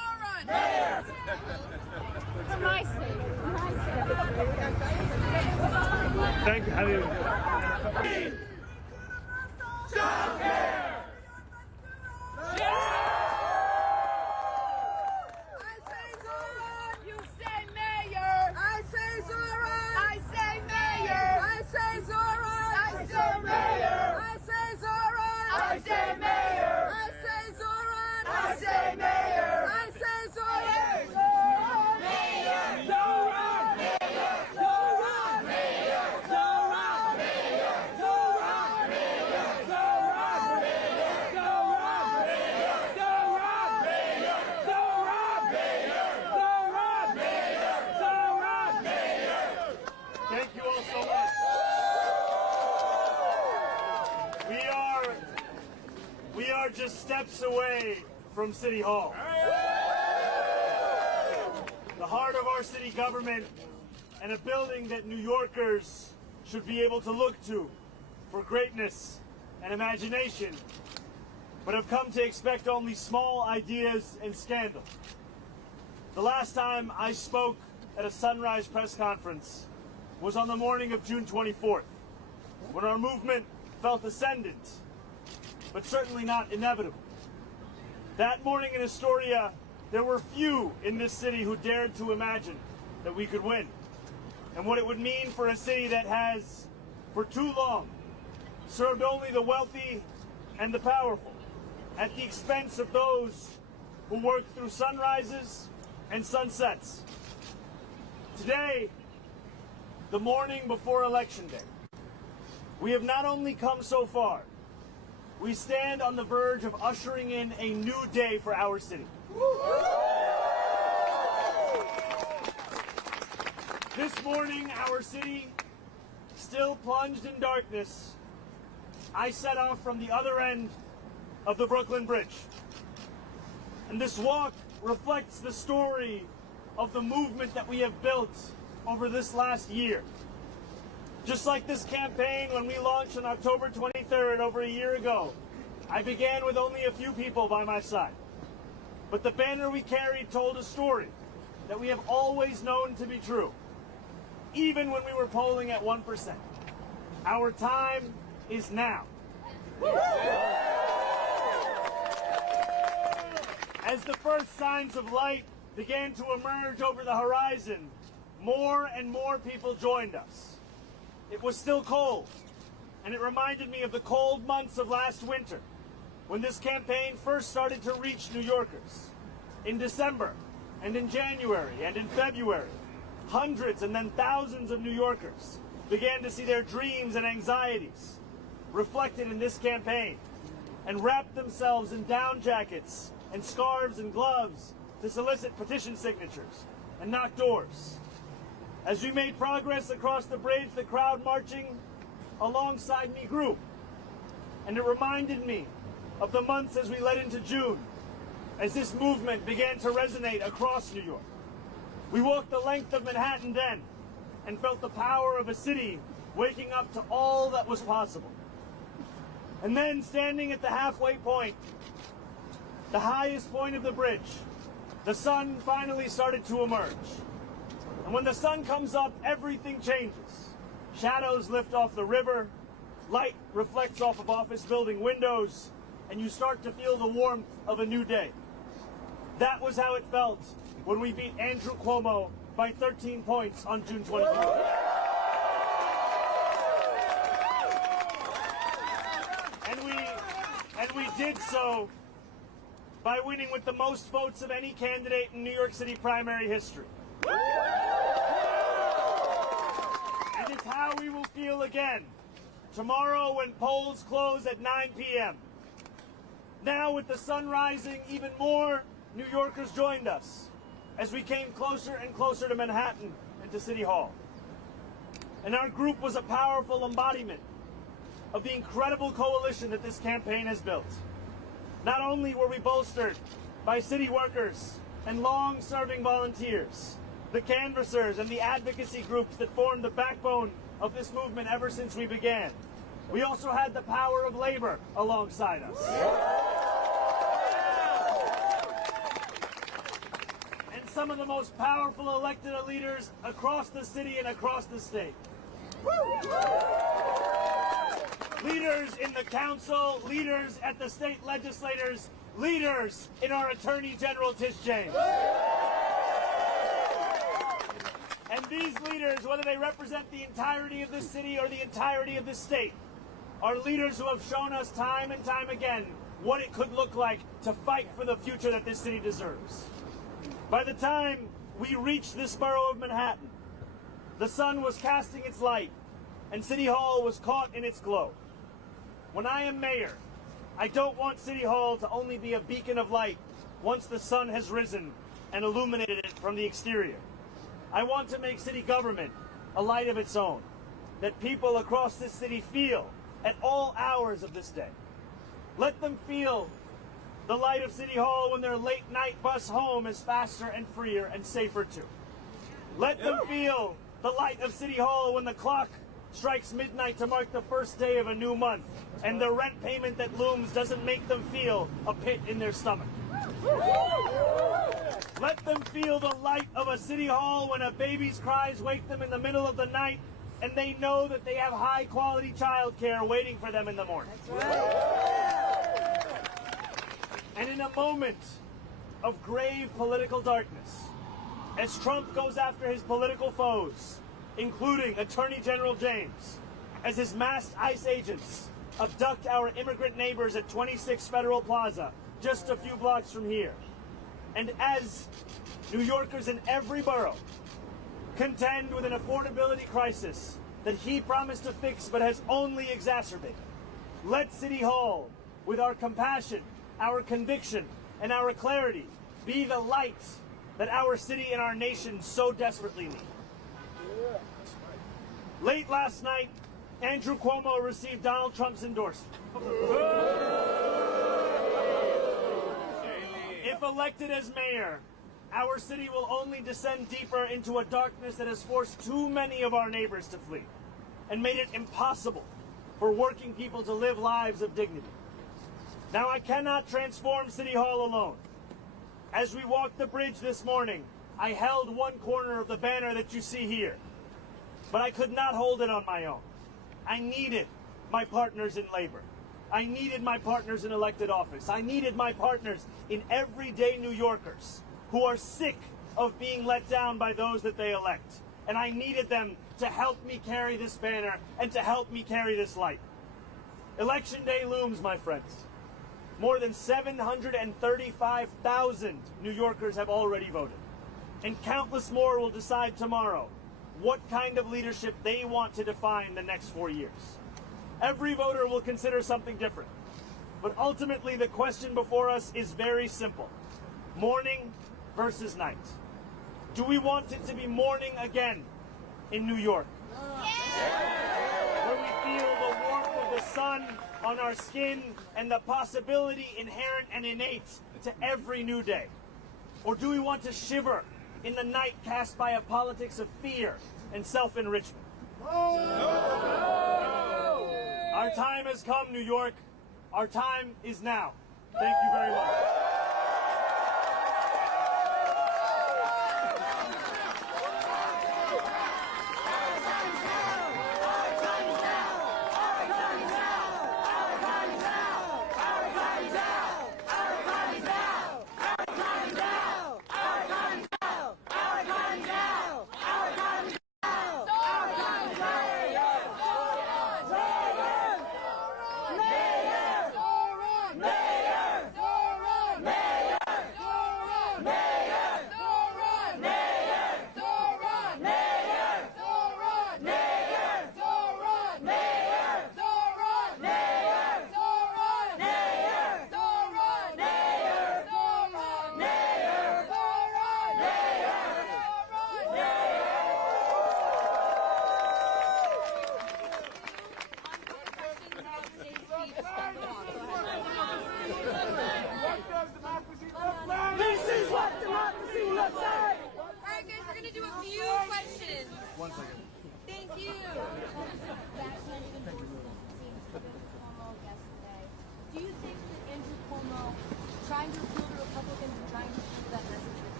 Thank you. You say mayor. I say Zohran. I say mayor. I say Zohran. I say mayor. I say Zohran. I say mayor. I say Zohran. I say mayor. I say Zohran. Mayor. Zohran. Mayor. Zohran. Mayor. Zohran. Mayor. Zohran. Mayor. Zohran. Mayor. Zohran. Mayor. Zohran. Mayor. Zohran. Mayor. Zohran. Mayor. Zohran. Mayor. Thank you all so much. We are just steps away from City Hall. The heart of our city government and a building that New Yorkers should be able to look to for greatness and imagination, but have come to expect only small ideas and scandal. The last time I spoke at a sunrise press conference was on the morning of June 24th, when our movement felt ascendant, but certainly not inevitable. That morning in Astoria, there were few in this city who dared to imagine that we could win, and what it would mean for a city that has, for too long, served only the wealthy and the powerful, at the expense of those who work through sunrises and sunsets. Today, the morning before Election Day, we have not only come so far, we stand on the verge of ushering in a new day for our city. This morning, our city, still plunged in darkness, I set off from the other end of the Brooklyn Bridge. And this walk reflects the story of the movement that we have built over this last year. Just like this campaign, when we launched on October 23rd, over a year ago, I began with only a few people by my side. But the banner we carried told a story that we have always known to be true, even when we were polling at 1%. Our time is now. As the first signs of light began to emerge over the horizon, more and more people joined us. It was still cold, and it reminded me of the cold months of last winter, when this campaign first started to reach New Yorkers. In December, and in January, and in February, hundreds and then thousands of New Yorkers began to see their dreams and anxieties reflected in this campaign, and wrapped themselves in down jackets and scarves and gloves to solicit petition signatures and knock doors. As we made progress across the bridge, the crowd marching alongside me grew, and it reminded me of the months as we led into June, as this movement began to resonate across New York. We walked the length of Manhattan then, and felt the power of a city waking up to all that was possible. And then, standing at the halfway point, the highest point of the bridge, the sun finally started to emerge. And when the sun comes up, everything changes. Shadows lift off the river, light reflects off of office building windows, and you start to feel the warmth of a new day. That was how it felt when we beat Andrew Cuomo by 13 points on June 24th. And we did so by winning with the most votes of any candidate in New York City primary history. And it's how we will feel again tomorrow when polls close at 9 p.m. Now, with the sun rising, even more New Yorkers joined us as we came closer and closer to Manhattan and to City Hall. And our group was a powerful embodiment of the incredible coalition that this campaign has built. Not only were we bolstered by city workers and long-serving volunteers, the canvassers and the advocacy groups that formed the backbone of this movement ever since we began, we also had the power of labor alongside us. And some of the most powerful elected leaders across the city and across the state. Leaders in the council, leaders at the state legislators, leaders in our Attorney General Tish James. And these leaders, whether they represent the entirety of this city or the entirety of this state, are leaders who have shown us time and time again what it could look like to fight for the future that this city deserves. By the time we reached this borough of Manhattan, the sun was casting its light and City Hall was caught in its glow. When I am mayor, I don't want City Hall to only be a beacon of light once the sun has risen and illuminated it from the exterior. I want to make city government a light of its own, that people across this city feel at all hours of this day. Let them feel the light of City Hall when their late night bus home is faster and freer and safer too. Let them feel the light of City Hall when the clock strikes midnight to mark the first day of a new month and the rent payment that looms doesn't make them feel a pit in their stomach. Let them feel the light of a City Hall when a baby's cries wake them in the middle of the night and they know that they have high quality childcare waiting for them in the morning. And in a moment of grave political darkness, as Trump goes after his political foes, including Attorney General James, as his masked ICE agents abduct our immigrant neighbors at 26 Federal Plaza, just a few blocks from here, and as New Yorkers in every borough contend with an affordability crisis that he promised to fix but has only exacerbated, let City Hall, with our compassion, our conviction, and our clarity, be the light that our city and our nation so desperately need. Late last night, Andrew Cuomo received Donald Trump's endorsement. If elected as mayor, our city will only descend deeper into a darkness that has forced too many of our neighbors to flee and made it impossible for working people to live lives of dignity. Now, I cannot transform City Hall alone. As we walked the bridge this morning, I held one corner of the banner that you see here, but I could not hold it on my own. I needed my partners in labor. I needed my partners in elected office. I needed my partners in everyday New Yorkers who are sick of being let down by those that they elect. And I needed them to help me carry this banner and to help me carry this light. Election day looms, my friends. More than 735,000 New Yorkers have already voted. And countless more will decide tomorrow what kind of leadership they want to define the next 4 years. Every voter will consider something different. But ultimately, the question before us is very simple. Morning versus night. Do we want it to be morning again in New York? Where we feel the warmth of the sun on our skin and the possibility inherent and innate to every new day? Or do we want to shiver in the night cast by a politics of fear and self-enrichment? Our time has come, New York. Our time is now. Thank you very much. Do you think that Andrew Cuomo trying to appeal to Republicans and trying to appeal to that message with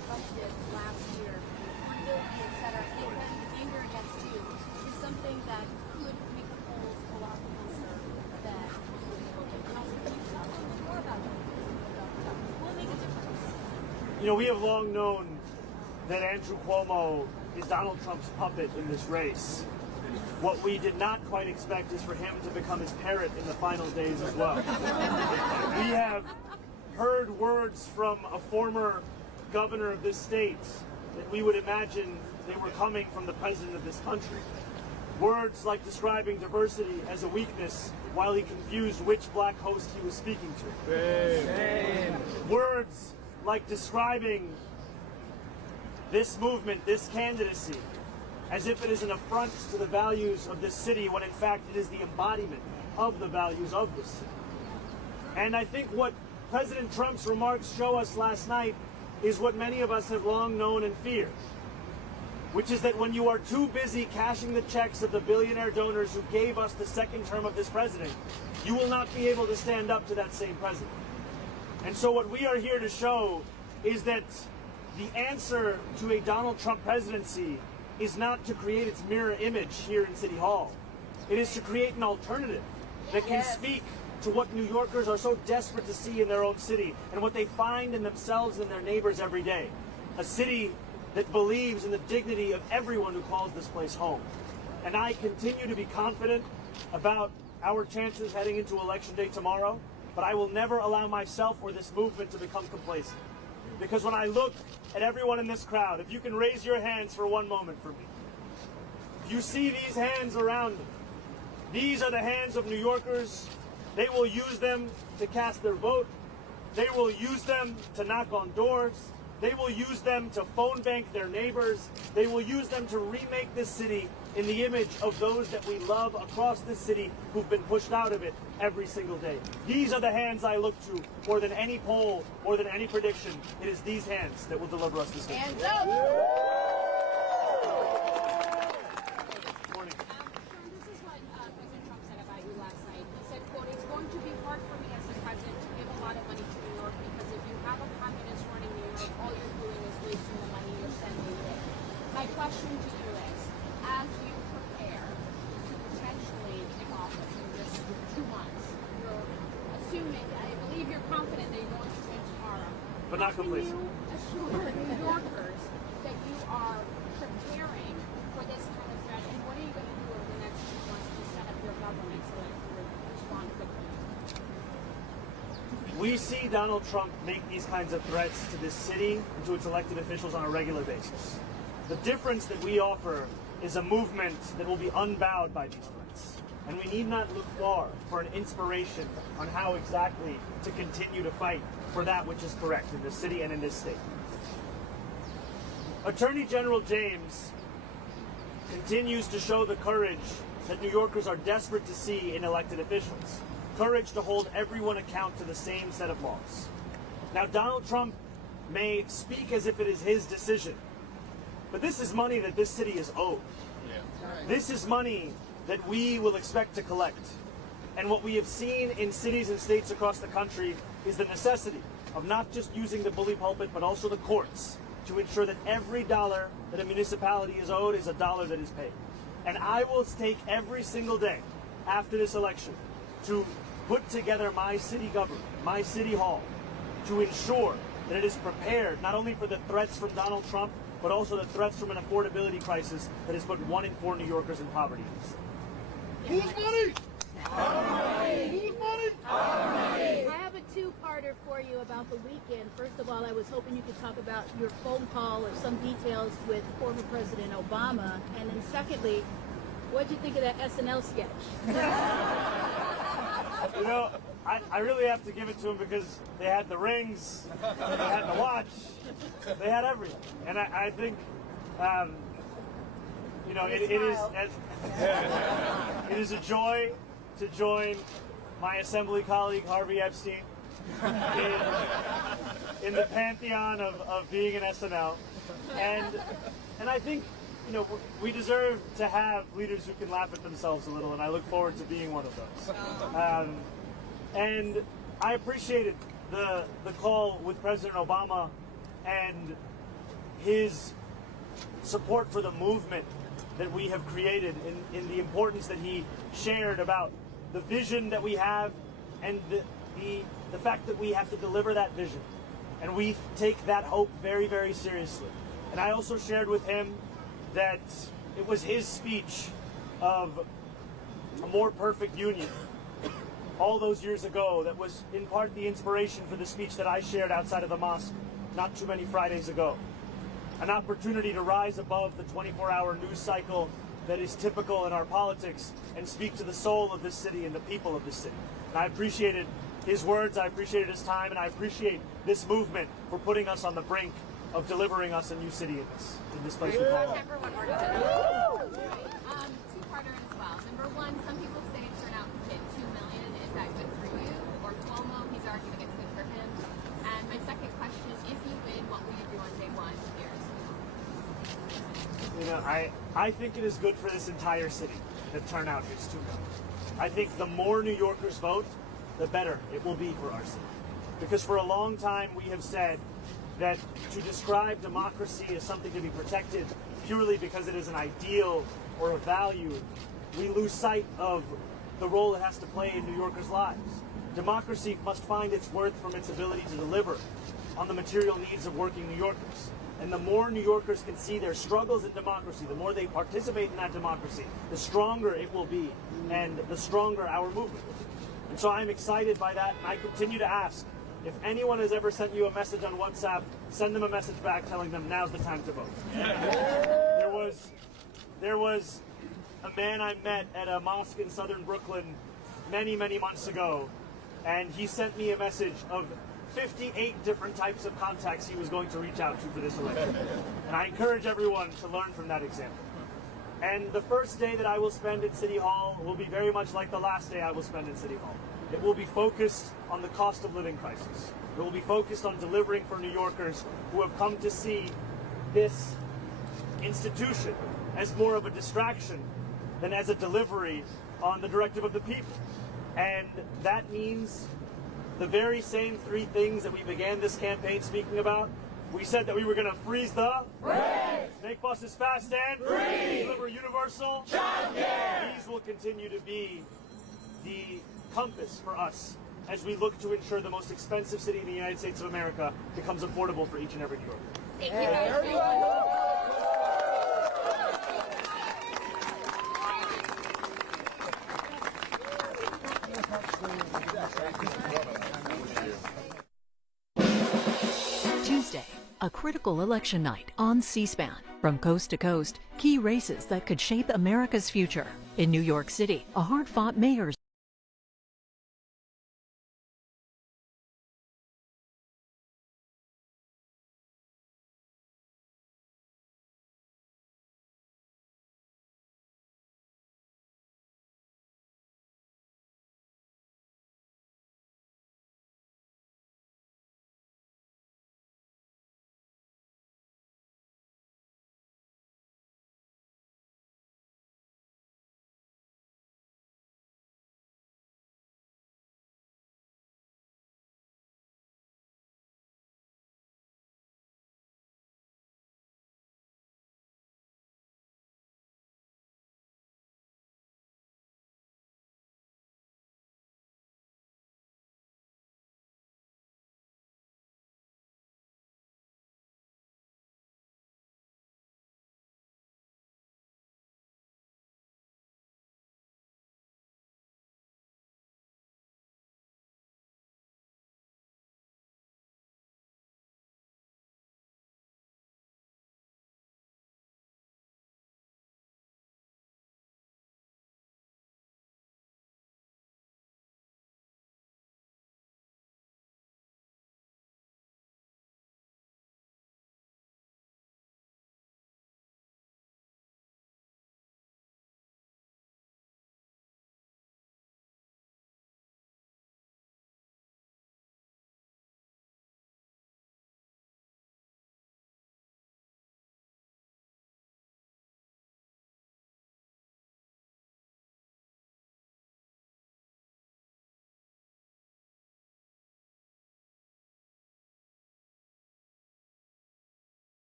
budget last year, affordability, et cetera, and anger against you is something that could make the polls a lot closer than Council. Can you talk a little more about that? Will it make a difference? You know, we have long known that Andrew Cuomo is Donald Trump's puppet in this race. What we did not quite expect is for him to become his parrot in the final days as well. We have heard words from a former governor of this state that we would imagine they were coming from the president of this country. Words like describing diversity as a weakness while he confused which black host he was speaking to. Words like describing this movement, this candidacy, as if it is an affront to the values of this city, when in fact it is the embodiment of the values of this city. And I think what President Trump's remarks show us last night is what many of us have long known and feared, which is that when you are too busy cashing the checks of the billionaire donors who gave us the second term of this president, you will not be able to stand up to that same president. And so what we are here to show is that the answer to a Donald Trump presidency is not to create its mirror image here in City Hall. It is to create an alternative that can speak to what New Yorkers are so desperate to see in their own city and what they find in themselves and their neighbors every day. A city that believes in the dignity of everyone who calls this place home. And I continue to be confident about our chances heading into Election Day tomorrow, but I will never allow myself or this movement to become complacent. Because when I look at everyone in this crowd, if you can raise your hands for one moment for me, if you see these hands around me, these are the hands of New Yorkers. They will use them to cast their vote. They will use them to knock on doors. They will use them to phone bank their neighbors. They will use them to remake this city in the image of those that we love across this city who've been pushed out of it every single day. These are the hands I look to more than any poll, more than any prediction. It is these hands that will deliver us this victory. Hands up! Morning. This is what President Trump said about you last night. He said, quote, "It's going to be hard for me as the president to give a lot of money to New York because if you have a communist running New York, all you're doing is wasting the money you're sending it." My question to you is, as you prepare to potentially take office in just 2 months, you're assuming, I believe you're confident that you're going to win tomorrow. But not complacent. Can you assure New Yorkers that you are preparing for this kind of threat, and what are you going to do over the next 2 months to set up your government so that you can respond quickly? We see Donald Trump make these kinds of threats to this city and to its elected officials on a regular basis. The difference that we offer is a movement that will be unbowed by these threats. And we need not look far for an inspiration on how exactly to continue to fight for that which is correct in this city and in this state. Attorney General James continues to show the courage that New Yorkers are desperate to see in elected officials. Courage to hold everyone account to the same set of laws. Now, Donald Trump may speak as if it is his decision, but this is money that this city is owed. This is money that we will expect to collect. And what we have seen in cities and states across the country is the necessity of not just using the bully pulpit, but also the courts to ensure that every dollar that a municipality is owed is a dollar that is paid. And I will take every single day after this election to put together my city government, my city hall, to ensure that it is prepared not only for the threats from Donald Trump, but also the threats from an affordability crisis that has put 1 in 4 New Yorkers in poverty. Whose money? Our money. Whose money? Our money. I have a two-parter for you about the weekend. First of all, I was hoping you could talk about your phone call or some details with former President Obama. And then secondly, what did you think of that SNL sketch? You know, I really have to give it to them because they had the rings, they had the watch, they had everything. And I think, you know, it is a joy to join my assembly colleague Harvey Epstein in the pantheon of being an SNL. And I think, you know, we deserve to have leaders who can laugh at themselves a little, and I look forward to being one of those. And I appreciated the call with President Obama, and his support for the movement that we have created, in the importance that he shared about the vision that we have and the fact that we have to deliver that vision. And we take that hope very, very seriously. And I also shared with him that it was his speech of a more perfect union all those years ago that was in part the inspiration for the speech that I shared outside of the mosque not too many Fridays ago. An opportunity to rise above the 24-hour news cycle that is typical in our politics and speak to the soul of this city and the people of this city. And I appreciated his words, I appreciated his time, and I appreciate this movement for putting us on the brink of delivering us a new city in this place we call home. Two-parter as well. Number one, some people say turnout hit 2 million. Is that good for you? Or Cuomo, he's arguing it's good for him. And my second question is, if you win, what will you do on day one here? You know, I think it is good for this entire city that turnout hits 2 million. I think the more New Yorkers vote, the better it will be for our city. Because for a long time we have said that to describe democracy as something to be protected purely because it is an ideal or a value, we lose sight of the role it has to play in New Yorkers' lives. Democracy must find its worth from its ability to deliver on the material needs of working New Yorkers. And the more New Yorkers can see their struggles in democracy, the more they participate in that democracy, the stronger it will be, and the stronger our movement will be. And so I'm excited by that, and I continue to ask, if anyone has ever sent you a message on WhatsApp, send them a message back telling them now's the time to vote. There was a man I met at a mosque in southern Brooklyn many, many months ago, and he sent me a message of 58 different types of contacts he was going to reach out to for this election. And I encourage everyone to learn from that example. And the first day that I will spend at City Hall will be very much like the last day I will spend in City Hall. It will be focused on the cost of living crisis. It will be focused on delivering for New Yorkers who have come to see this institution as more of a distraction than as a delivery on the directive of the people. And that means the very same three things that we began this campaign speaking about. We said that we were going to freeze the bridge, make buses fast and free, deliver universal childcare. These will continue to be the compass for us as we look to ensure the most expensive city in the United States of America becomes affordable for each and every New Yorker. Thank you guys. Tuesday, a critical election night on C-SPAN. From coast to coast, key races that could shape America's future. In New York City, a hard-fought mayor's